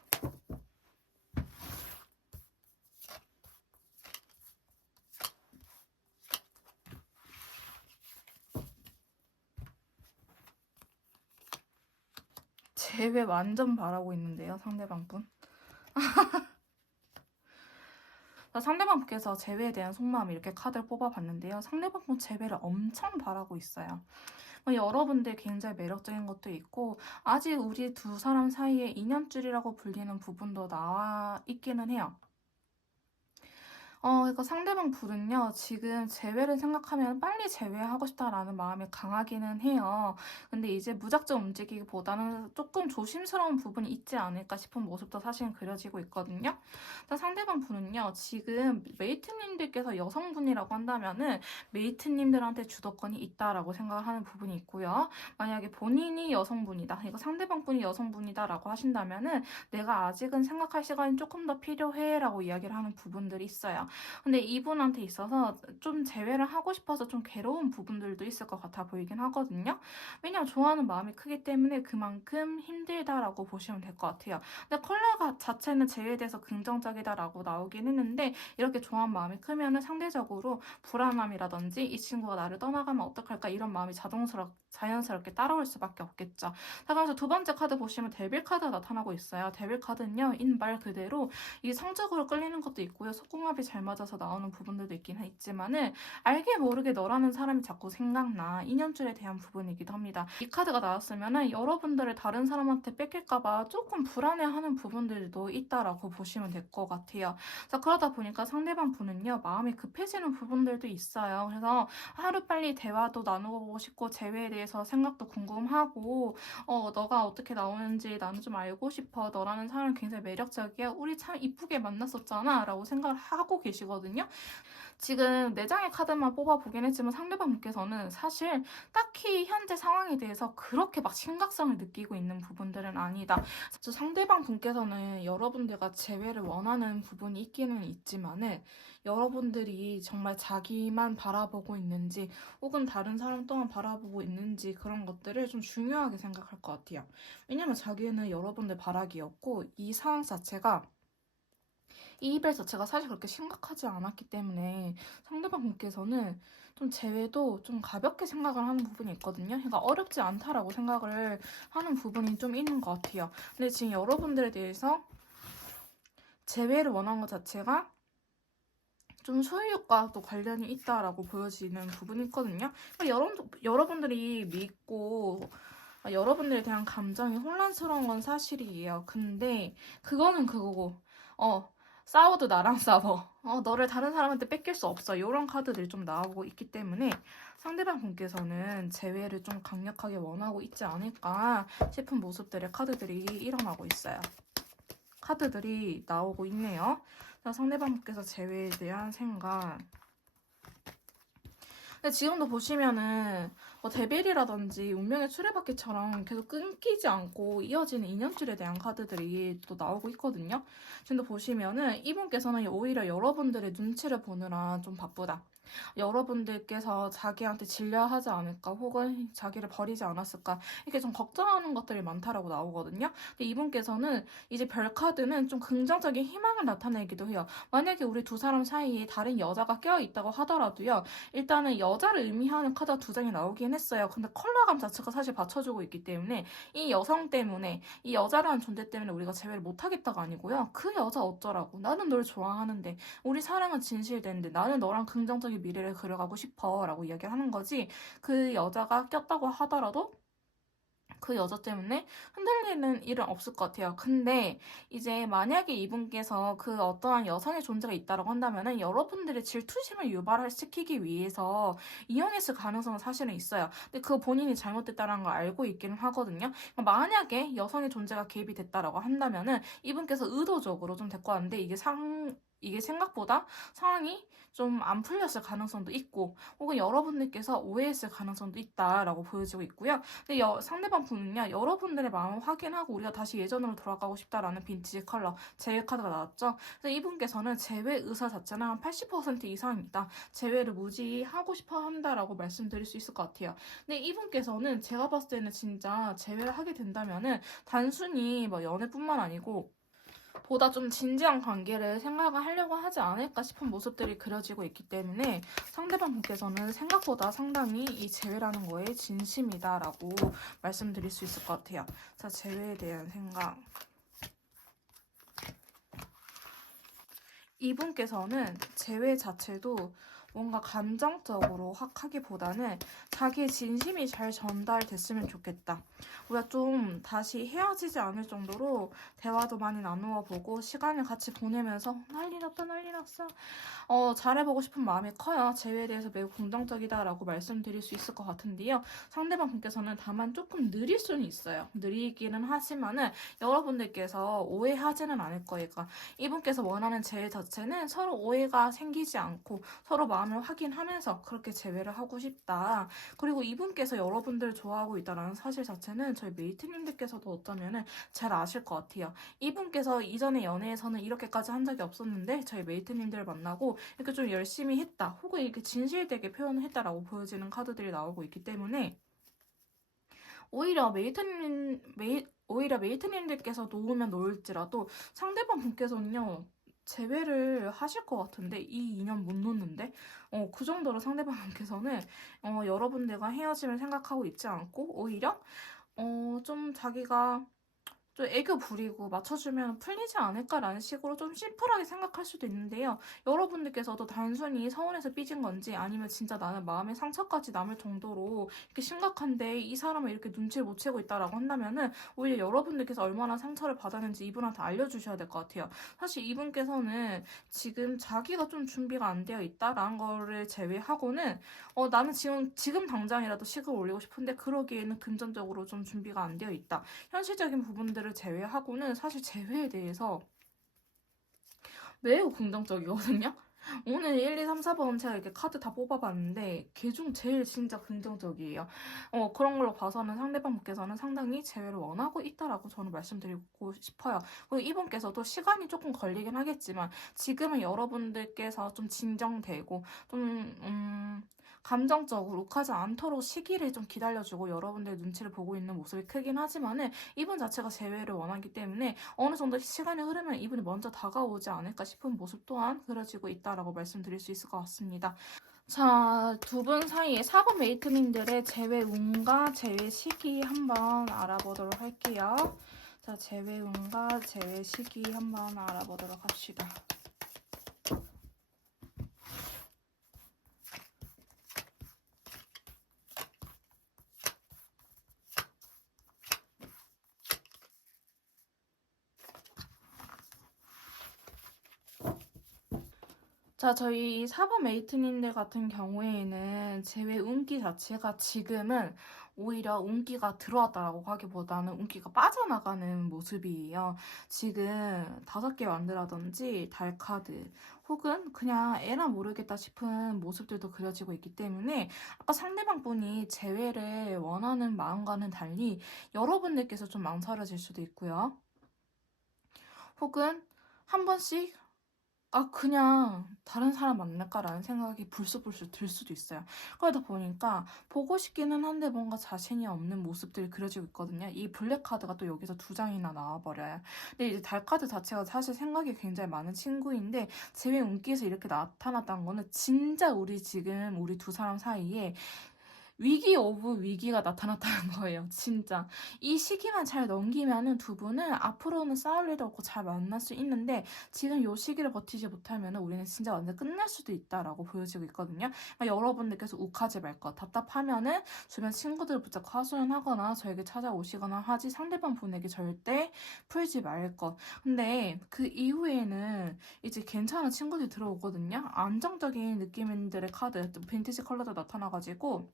재회 완전 바라고 있는데요, 상대방 분. 상대방 분께서 재회에 대한 속마음 이렇게 카드를 뽑아봤는데요. 상대방 분 재회를 엄청 바라고 있어요. 여러분들 굉장히 매력적인 것도 있고 아직 우리 두 사람 사이에 인연줄이라고 불리는 부분도 나와 있기는 해요. 그러니까 상대방 분은요, 지금 재회를 생각하면 빨리 재회하고 싶다라는 마음이 강하기는 해요. 근데 이제 무작정 움직이기보다는 조금 조심스러운 부분이 있지 않을까 싶은 모습도 사실은 그려지고 있거든요. 그러니까 상대방 분은요, 지금 메이트님들께서 여성분이라고 한다면은 메이트님들한테 주도권이 있다라고 생각을 하는 부분이 있고요. 만약에 본인이 여성분이다, 이거 상대방 분이 여성분이다라고 하신다면은 내가 아직은 생각할 시간이 조금 더 필요해라고 이야기를 하는 부분들이 있어요. 근데 이분한테 있어서 좀 제외를 하고 싶어서 좀 괴로운 부분들도 있을 것 같아 보이긴 하거든요. 왜냐면 좋아하는 마음이 크기 때문에 그만큼 힘들다라고 보시면 될 것 같아요. 근데 컬러가 자체는 제외돼서 긍정적이다라고 나오긴 했는데 이렇게 좋아하는 마음이 크면은 상대적으로 불안함이라든지 이 친구가 나를 떠나가면 어떡할까 이런 마음이 자연스럽게 따라올 수밖에 없겠죠. 자, 그래서 두 번째 카드 보시면 데빌 카드가 나타나고 있어요. 데빌 카드는요, 말 그대로 이 성적으로 끌리는 것도 있고요. 속궁합이 잘 맞아서 나오는 부분들도 있긴 있지만은 알게 모르게 너라는 사람이 자꾸 생각나. 인연줄에 대한 부분이기도 합니다. 이 카드가 나왔으면은 여러분들을 다른 사람한테 뺏길까봐 조금 불안해하는 부분들도 있다라고 보시면 될 것 같아요. 자, 그러다 보니까 상대방 분은요, 마음이 급해지는 부분들도 있어요. 그래서 하루빨리 대화도 나누고 싶고 재회에 대해서 생각도 궁금하고 너가 어떻게 나오는지 나는 좀 알고 싶어. 너라는 사람은 굉장히 매력적이야. 우리 참 이쁘게 만났었잖아. 라고 생각을 하고 계시거든요. 지금 4장의 카드만 뽑아보긴 했지만 상대방분께서는 사실 딱히 현재 상황에 대해서 그렇게 막 심각성을 느끼고 있는 부분들은 아니다. 상대방 분께서는 여러분들과 재회를 원하는 부분이 있기는 있지만은 여러분들이 정말 자기만 바라보고 있는지 혹은 다른 사람 또한 바라보고 있는지 그런 것들을 좀 중요하게 생각할 것 같아요. 왜냐면 자기는 여러분들 바라기였고 이 상황 자체가 이 이별 자체가 사실 그렇게 심각하지 않았기 때문에 상대방 분께서는 좀 재회도 좀 가볍게 생각을 하는 부분이 있거든요. 그러니까 어렵지 않다라고 생각을 하는 부분이 좀 있는 것 같아요. 근데 지금 여러분들에 대해서 재회를 원하는 것 자체가 좀 소유욕과도 관련이 있다라고 보여지는 부분이 있거든요. 그러니까 여러분들이 믿고 여러분들에 대한 감정이 혼란스러운 건 사실이에요. 근데 그거는 그거고 싸워도 나랑 싸워. 너를 다른 사람한테 뺏길 수 없어. 이런 카드들이 좀 나오고 있기 때문에 상대방 분께서는 재회를 좀 강력하게 원하고 있지 않을까 싶은 모습들의 카드들이 일어나고 있어요. 카드들이 나오고 있네요. 상대방 분께서 재회에 대한 생각. 근데 지금도 보시면은 데빌이라든지 운명의 수레바퀴처럼 계속 끊기지 않고 이어지는 인연줄에 대한 카드들이 또 나오고 있거든요. 지금도 보시면은 이분께서는 오히려 여러분들의 눈치를 보느라 좀 바쁘다. 여러분들께서 자기한테 질려 하지 않을까 혹은 자기를 버리지 않았을까 이렇게 좀 걱정하는 것들이 많다라고 나오거든요. 근데 이분께서는 이제 별 카드는 좀 긍정적인 희망을 나타내기도 해요. 만약에 우리 두 사람 사이에 다른 여자가 껴 있다고 하더라도요. 일단은 여자를 의미하는 카드가 2장이 나오긴 했어요. 근데 컬러감 자체가 사실 받쳐주고 있기 때문에 이 여성 때문에 이 여자라는 존재 때문에 우리가 재회를 못하겠다가 아니고요. 그 여자 어쩌라고. 나는 널 좋아하는데 우리 사랑은 진실되는데 나는 너랑 긍정적인 미래를 그려가고 싶어 라고 이야기를 하는 거지. 그 여자가 꼈다고 하더라도 그 여자 때문에 흔들리는 일은 없을 것 같아요. 근데 이제 만약에 이분께서 그 어떠한 여성의 존재가 있다고 한다면은 여러분들의 질투심을 유발시키기 위해서 이용했을 가능성은 사실은 있어요. 근데 그 본인이 잘못됐다는 걸 알고 있기는 하거든요. 만약에 여성의 존재가 개입이 됐다라고 한다면은 이분께서 의도적으로 좀 데리고 왔는데 이게 생각보다 상황이 좀 안 풀렸을 가능성도 있고 혹은 여러분들께서 오해했을 가능성도 있다라고 보여지고 있고요. 근데 상대방 분은요. 여러분들의 마음을 확인하고 우리가 다시 예전으로 돌아가고 싶다라는 빈티지 컬러 재회 카드가 나왔죠. 그래서 이분께서는 재회 의사 자체는 한 80% 이상입니다. 재회를 무지하고 싶어 한다라고 말씀드릴 수 있을 것 같아요. 근데 이분께서는 제가 봤을 때는 진짜 재회를 하게 된다면은 단순히 뭐 연애뿐만 아니고 보다 좀 진지한 관계를 생각을 하려고 하지 않을까 싶은 모습들이 그려지고 있기 때문에 상대방 분께서는 생각보다 상당히 이 재회라는 거에 진심이다라고 말씀드릴 수 있을 것 같아요. 자, 재회에 대한 생각. 이분께서는 재회 자체도 뭔가 감정적으로 확 하기보다는 자기의 진심이 잘 전달됐으면 좋겠다. 우리가 좀 다시 헤어지지 않을 정도로 대화도 많이 나누어 보고 시간을 같이 보내면서 난리 났다 난리 났어. 잘해보고 싶은 마음이 커요. 재회에 대해서 매우 긍정적이다라고 말씀드릴 수 있을 것 같은데요. 상대방 분께서는 다만 조금 느릴 수는 있어요. 느리기는 하지만은 여러분들께서 오해하지는 않을 거예요. 그러니까 이분께서 원하는 재회 자체는 서로 오해가 생기지 않고 서로 마음을 확인하면서 그렇게 재회를 하고 싶다. 그리고 이분께서 여러분들을 좋아하고 있다는 사실 자체는 저희 메이트님들께서도 어쩌면은 잘 아실 것 같아요. 이분께서 이전의 연애에서는 이렇게까지 한 적이 없었는데 저희 메이트님들을 만나고 이렇게 좀 열심히 했다 혹은 이렇게 진실되게 표현을 했다라고 보여지는 카드들이 나오고 있기 때문에 오히려 메이트님들께서 놓으면 놓을지라도 상대방 분께서는요 재회를 하실 것 같은데 이 인연 못 놓는데 그 정도로 상대방 분께서는 여러분들과 헤어짐을 생각하고 있지 않고 오히려 좀 자기가 좀 애교 부리고 맞춰주면 풀리지 않을까라는 식으로 좀 심플하게 생각할 수도 있는데요. 여러분들께서도 단순히 서운해서 삐진 건지 아니면 진짜 나는 마음의 상처까지 남을 정도로 이렇게 심각한데 이 사람을 이렇게 눈치를 못 채고 있다라고 한다면은 오히려 여러분들께서 얼마나 상처를 받았는지 이분한테 알려주셔야 될 것 같아요. 사실 이분께서는 지금 자기가 좀 준비가 안 되어 있다라는 거를 제외하고는 나는 지금 당장이라도 식을 올리고 싶은데 그러기에는 금전적으로 좀 준비가 안 되어 있다. 현실적인 부분들을 제외하고는 사실 재회에 대해서 매우 긍정적이거든요. 오늘 1, 2, 3, 4번 제가 이렇게 카드 다 뽑아봤는데 걔 중 제일 진짜 긍정적이에요. 그런 걸로 봐서는 상대방분께서는 상당히 재회를 원하고 있다라고 저는 말씀드리고 싶어요. 그리고 이분께서도 시간이 조금 걸리긴 하겠지만 지금은 여러분들께서 좀 진정되고 좀 감정적으로 욱하지 않도록 시기를 좀 기다려주고 여러분들의 눈치를 보고 있는 모습이 크긴 하지만은 이분 자체가 재회를 원하기 때문에 어느 정도 시간이 흐르면 이분이 먼저 다가오지 않을까 싶은 모습 또한 그려지고 있다라고 말씀드릴 수 있을 것 같습니다. 자, 두 분 사이에 4번 메이트님들의 재회 운과 재회 시기 한번 알아보도록 할게요. 자, 재회 운과 재회 시기 한번 알아보도록 합시다. 자, 저희 4번 메이트님들 같은 경우에는 제외 운기 자체가 지금은 오히려 운기가 들어왔다라고 하기보다는 운기가 빠져나가는 모습이에요. 지금 5개 완드라든지 달카드 혹은 그냥 에라 모르겠다 싶은 모습들도 그려지고 있기 때문에 아까 상대방 분이 재회를 원하는 마음과는 달리 여러분들께서 좀 망설여질 수도 있고요. 혹은 한 번씩 그냥 다른 사람 만날까라는 생각이 불쑥불쑥 들 수도 있어요. 그러다 보니까 보고 싶기는 한데 뭔가 자신이 없는 모습들이 그려지고 있거든요. 이 블랙카드가 또 여기서 2장이나 나와버려요. 근데 이제 달카드 자체가 사실 생각이 굉장히 많은 친구인데 제외 운기에서 이렇게 나타났다는 거는 진짜 우리 두 사람 사이에 위기 오브 위기가 나타났다는 거예요. 진짜. 이 시기만 잘 넘기면은 두 분은 앞으로는 싸울 일도 없고 잘 만날 수 있는데 지금 이 시기를 버티지 못하면은 우리는 진짜 완전 끝날 수도 있다라고 보여지고 있거든요. 그러니까 여러분들께서 욱하지 말 것. 답답하면은 주변 친구들을 붙잡고 하소연하거나 저에게 찾아오시거나 하지 상대방 분에게 절대 풀지 말 것. 근데 그 이후에는 이제 괜찮은 친구들이 들어오거든요. 안정적인 느낌들의 카드, 빈티지 컬러도 나타나가지고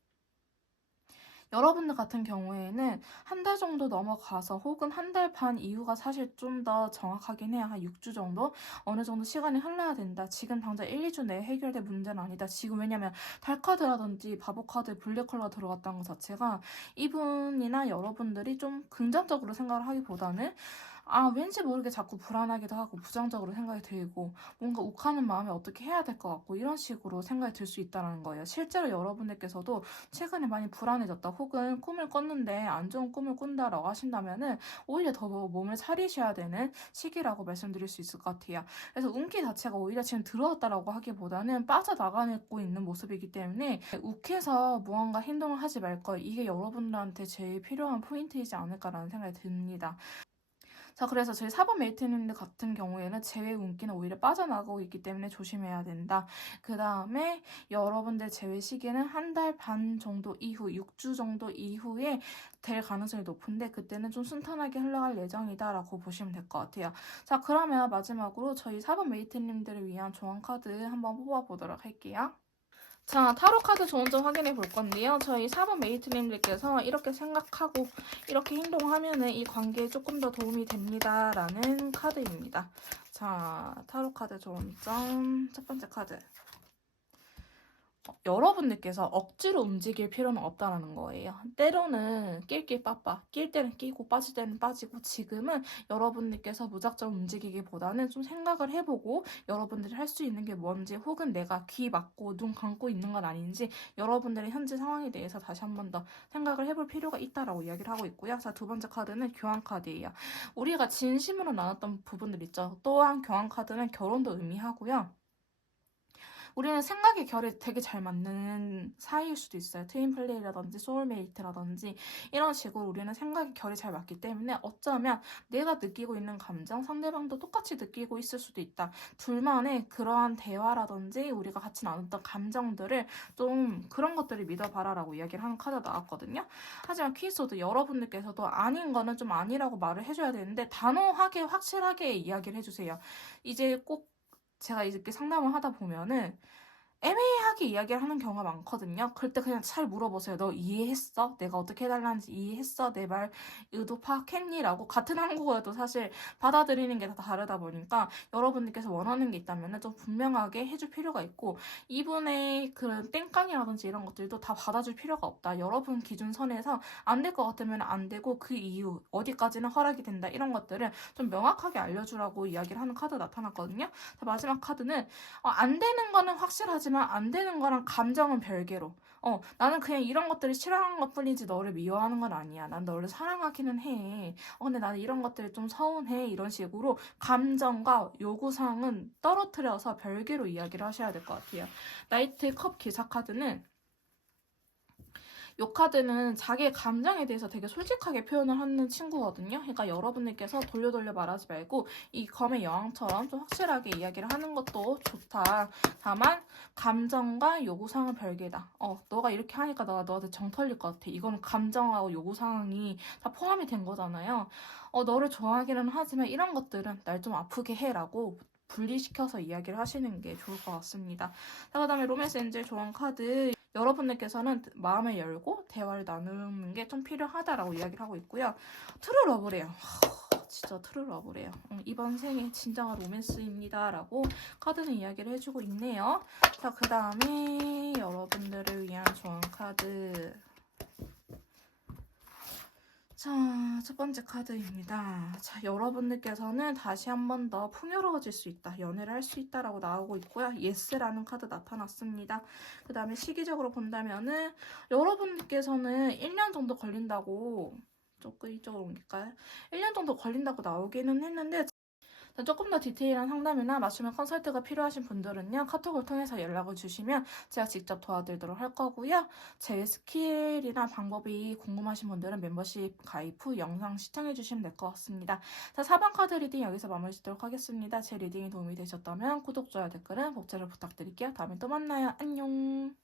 여러분들 같은 경우에는 한 달 정도 넘어가서 혹은 한 달 반 이후가 사실 좀 더 정확하긴 해요. 한 6주 정도? 어느 정도 시간이 흘러야 된다. 지금 당장 1, 2주 내에 해결될 문제는 아니다. 지금 왜냐면 달카드라든지 바보카드, 블랙컬러가 들어갔다는 것 자체가 이분이나 여러분들이 좀 긍정적으로 생각을 하기보다는 왠지 모르게 자꾸 불안하기도 하고 부정적으로 생각이 들고 뭔가 욱하는 마음에 어떻게 해야 될 것 같고 이런 식으로 생각이 들 수 있다는 거예요. 실제로 여러분들께서도 최근에 많이 불안해졌다 혹은 꿈을 꿨는데 안 좋은 꿈을 꾼다라고 하신다면은 오히려 더 몸을 차리셔야 되는 시기라고 말씀드릴 수 있을 것 같아요. 그래서 운기 자체가 오히려 지금 들어왔다라고 하기보다는 빠져나가고 있는 모습이기 때문에 욱해서 무언가 행동을 하지 말 것. 이게 여러분들한테 제일 필요한 포인트이지 않을까라는 생각이 듭니다. 자, 그래서 저희 4번 메이트님들 같은 경우에는 제외 운기는 오히려 빠져나가고 있기 때문에 조심해야 된다. 그 다음에 여러분들 제외 시기는 한 달 반 정도 이후, 6주 정도 이후에 될 가능성이 높은데 그때는 좀 순탄하게 흘러갈 예정이다라고 보시면 될 것 같아요. 자, 그러면 마지막으로 저희 4번 메이트님들을 위한 조언 카드 한번 뽑아보도록 할게요. 자, 타로 카드 좋은 점 확인해 볼 건데요. 저희 4번 메이트님들께서 이렇게 생각하고 이렇게 행동하면은 이 관계에 조금 더 도움이 됩니다라는 카드입니다. 자, 타로 카드 좋은 점 첫 번째 카드. 여러분들께서 억지로 움직일 필요는 없다라는 거예요. 때로는 낄낄 빠빠, 낄 때는 끼고 빠질 때는 빠지고 지금은 여러분들께서 무작정 움직이기보다는 좀 생각을 해보고 여러분들이 할 수 있는 게 뭔지 혹은 내가 귀 막고 눈 감고 있는 건 아닌지 여러분들의 현재 상황에 대해서 다시 한 번 더 생각을 해볼 필요가 있다라고 이야기를 하고 있고요. 자, 두 번째 카드는 교환 카드예요. 우리가 진심으로 나눴던 부분들 있죠. 또한 교환 카드는 결혼도 의미하고요. 우리는 생각의 결이 되게 잘 맞는 사이일 수도 있어요. 트윈플레이라든지 소울메이트라든지 이런 식으로 우리는 생각의 결이 잘 맞기 때문에 어쩌면 내가 느끼고 있는 감정 상대방도 똑같이 느끼고 있을 수도 있다. 둘만의 그러한 대화라든지 우리가 같이 나눴던 감정들을 좀 그런 것들을 믿어봐라라고 이야기를 하는 카드가 나왔거든요. 하지만 퀴즈도 여러분들께서도 아닌 거는 좀 아니라고 말을 해줘야 되는데 단호하게 확실하게 이야기를 해주세요. 이제 꼭 제가 이렇게 상담을 하다 보면은 애매하게 이야기를 하는 경우가 많거든요. 그럴 때 그냥 잘 물어보세요. 너 이해했어? 내가 어떻게 해달라는지 이해했어? 내 말 의도 파악했니? 라고 같은 한국어여도 사실 받아들이는 게 다 다르다 보니까 여러분들께서 원하는 게 있다면 좀 분명하게 해줄 필요가 있고 이분의 그런 땡깡이라든지 이런 것들도 다 받아줄 필요가 없다. 여러분 기준선에서 안 될 것 같으면 안 되고 그 이유 어디까지는 허락이 된다. 이런 것들을 좀 명확하게 알려주라고 이야기를 하는 카드 나타났거든요. 자, 마지막 카드는 안 되는 거는 확실하지만 안 되는 거랑 감정은 별개로. 나는 그냥 이런 것들을 싫어하는 것 뿐이지 너를 미워하는 건 아니야. 난 너를 사랑하기는 해. 근데 나는 이런 것들이 좀 서운해. 이런 식으로 감정과 요구사항은 떨어뜨려서 별개로 이야기를 하셔야 될 것 같아요. 나이트 컵 기사 카드는 요 카드는 자기의 감정에 대해서 되게 솔직하게 표현을 하는 친구거든요. 그러니까 여러분들께서 돌려 말하지 말고 이 검의 여왕처럼 좀 확실하게 이야기를 하는 것도 좋다. 다만 감정과 요구사항은 별개다. 너가 이렇게 하니까 나 너한테 정 털릴 것 같아. 이거는 감정하고 요구사항이 다 포함이 된 거잖아요. 너를 좋아하기는 하지만 이런 것들은 날 좀 아프게 해라고 분리시켜서 이야기를 하시는 게 좋을 것 같습니다. 자, 그 다음에 로맨스 엔젤 조언 카드. 여러분들께서는 마음을 열고 대화를 나누는 게 좀 필요하다라고 이야기를 하고 있고요. 트루 러브래요. 진짜 트루 러브래요. 이번 생에 진정한 로맨스입니다라고 카드는 이야기를 해주고 있네요. 자, 그 다음에 여러분들을 위한 조언 카드. 자, 첫 번째 카드입니다. 자, 여러분들께서는 다시 한 번 더 풍요로워질 수 있다. 연애를 할 수 있다라고 나오고 있고요. 예스라는 카드 나타났습니다. 그 다음에 시기적으로 본다면은 여러분들께서는 1년 정도 걸린다고 조금 이쪽으로 옮길까요? 1년 정도 걸린다고 나오기는 했는데 조금 더 디테일한 상담이나 맞춤형 컨설트가 필요하신 분들은요. 카톡을 통해서 연락을 주시면 제가 직접 도와드리도록 할 거고요. 제 스킬이나 방법이 궁금하신 분들은 멤버십 가입 후 영상 시청해 주시면 될 것 같습니다. 자, 4번 카드 리딩 여기서 마무리 짓도록 하겠습니다. 제 리딩이 도움이 되셨다면 구독, 좋아요, 댓글은 복제를 부탁드릴게요. 다음에 또 만나요. 안녕.